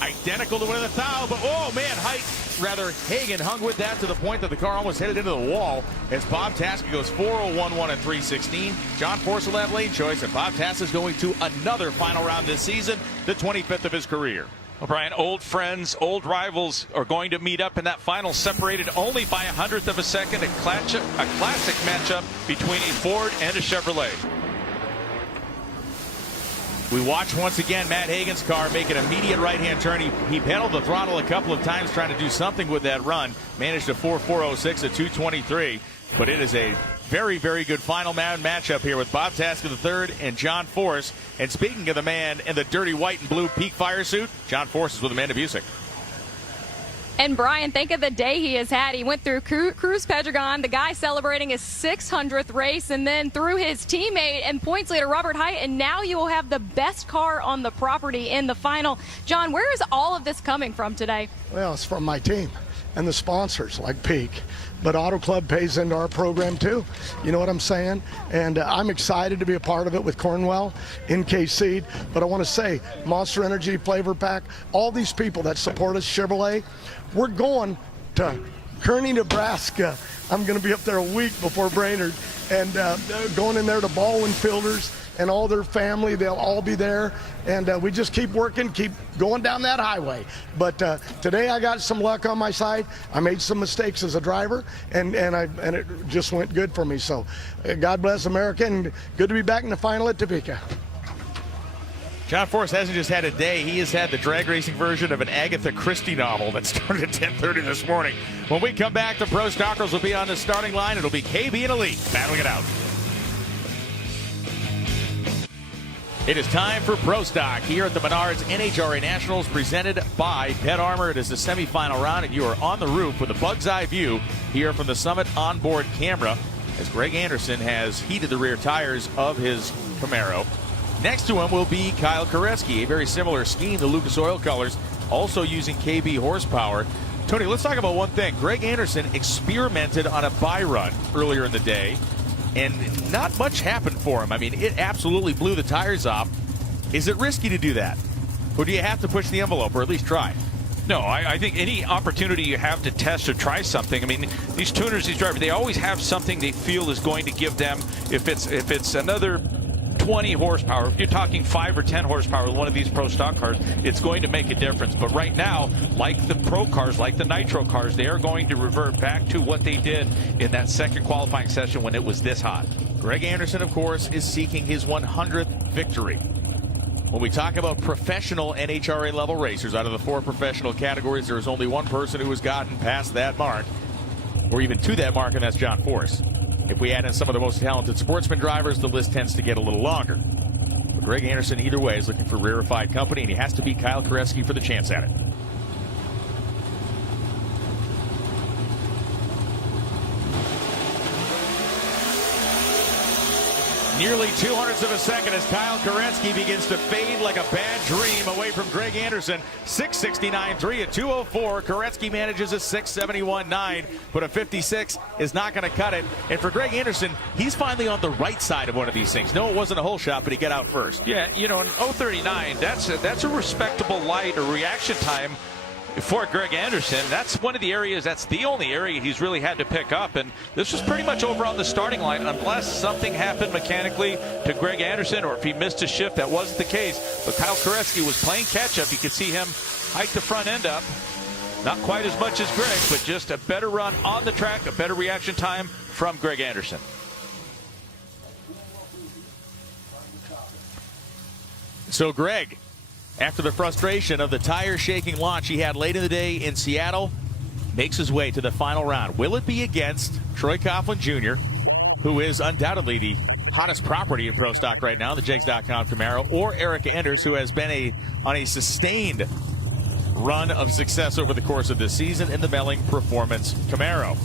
Identical to one of the Thau, but oh man, Hagan hung with that to the point that the car almost headed into the wall as Bob Tasker goes 4.011 and 316. John Force will have lane choice, and Bob Tasker is going to another final round this season, the 25th of his career. Well, Brian, old friends, old rivals are going to meet up in that final, separated only by 100th of a second. A classic matchup between a Ford and a Chevrolet. We watch once again Matt Hagan's car make an immediate right-hand turn. He pedaled the throttle a couple of times trying to do something with that run. Managed a 4.406 at 223. But it is a very, very good final matchup here with Bob Tasker III and John Force. And speaking of the man in the dirty white and blue peak fire suit, John Force is with Amanda Busick. And Brian, think of the day he has had. He went through Cruz Pedregon, the guy celebrating his 600th race, and then through his teammate and points leader Robert Height, and now you will have the best car on the property in the final. John, where is all of this coming from today? Well, it's from my team and the sponsors like Peak. But Auto Club pays into our program too. You know what I'm saying? And I'm excited to be a part of it with Cornwell, NK Seed. But I want to say, Monster Energy Flavor Pack, all these people that support us, Chevrolet, we're going to Kearney, Nebraska. I'm going to be up there a week before Brainerd, and going in there to Baldwin Fielders and all their family. They'll all be there, and we just keep working, keep going down that highway. But today I got some luck on my side. I made some mistakes as a driver, and it just went good for me. So God bless America, and good to be back in the final at Topeka. John Force hasn't just had a day, he has had the drag racing version of an Agatha Christie novel that started at 10:30 this morning. When we come back, the Pro Stockers will be on the starting line. It'll be KB and Elite battling it out. It is time for Pro Stock here at the Menards NHRA Nationals, presented by Pet Armor. It is the semifinal round, and you are on the roof with a bug's eye view here from the Summit onboard camera as Greg Anderson has heated the rear tires of his Camaro. Next to him will be Kyle Koretsky, a very similar scheme, the Lucas Oil colors, also using KB horsepower. Tony, let's talk about one thing. Greg Anderson experimented on a buy run earlier in the day, and not much happened for him. I mean, it absolutely blew the tires off. Is it risky to do that? Or do you have to push the envelope, or at least try? No, I think any opportunity you have to test or try something. I mean, these tuners, these drivers, they always have something they feel is going to give them. If it's another 20 horsepower, if you're talking 5 or 10 horsepower with one of these pro stock cars, it's going to make a difference. But right now, like the pro cars, like the nitro cars, they are going to revert back to what they did in that second qualifying session when it was this hot. Greg Anderson, of course, is seeking his 100th victory. When we talk about professional NHRA level racers, out of the 4 professional categories, there is only one person who has gotten past that mark, or even to that mark, and that's John Force. If we add in some of the most talented sportsman drivers, the list tends to get a little longer. But Greg Anderson, either way, is looking for rarefied company, and he has to beat Kyle Koretsky for the chance at it. Nearly 200ths of a second as Kyle Koretsky begins to fade like a bad dream away from Greg Anderson. 669.3 at 204. Koretsky manages a 671.9, but a 56 is not going to cut it. And for Greg Anderson, he's finally on the right side of one of these things. No, it wasn't a whole shot, but he got out first. Yeah, you know, in 039, that's a respectable light or reaction time for Greg Anderson. That's one of the areas, that's the only area he's really had to pick up, and this was pretty much over on the starting line unless something happened mechanically to Greg Anderson, or if he missed a shift. That wasn't the case, but Kyle Koretsky was playing catch-up. You could see him hike the front end up, not quite as much as Greg, but just a better run on the track, a better reaction time from Greg Anderson. So Greg, after the frustration of the tire-shaking launch he had late in the day in Seattle, makes his way to the final round. Will it be against Troy Coughlin Jr., who is undoubtedly the hottest property in pro stock right now, the Jegs.com Camaro, or Erica Enders, who has been on a sustained run of success over the course of this season in the Melling Performance Camaro?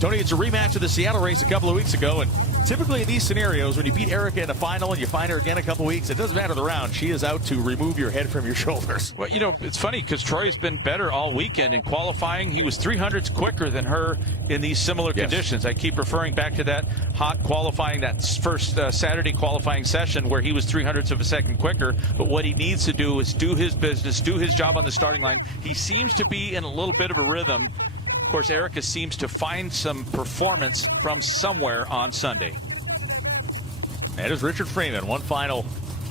Tony, it's a rematch of the Seattle race a couple of weeks ago, and typically in these scenarios, when you beat Erica in a final and you find her again a couple weeks, it doesn't matter the round. She is out to remove your head from your shoulders. Well, you know, it's funny because Troy's been better all weekend in qualifying. He was 300ths quicker than her in these similar conditions. I keep referring back to that hot qualifying, that first Saturday qualifying session where he was 300ths of a second quicker. But what he needs to do is do his business, do his job on the starting line. He seems to be in a little bit of a rhythm. Of course, Erica seems to find some performance from somewhere on Sunday. That is Richard Freeman. One final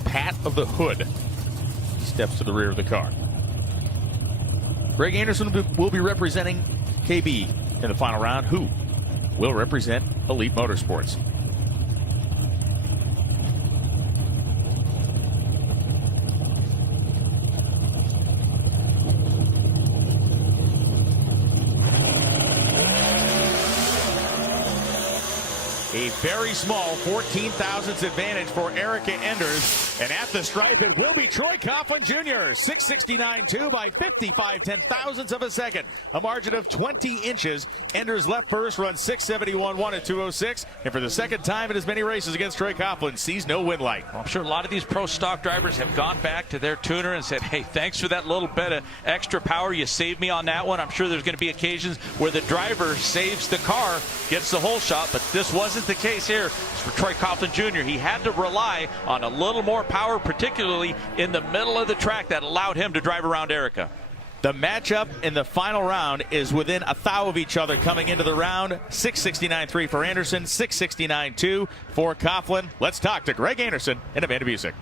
pat of the hood. Steps to the rear of the car. Greg Anderson will be representing KB in the final round, who will represent Elite Motorsports. A very small 14 thousandths advantage for Erica Enders. And at the stripe, it will be Troy Coughlin Jr. 669.2 by 55 ten-thousandths of a second. A margin of 20 inches. Enders left first, runs 671.1 at 206. And for the second time in as many races against Troy Coughlin, sees no win light. Well, I'm sure a lot of these pro stock drivers have gone back to their tuner and said, hey, thanks for that little bit of extra power. You saved me on that one. I'm sure there's going to be occasions where the driver saves the car, gets the whole shot, but this wasn't the case here. For Troy Coughlin Jr., he had to rely on a little more power, particularly in the middle of the track, that allowed him to drive around Erica. The matchup in the final round is within a thou of each other coming into the round. 669.3 for Anderson, 669.2 for Coughlin. Let's talk to Greg Anderson and Amanda Busick.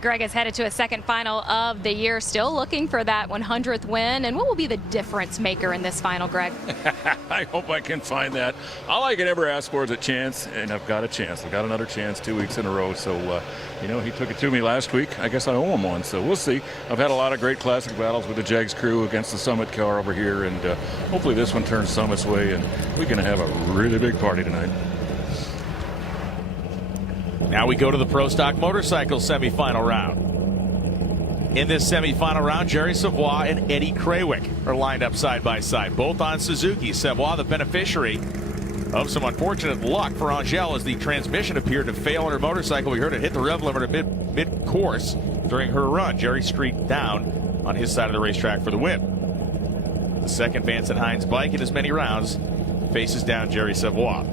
Greg is headed to a second final of the year, still looking for that 100th win. And what will be the difference maker in this final, Greg? I hope I can find that. All I can ever ask for is a chance, and I've got a chance. I've got another chance 2 weeks in a row. So, you know, he took it to me last week. I guess I owe him one, so we'll see. I've had a lot of great classic battles with the Jegs crew against the Summit car over here, and hopefully this one turns Summit's way, and we can have a really big party tonight. Now we go to the Pro Stock Motorcycle semifinal round. In this semifinal round, Jerry Savoy and Eddie Krawick are lined up side by side, both on Suzuki. Savoy, the beneficiary of some unfortunate luck for Angel as the transmission appeared to fail on her motorcycle. We heard it hit the rev limiter mid-course during her run. Jerry streaked down on his side of the racetrack for the win. The second Vance and Hines bike in as many rounds faces down Jerry Savoie.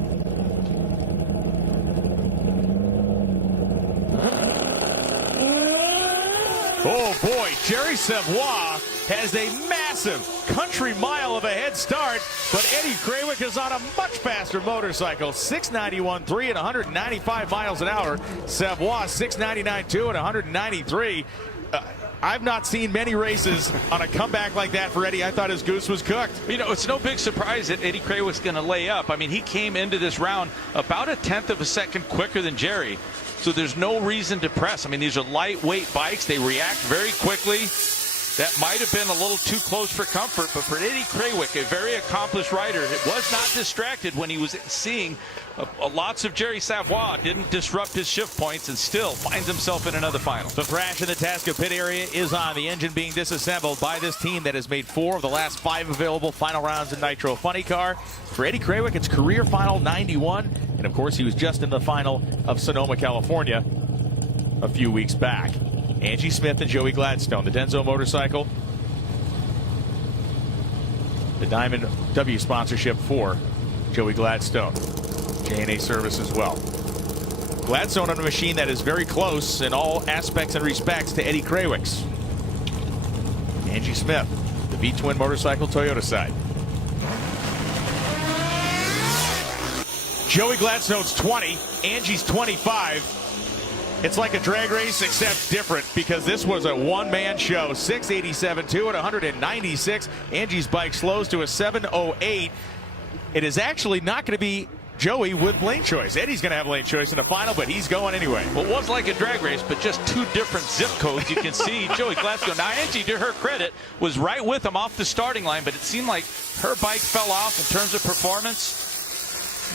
Oh boy, Jerry Savoie has a massive country mile of a head start, but Eddie Krawiec is on a much faster motorcycle, 691.3 at 195 miles an hour. Savoie 699.2 at 193. I've not seen many races on a comeback like that for Eddie. I thought his goose was cooked. You know, it's no big surprise that Eddie Krawiec's going to lay up. I mean, he came into this round about a tenth of a second quicker than Jerry. So there's no reason to press. I mean, these are lightweight bikes. They react very quickly. That might have been a little too close for comfort, but for Eddie Krawiec, a very accomplished rider, was not distracted when he was seeing lots of Jerry Savoie. Didn't disrupt his shift points and still finds himself in another final. The thrash in the Tasca pit area is on. The engine being disassembled by this team that has made 4 of the last 5 available final rounds in Nitro Funny Car. For Eddie Krawiec, it's career final 91. And of course, he was just in the final of Sonoma, California a few weeks back. Angie Smith and Joey Gladstone, the Denso motorcycle. The Diamond W sponsorship for Joey Gladstone. J&A service as well. Gladstone on a machine that is very close in all aspects and respects to Eddie Krawiec's. Angie Smith, the V-twin motorcycle Toyota side. Joey Gladstone's 20, Angie's 25. It's like a drag race, except different, because this was a one-man show. 687.2 at 196. Angie's bike slows to a 708. It is actually not going to be Joey with lane choice. Eddie's going to have lane choice in the final, but he's going anyway. Well, it was like a drag race, but just 2 different zip codes. You can see Joey Gladstone. Now, Angie, to her credit, was right with him off the starting line, but it seemed like her bike fell off in terms of performance.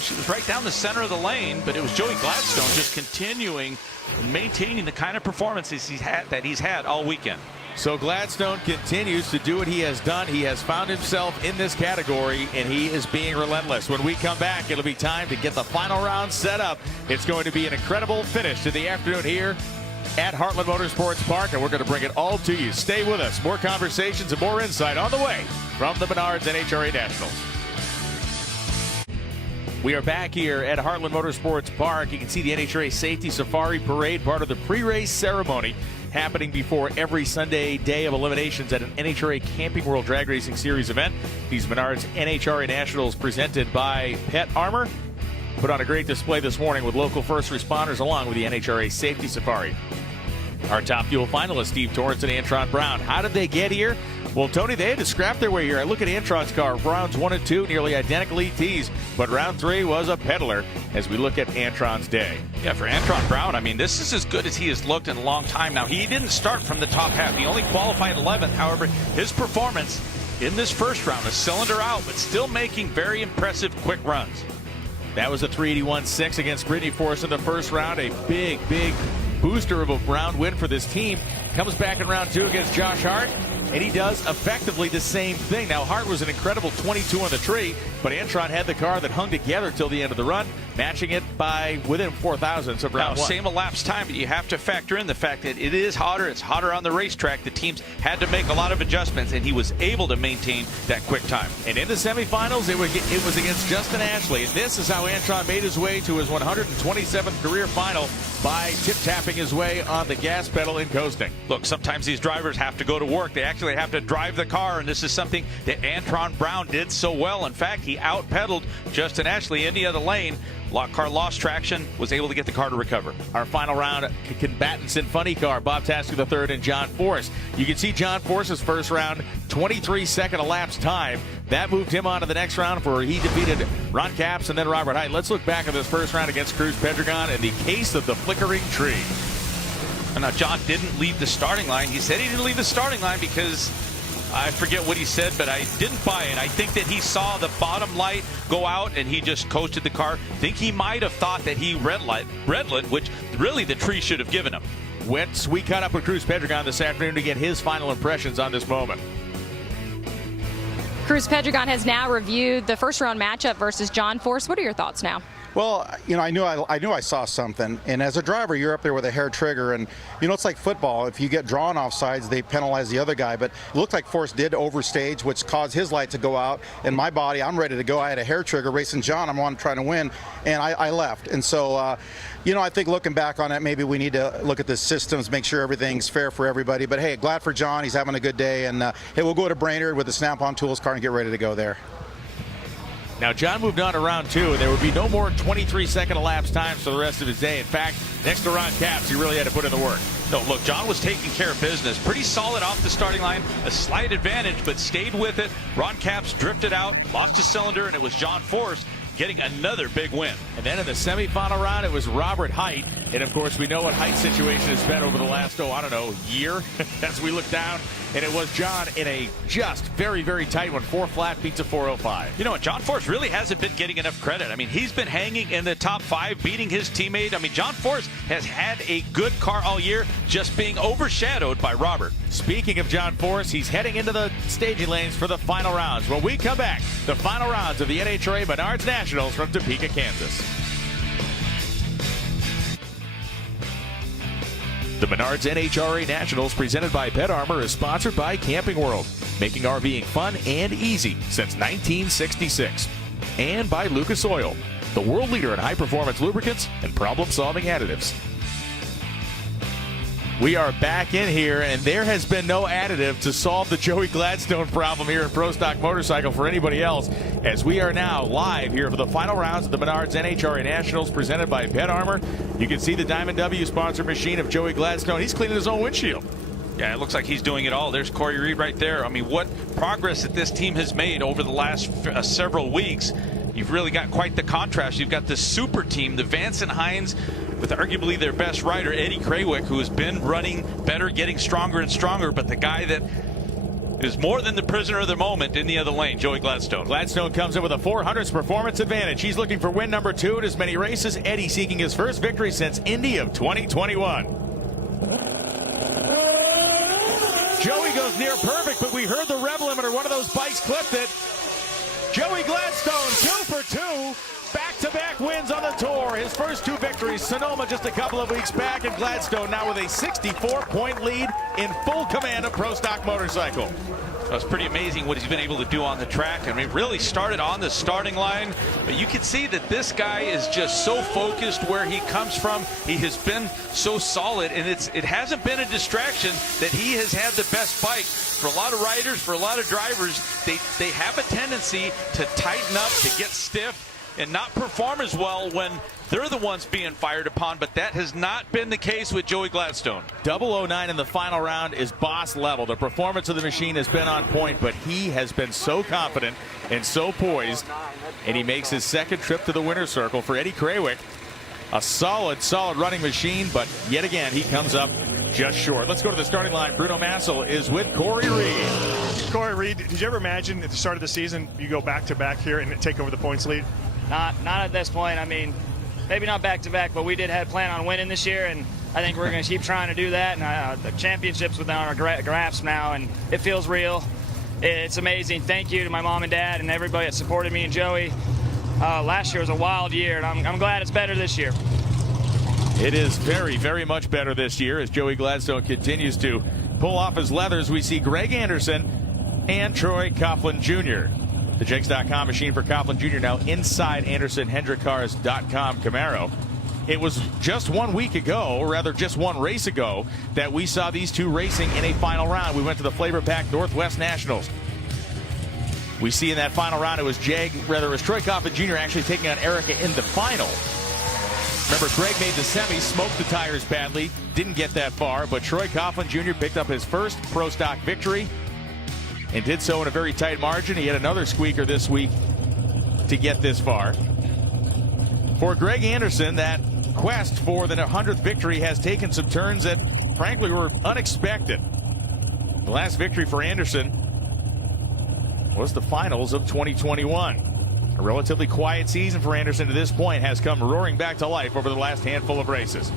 She was right down the center of the lane, but it was Joey Gladstone just continuing and maintaining the kind of performances he's had all weekend. So Gladstone continues to do what he has done. He has found himself in this category, and he is being relentless. When we come back, it'll be time to get the final round set up. It's going to be an incredible finish to the afternoon here at Heartland Motorsports Park, and we're going to bring it all to you. Stay with us. More conversations and more insight on the way from the Menards NHRA Nationals. We are back here at Heartland Motorsports Park. You can see the NHRA Safety Safari Parade, part of the pre-race ceremony happening before every Sunday day of eliminations at an NHRA Camping World Drag Racing Series event. These Menards NHRA Nationals presented by Pet Armor put on a great display this morning with local first responders along with the NHRA Safety Safari. Our Top Fuel finalists, Steve Torrance and Antron Brown. How did they get here? Well, Tony, they had to scrap their way here. I look at Antron's car. Rounds 1 and 2, nearly identical ETs, but round 3 was a peddler as we look at Antron's day. Yeah, for Antron Brown, I mean, this is as good as he has looked in a long time now. He didn't start from the top half. He only qualified 11th. However, his performance in this first round, a cylinder out, but still making very impressive quick runs. That was a 381.6 against Brittany Force in the first round. A big booster of a round win for this team. Comes back in round 2 against Josh Hart, and he does effectively the same thing. Now, Hart was an incredible 22 on the tree, but Antron had the car that hung together till the end of the run, matching it by within 4 thousandths of round 1. Same elapsed time, but you have to factor in the fact that it is hotter. It's hotter on the racetrack. The teams had to make a lot of adjustments, and he was able to maintain that quick time. And in the semifinals, it was against Justin Ashley. And this is how Antron made his way to his 127th career final by tip-tapping his way on the gas pedal and coasting. Look, sometimes these drivers have to go to work. They actually have to drive the car, and this is something that Antron Brown did so well. In fact, he out-pedaled Justin Ashley in the other lane. Car lost traction, was able to get the car to recover. Our final round, combatants in funny car, Bob Tasker III and John Force. You can see John Force's first round, 23-second elapsed time. That moved him on to the next round where he defeated Ron Capps and then Robert Height. Let's look back at this first round against Cruz Pedregon and the case of the flickering tree. And now John didn't leave the starting line. He said he didn't leave the starting line because I forget what he said, but I didn't buy it. I think that he saw the bottom light go out and he just coasted the car. I think he might have thought that he redlit, which really the tree should have given him. We caught up with Cruz Pedregon this afternoon to get his final impressions on this moment. Cruz Pedregon has now reviewed the first-round matchup versus John Force. What are your thoughts now? Well, I knew I saw something, and as a driver, you're up there with a hair trigger, and it's like football. If you get drawn off sides, they penalize the other guy. But it looked like Force did overstage, which caused his light to go out. And my body, I'm ready to go. I had a hair trigger racing John. I'm trying to win, and I left. And so, I think looking back on it, maybe we need to look at the systems, make sure everything's fair for everybody. But hey, glad for John. He's having a good day, and hey, we'll go to Brainerd with the Snap-on Tools car and get ready to go there. Now, John moved on to round 2, and there would be no more 23-second elapsed times for the rest of his day. In fact, next to Ron Capps, he really had to put in the work. No, look, John was taking care of business. Pretty solid off the starting line. A slight advantage, but stayed with it. Ron Capps drifted out, lost a cylinder, and it was John Force getting another big win. And then in the semifinal round, it was Robert Hight. And, of course, we know what Hight's situation has been over the last, year as we look down. And it was John in a just very, very tight one. 4 flat beats a 405. You know what? John Force really hasn't been getting enough credit. I mean, he's been hanging in the top 5, beating his teammate. I mean, John Force has had a good car all year, just being overshadowed by Robert. Speaking of John Force, he's heading into the staging lanes for the final rounds. When we come back, the final rounds of the NHRA Menards Nationals from Topeka, Kansas. The Menards NHRA Nationals, presented by Pet Armor, is sponsored by Camping World, making RVing fun and easy since 1966. And by Lucas Oil, the world leader in high-performance lubricants and problem-solving additives. We are back in here, and there has been no additive to solve the Joey Gladstone problem here in Pro Stock Motorcycle for anybody else, as we are now live here for the final rounds of the Menards NHRA Nationals presented by Pet Armor. You can see the Diamond W sponsored machine of Joey Gladstone. He's cleaning his own windshield. Yeah, it looks like he's doing it all. There's Corey Reed right there. I mean, what progress that this team has made over the last several weeks. You've really got quite the contrast. You've got this super team, the Vance and Hines, with arguably their best rider, Eddie Krawick, who has been running better, getting stronger and stronger, but the guy that is more than the prisoner of the moment in the other lane, Joey Gladstone. Gladstone comes in with a 400s performance advantage. He's looking for win number 2 in as many races. Eddie seeking his first victory since Indy of 2021. Joey goes near perfect, but we heard the rev limiter. One of those bikes clipped it. Joey Gladstone, 2 for 2. Back-to-back wins on the tour. His first 2 victories. Sonoma just a couple of weeks back, and Gladstone now with a 64-point lead in full command of Pro Stock Motorcycle. It's pretty amazing what he's been able to do on the track. I mean, really started on the starting line, but you can see that this guy is just so focused where he comes from. He has been so solid, and it hasn't been a distraction that he has had the best bike. For a lot of riders, for a lot of drivers, they have a tendency to tighten up, to get stiff, and not perform as well when they're the ones being fired upon, but that has not been the case with Joey Gladstone. 009 in the final round is boss level. The performance of the machine has been on point, but he has been so confident and so poised, and he makes his second trip to the winner's circle for Eddie Krawick. A solid running machine, but yet again, he comes up just short. Let's go to the starting line. Bruno Massel is with Corey Reed. Corey Reed, did you ever imagine at the start of the season you go back-to-back here and take over the points lead? Not at this point. I mean, maybe not back-to-back, but we did have plan on winning this year, and I think we're going to keep trying to do that. And the championship's within our grasp now, and it feels real. It's amazing. Thank you to my mom and dad and everybody that supported me and Joey. Last year was a wild year, and I'm glad it's better this year. It is very, very much better this year as Joey Gladstone continues to pull off his leathers. We see Greg Anderson and Troy Coughlin Jr. The Jakes.com machine for Coughlin Jr. now inside AndersonHendrickCars.com Camaro. It was just 1 week ago, or rather just one race ago, that we saw these two racing in a final round. We went to the Flavor Pack Northwest Nationals. We see in that final round it was Troy Coughlin Jr. actually taking on Erica in the final. Remember, Greg made the semis, smoked the tires badly, didn't get that far, but Troy Coughlin Jr. picked up his first Pro Stock victory and did so in a very tight margin. He had another squeaker this week to get this far. For Greg Anderson, that quest for the 100th victory has taken some turns that, frankly, were unexpected. The last victory for Anderson was the finals of 2021. A relatively quiet season for Anderson to this point has come roaring back to life over the last handful of races.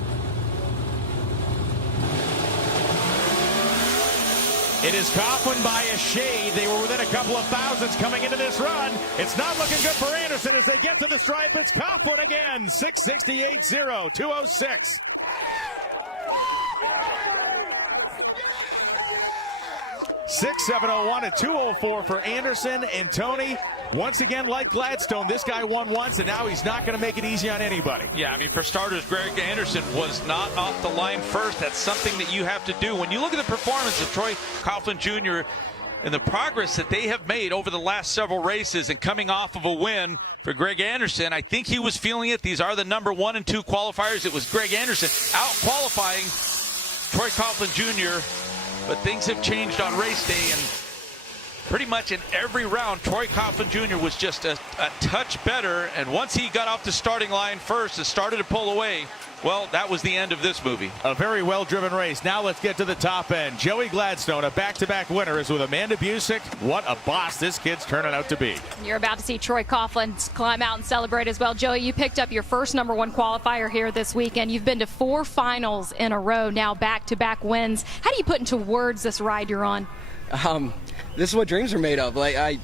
It is Coughlin by a shade. They were within a couple of thousands coming into this run. It's not looking good for Anderson as they get to the stripe. It's Coughlin again. 668.0, 206. .6701 at 204 for Anderson and Tony. Once again, like Gladstone, this guy won once, and now he's not going to make it easy on anybody. Yeah, I mean, for starters, Greg Anderson was not off the line first. That's something that you have to do. When you look at the performance of Troy Coughlin Jr. and the progress that they have made over the last several races and coming off of a win for Greg Anderson, I think he was feeling it. These are the number 1 and 2 qualifiers. It was Greg Anderson out-qualifying Troy Coughlin Jr., but things have changed on race day, and pretty much in every round, Troy Coughlin Jr. was just a touch better, and once he got off the starting line first and started to pull away, well, that was the end of this movie. A very well-driven race. Now let's get to the top end. Joey Gladstone, a back-to-back winner, is with Amanda Busick. What a boss this kid's turning out to be. You're about to see Troy Coughlin climb out and celebrate as well. Joey, you picked up your first number 1 qualifier here this weekend. You've been to 4 finals in a row, now back-to-back wins. How do you put into words this ride you're on? This is what dreams are made of. Like I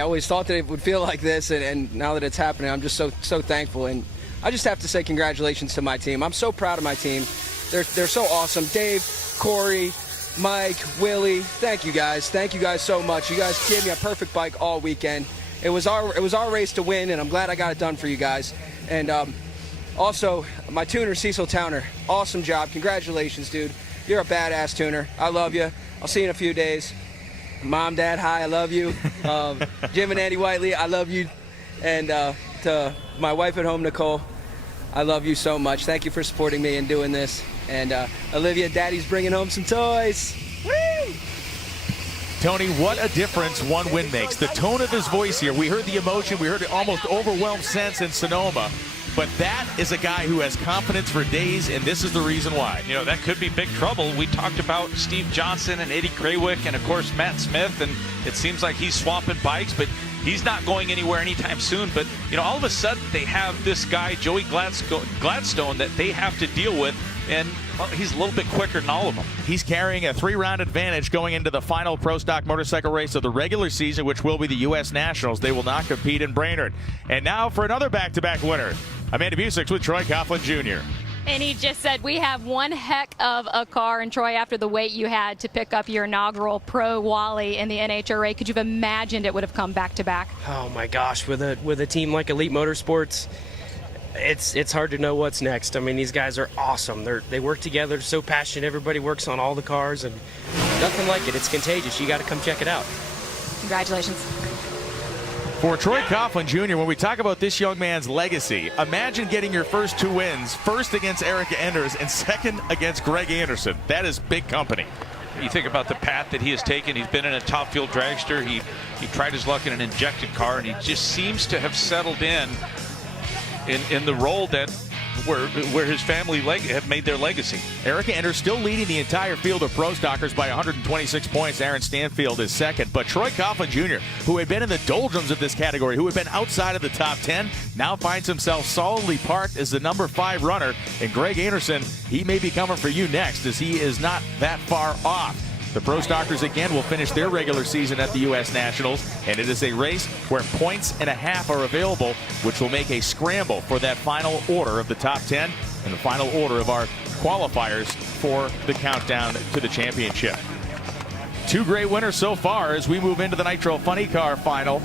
always thought that it would feel like this, and now that it's happening, I'm just so thankful. And I just have to say congratulations to my team. I'm so proud of my team. They're so awesome. Dave, Corey, Mike, Willie, thank you guys. Thank you guys so much. You guys gave me a perfect bike all weekend. It was our race to win, and I'm glad I got it done for you guys. And also, my tuner, Cecil Towner, awesome job. Congratulations, dude. You're a badass tuner. I love you. I'll see you in a few days. Mom, Dad, hi, I love you. Jim and Andy Whiteley, I love you. And to my wife at home, Nicole, I love you so much. Thank you for supporting me and doing this. And Olivia, Daddy's bringing home some toys. Woo! Tony, what a difference one win makes. The tone of his voice here, we heard the emotion, we heard the almost overwhelmed sense in Sonoma. But that is a guy who has confidence for days, and this is the reason why. You know, that could be big trouble. We talked about Steve Johnson and Eddie Krawick and, of course, Matt Smith, and it seems like he's swapping bikes, but he's not going anywhere anytime soon. But, you know, all of a sudden they have this guy, Joey Gladstone, that they have to deal with, and well, he's a little bit quicker than all of them. He's carrying a 3-round advantage going into the final Pro Stock motorcycle race of the regular season, which will be the U.S. Nationals. They will not compete in Brainerd. And now for another back-to-back winner, Amanda Busick with Troy Coughlin Jr. And he just said, we have one heck of a car. And Troy, after the wait you had to pick up your inaugural Pro Wally in the NHRA, could you have imagined it would have come back-to-back? Oh, my gosh. With a team like Elite Motorsports, it's hard to know what's next. I mean, these guys are awesome. They work together, so passionate. Everybody works on all the cars, and nothing like it. It's contagious. You got to come check it out. Congratulations. For Troy Coughlin Jr., when we talk about this young man's legacy, imagine getting your first 2 wins, first against Erica Enders and second against Greg Anderson. That is big company. You think about the path that he has taken. He's been in a top field dragster. He tried his luck in an injected car, and he just seems to have settled in the role that where his family have made their legacy. Erica Enders still leading the entire field of Pro Stockers by 126 points. Aaron Stanfield is second. But Troy Coughlin Jr., who had been in the doldrums of this category, who had been outside of the top 10, now finds himself solidly parked as the number 5 runner. And Greg Anderson, he may be coming for you next, as he is not that far off. The Pro Stockers again will finish their regular season at the U.S. Nationals, and it is a race where 1.5 points are available, which will make a scramble for that final order of the top 10 and the final order of our qualifiers for the countdown to the championship. 2 great winners so far as we move into the Nitro Funny Car final.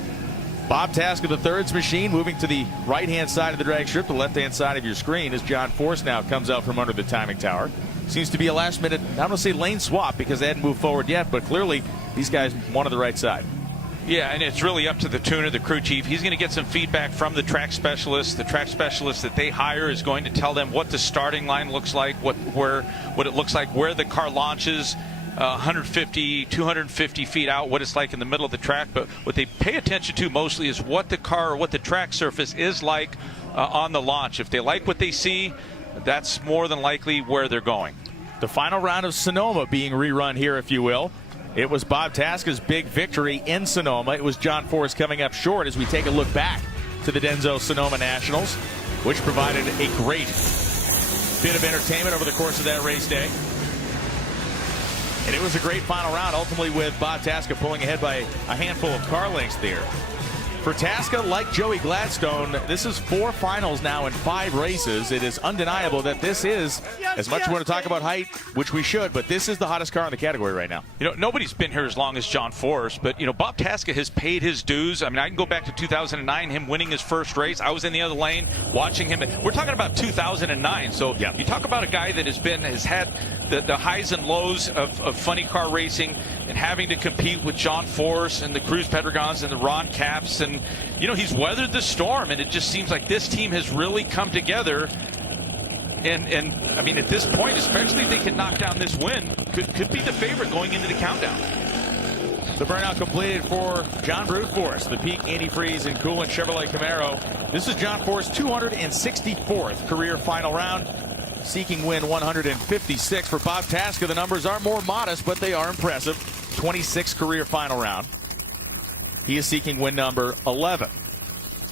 Bob Tasker III's machine moving to the right-hand side of the drag strip, the left-hand side of your screen, as John Force now comes out from under the timing tower. Seems to be a last-minute, I don't want to say lane swap because they hadn't moved forward yet, but clearly these guys wanted the right side. Yeah, and it's really up to the tuner, the crew chief. He's going to get some feedback from the track specialist. The track specialist that they hire is going to tell them what the starting line looks like, what it looks like, where the car launches, 150, 250 feet out, what it's like in the middle of the track. But what they pay attention to mostly is what the car or what the track surface is like on the launch. If they like what they see, that's more than likely where they're going. The final round of Sonoma being rerun here, if you will. It was Bob Tasker's big victory in Sonoma. It was John Force coming up short as we take a look back to the Denso Sonoma Nationals, which provided a great bit of entertainment over the course of that race day. And it was a great final round, ultimately with Bob Tasca pulling ahead by a handful of car lengths there. For Tasca, like Joey Gladstone, this is 4 finals now in 5 races. It is undeniable that this is, as much as we want to talk about height, which we should, but this is the hottest car in the category right now. You know, nobody's been here as long as John Force, but, you know, Bob Tasca has paid his dues. I mean, I can go back to 2009, him winning his first race. I was in the other lane watching him. We're talking about 2009, so yeah. You talk about a guy that has had the highs and lows of funny car racing and having to compete with John Force and the Cruz Pedregons and the Ron Capps, and you know, he's weathered the storm, and it just seems like this team has really come together. And I mean, at this point, especially if they can knock down this win, could be the favorite going into the countdown. The burnout completed for John Brute Force, the Peak Antifreeze and Coolant Chevrolet Camaro. This is John Force's 264th career final round, seeking win 156. For Bob Tasca, the numbers are more modest, but they are impressive. 26th career final round. He is seeking win number 11.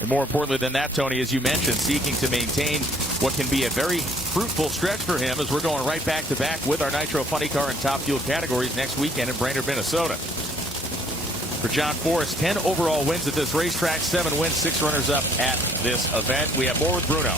And more importantly than that, Tony, as you mentioned, seeking to maintain what can be a very fruitful stretch for him, as we're going right back to back with our Nitro Funny Car and Top Fuel categories next weekend in Brainerd, Minnesota. For John Force, 10 overall wins at this racetrack, 7 wins, 6 runners-up at this event. We have more with Bruno.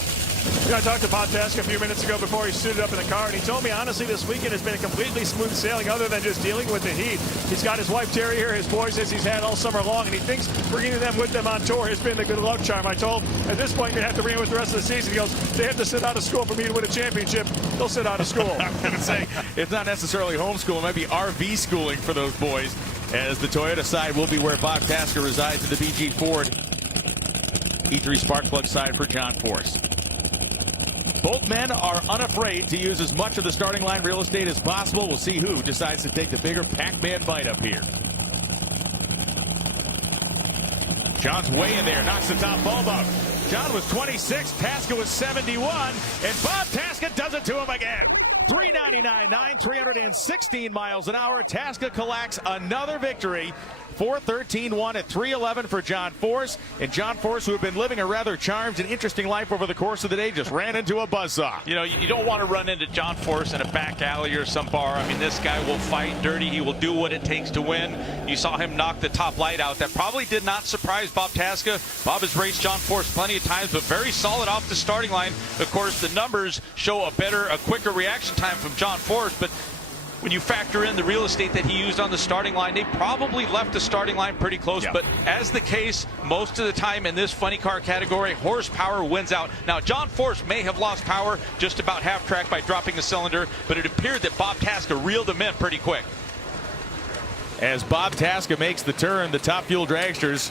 You know, I talked to Bob Tasca a few minutes ago before he suited up in the car, and he told me, honestly, this weekend has been a completely smooth sailing other than just dealing with the heat. He's got his wife Terry here, his boys as he's had all summer long, and he thinks bringing them with them on tour has been the good luck charm. I told him, at this point, you're going to have to bring him with the rest of the season. He goes, they have to sit out of school for me to win a championship. They'll sit out of school. I'm going to say, it's not necessarily homeschool. It might be RV schooling for those boys, as the Toyota side will be where Bob Tasca resides in the BG Ford E3 spark plug side for John Force. Both men are unafraid to use as much of the starting line real estate as possible. We'll see who decides to take the bigger Pac-Man bite up here. John's way in there, knocks the top bulb out. John was 26, Tasca was 71, and Bob Tasca does it to him again. 399.9, 316 miles an hour. Tasca collects another victory. 4:13.1 at 3:11 for John Force. And John Force, who had been living a rather charmed and interesting life over the course of the day, just ran into a buzzsaw. You know, you don't want to run into John Force in a back alley or some bar. I mean, this guy will fight dirty. He will do what it takes to win. You saw him knock the top light out. That probably did not surprise Bob Tasca. Bob has raced John Force plenty of times, but very solid off the starting line. Of course, the numbers show a quicker reaction time from John Force, but when you factor in the real estate that he used on the starting line, they probably left the starting line pretty close. Yeah. But as the case, most of the time in this funny car category, horsepower wins out. Now, John Force may have lost power just about half track by dropping the cylinder, but it appeared that Bob Tasca reeled him in pretty quick. As Bob Tasca makes the turn, the Top Fuel dragsters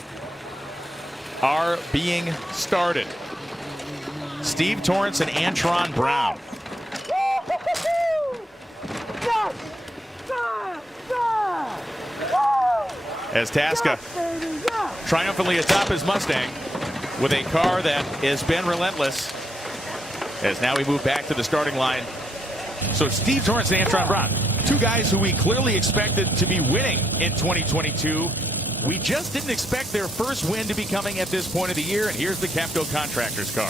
are being started. Steve Torrence and Antron Brown. As Tasca triumphantly atop his Mustang with a car that has been relentless, as now we move back to the starting line. So Steve Torrence and Antron Brown, two guys who we clearly expected to be winning in 2022. We just didn't expect their first win to be coming at this point of the year, and here's the Capco Contractors car.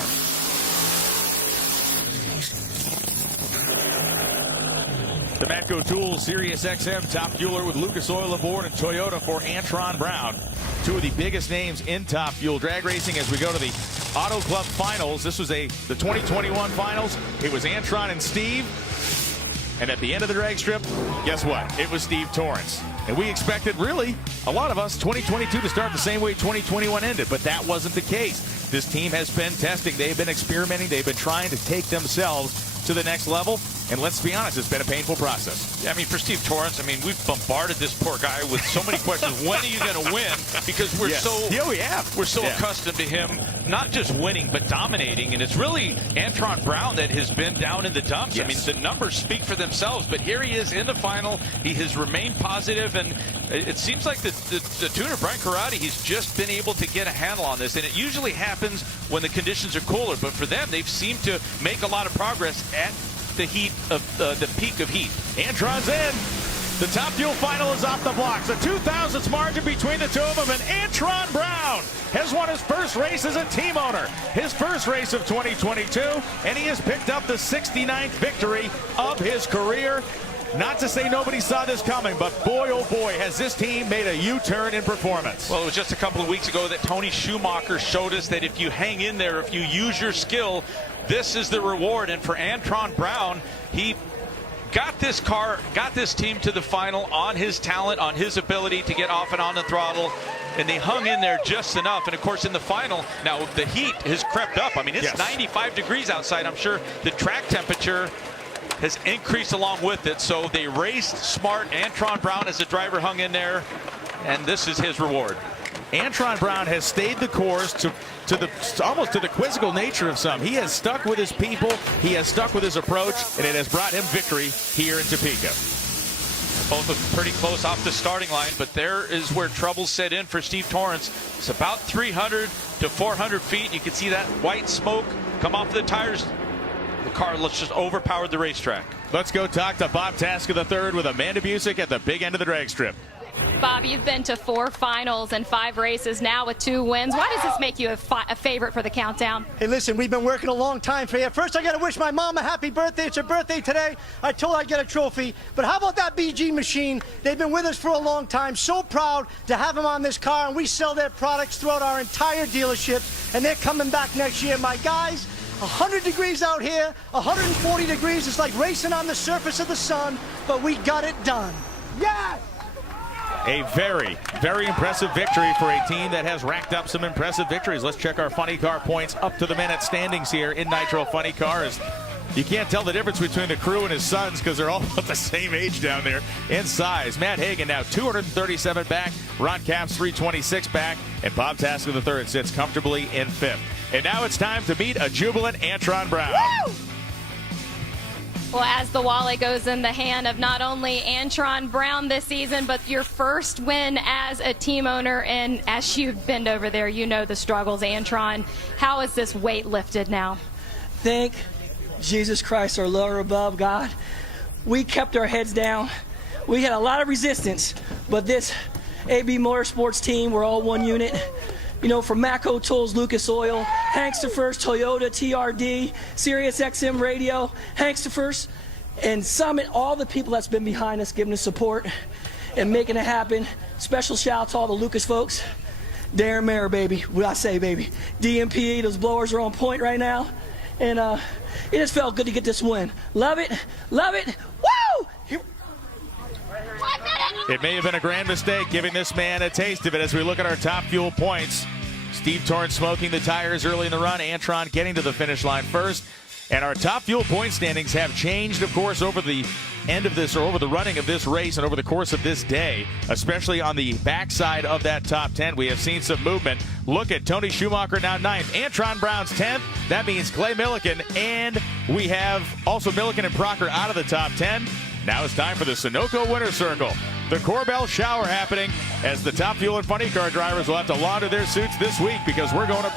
The Matco Tools Sirius XM Top Fueler with Lucas Oil aboard and Toyota for Antron Brown. Two of the biggest names in Top Fuel drag racing as we go to the Auto Club Finals. This was the 2021 Finals. It was Antron and Steve. And at the end of the drag strip, guess what? It was Steve Torrence. And we expected, really, a lot of us, 2022 to start the same way 2021 ended. But that wasn't the case. This team has been testing. They've been experimenting. They've been trying to take themselves to the next level. And let's be honest, it's been a painful process. Yeah, I mean, for Steve Torrence, I mean, we've bombarded this poor guy with so many questions. When are you going to win? Because we're we're so accustomed to him not just winning, but dominating. And it's really Antron Brown that has been down in the dumps. Yes. I mean, the numbers speak for themselves, but here he is in the final. He has remained positive, and it seems like the tuner, Brian Karate, he's just been able to get a handle on this. And it usually happens when the conditions are cooler, but for them, they've seemed to make a lot of progress at the heat of the peak of heat. Antron's in. The Top Fuel final is off the blocks. A 2,000ths margin between the two of them, and Antron Brown has won his first race as a team owner. His first race of 2022, and he has picked up the 69th victory of his career. Not to say nobody saw this coming, but boy, oh boy, has this team made a U-turn in performance. Well, it was just a couple of weeks ago that Tony Schumacher showed us that if you hang in there, if you use your skill, this is the reward. And for Antron Brown, he got this team to the final on his talent, on his ability to get off and on the throttle, and they hung in there just enough. And of course, in the final, now the heat has crept up. I mean, it's 95 degrees outside. I'm sure the track temperature has increased along with it. So they raced smart. Antron Brown as a driver hung in there, and this is his reward. Antron Brown has stayed the course almost to the quizzical nature of some. He has stuck with his people, he has stuck with his approach, and it has brought him victory here in Topeka. Both are pretty close off the starting line, but there is where trouble set in for Steve Torrence. It's about 300 to 400 feet. You can see that white smoke come off the tires. The car just overpowered the racetrack. Let's go talk to Bob Taska III with Amanda Busick at the big end of the drag strip. Bob, you've been to 4 finals and 5 races now with 2 wins. Why does this make you a favorite for the countdown? Hey, listen, we've been working a long time for you. First, I got to wish my mom a happy birthday. It's her birthday today. I told her I'd get a trophy. But how about that BG machine? They've been with us for a long time. So proud to have them on this car, and we sell their products throughout our entire dealership, and they're coming back next year. My guys, 100 degrees out here, 140 degrees. It's like racing on the surface of the sun, but we got it done. Yes! A very, very impressive victory for a team that has racked up some impressive victories. Let's check our funny car points up to the minute standings here in Nitro Funny Cars. You can't tell the difference between the crew and his sons because they're all about the same age down there in size. Matt Hagan now 237 back, Ron Capps 326 back, and Bob Taska III sits comfortably in 5th. And now it's time to meet a jubilant Antron Brown. Woo! Well, as the Wally goes in the hand of not only Antron Brown this season, but your first win as a team owner, and as you've been over there, you know the struggles, Antron. How is this weight lifted now? Thank Jesus Christ, our lower above God. We kept our heads down. We had a lot of resistance, but this AB Motorsports team, we're all one unit. You know, from Macco Tools, Lucas Oil, Hanks to First, Toyota, TRD, Sirius XM Radio, Hanks to First, and Summit, all the people that's been behind us, giving us support and making it happen. Special shout out to all the Lucas folks. Darren Mayer, baby. What I say, baby. DMPE, those blowers are on point right now. And it just felt good to get this win. Love it. Love it. Woo! It may have been a grand mistake giving this man a taste of it as we look at our top fuel points. Steve Torrence smoking the tires early in the run. Antron getting to the finish line first. And our top fuel point standings have changed, of course, over the end of this, or over the running of this race and over the course of this day, especially on the backside of that top 10. We have seen some movement. Look at Tony Schumacher now 9th. Antron Brown's 10th. That means Clay Milliken. And we have also Milliken and Proctor out of the top 10. Now it's time for the Sunoco Winner's Circle. The Corbell Shower happening as the top fuel and funny car drivers will have to launder their suits this week because we're going to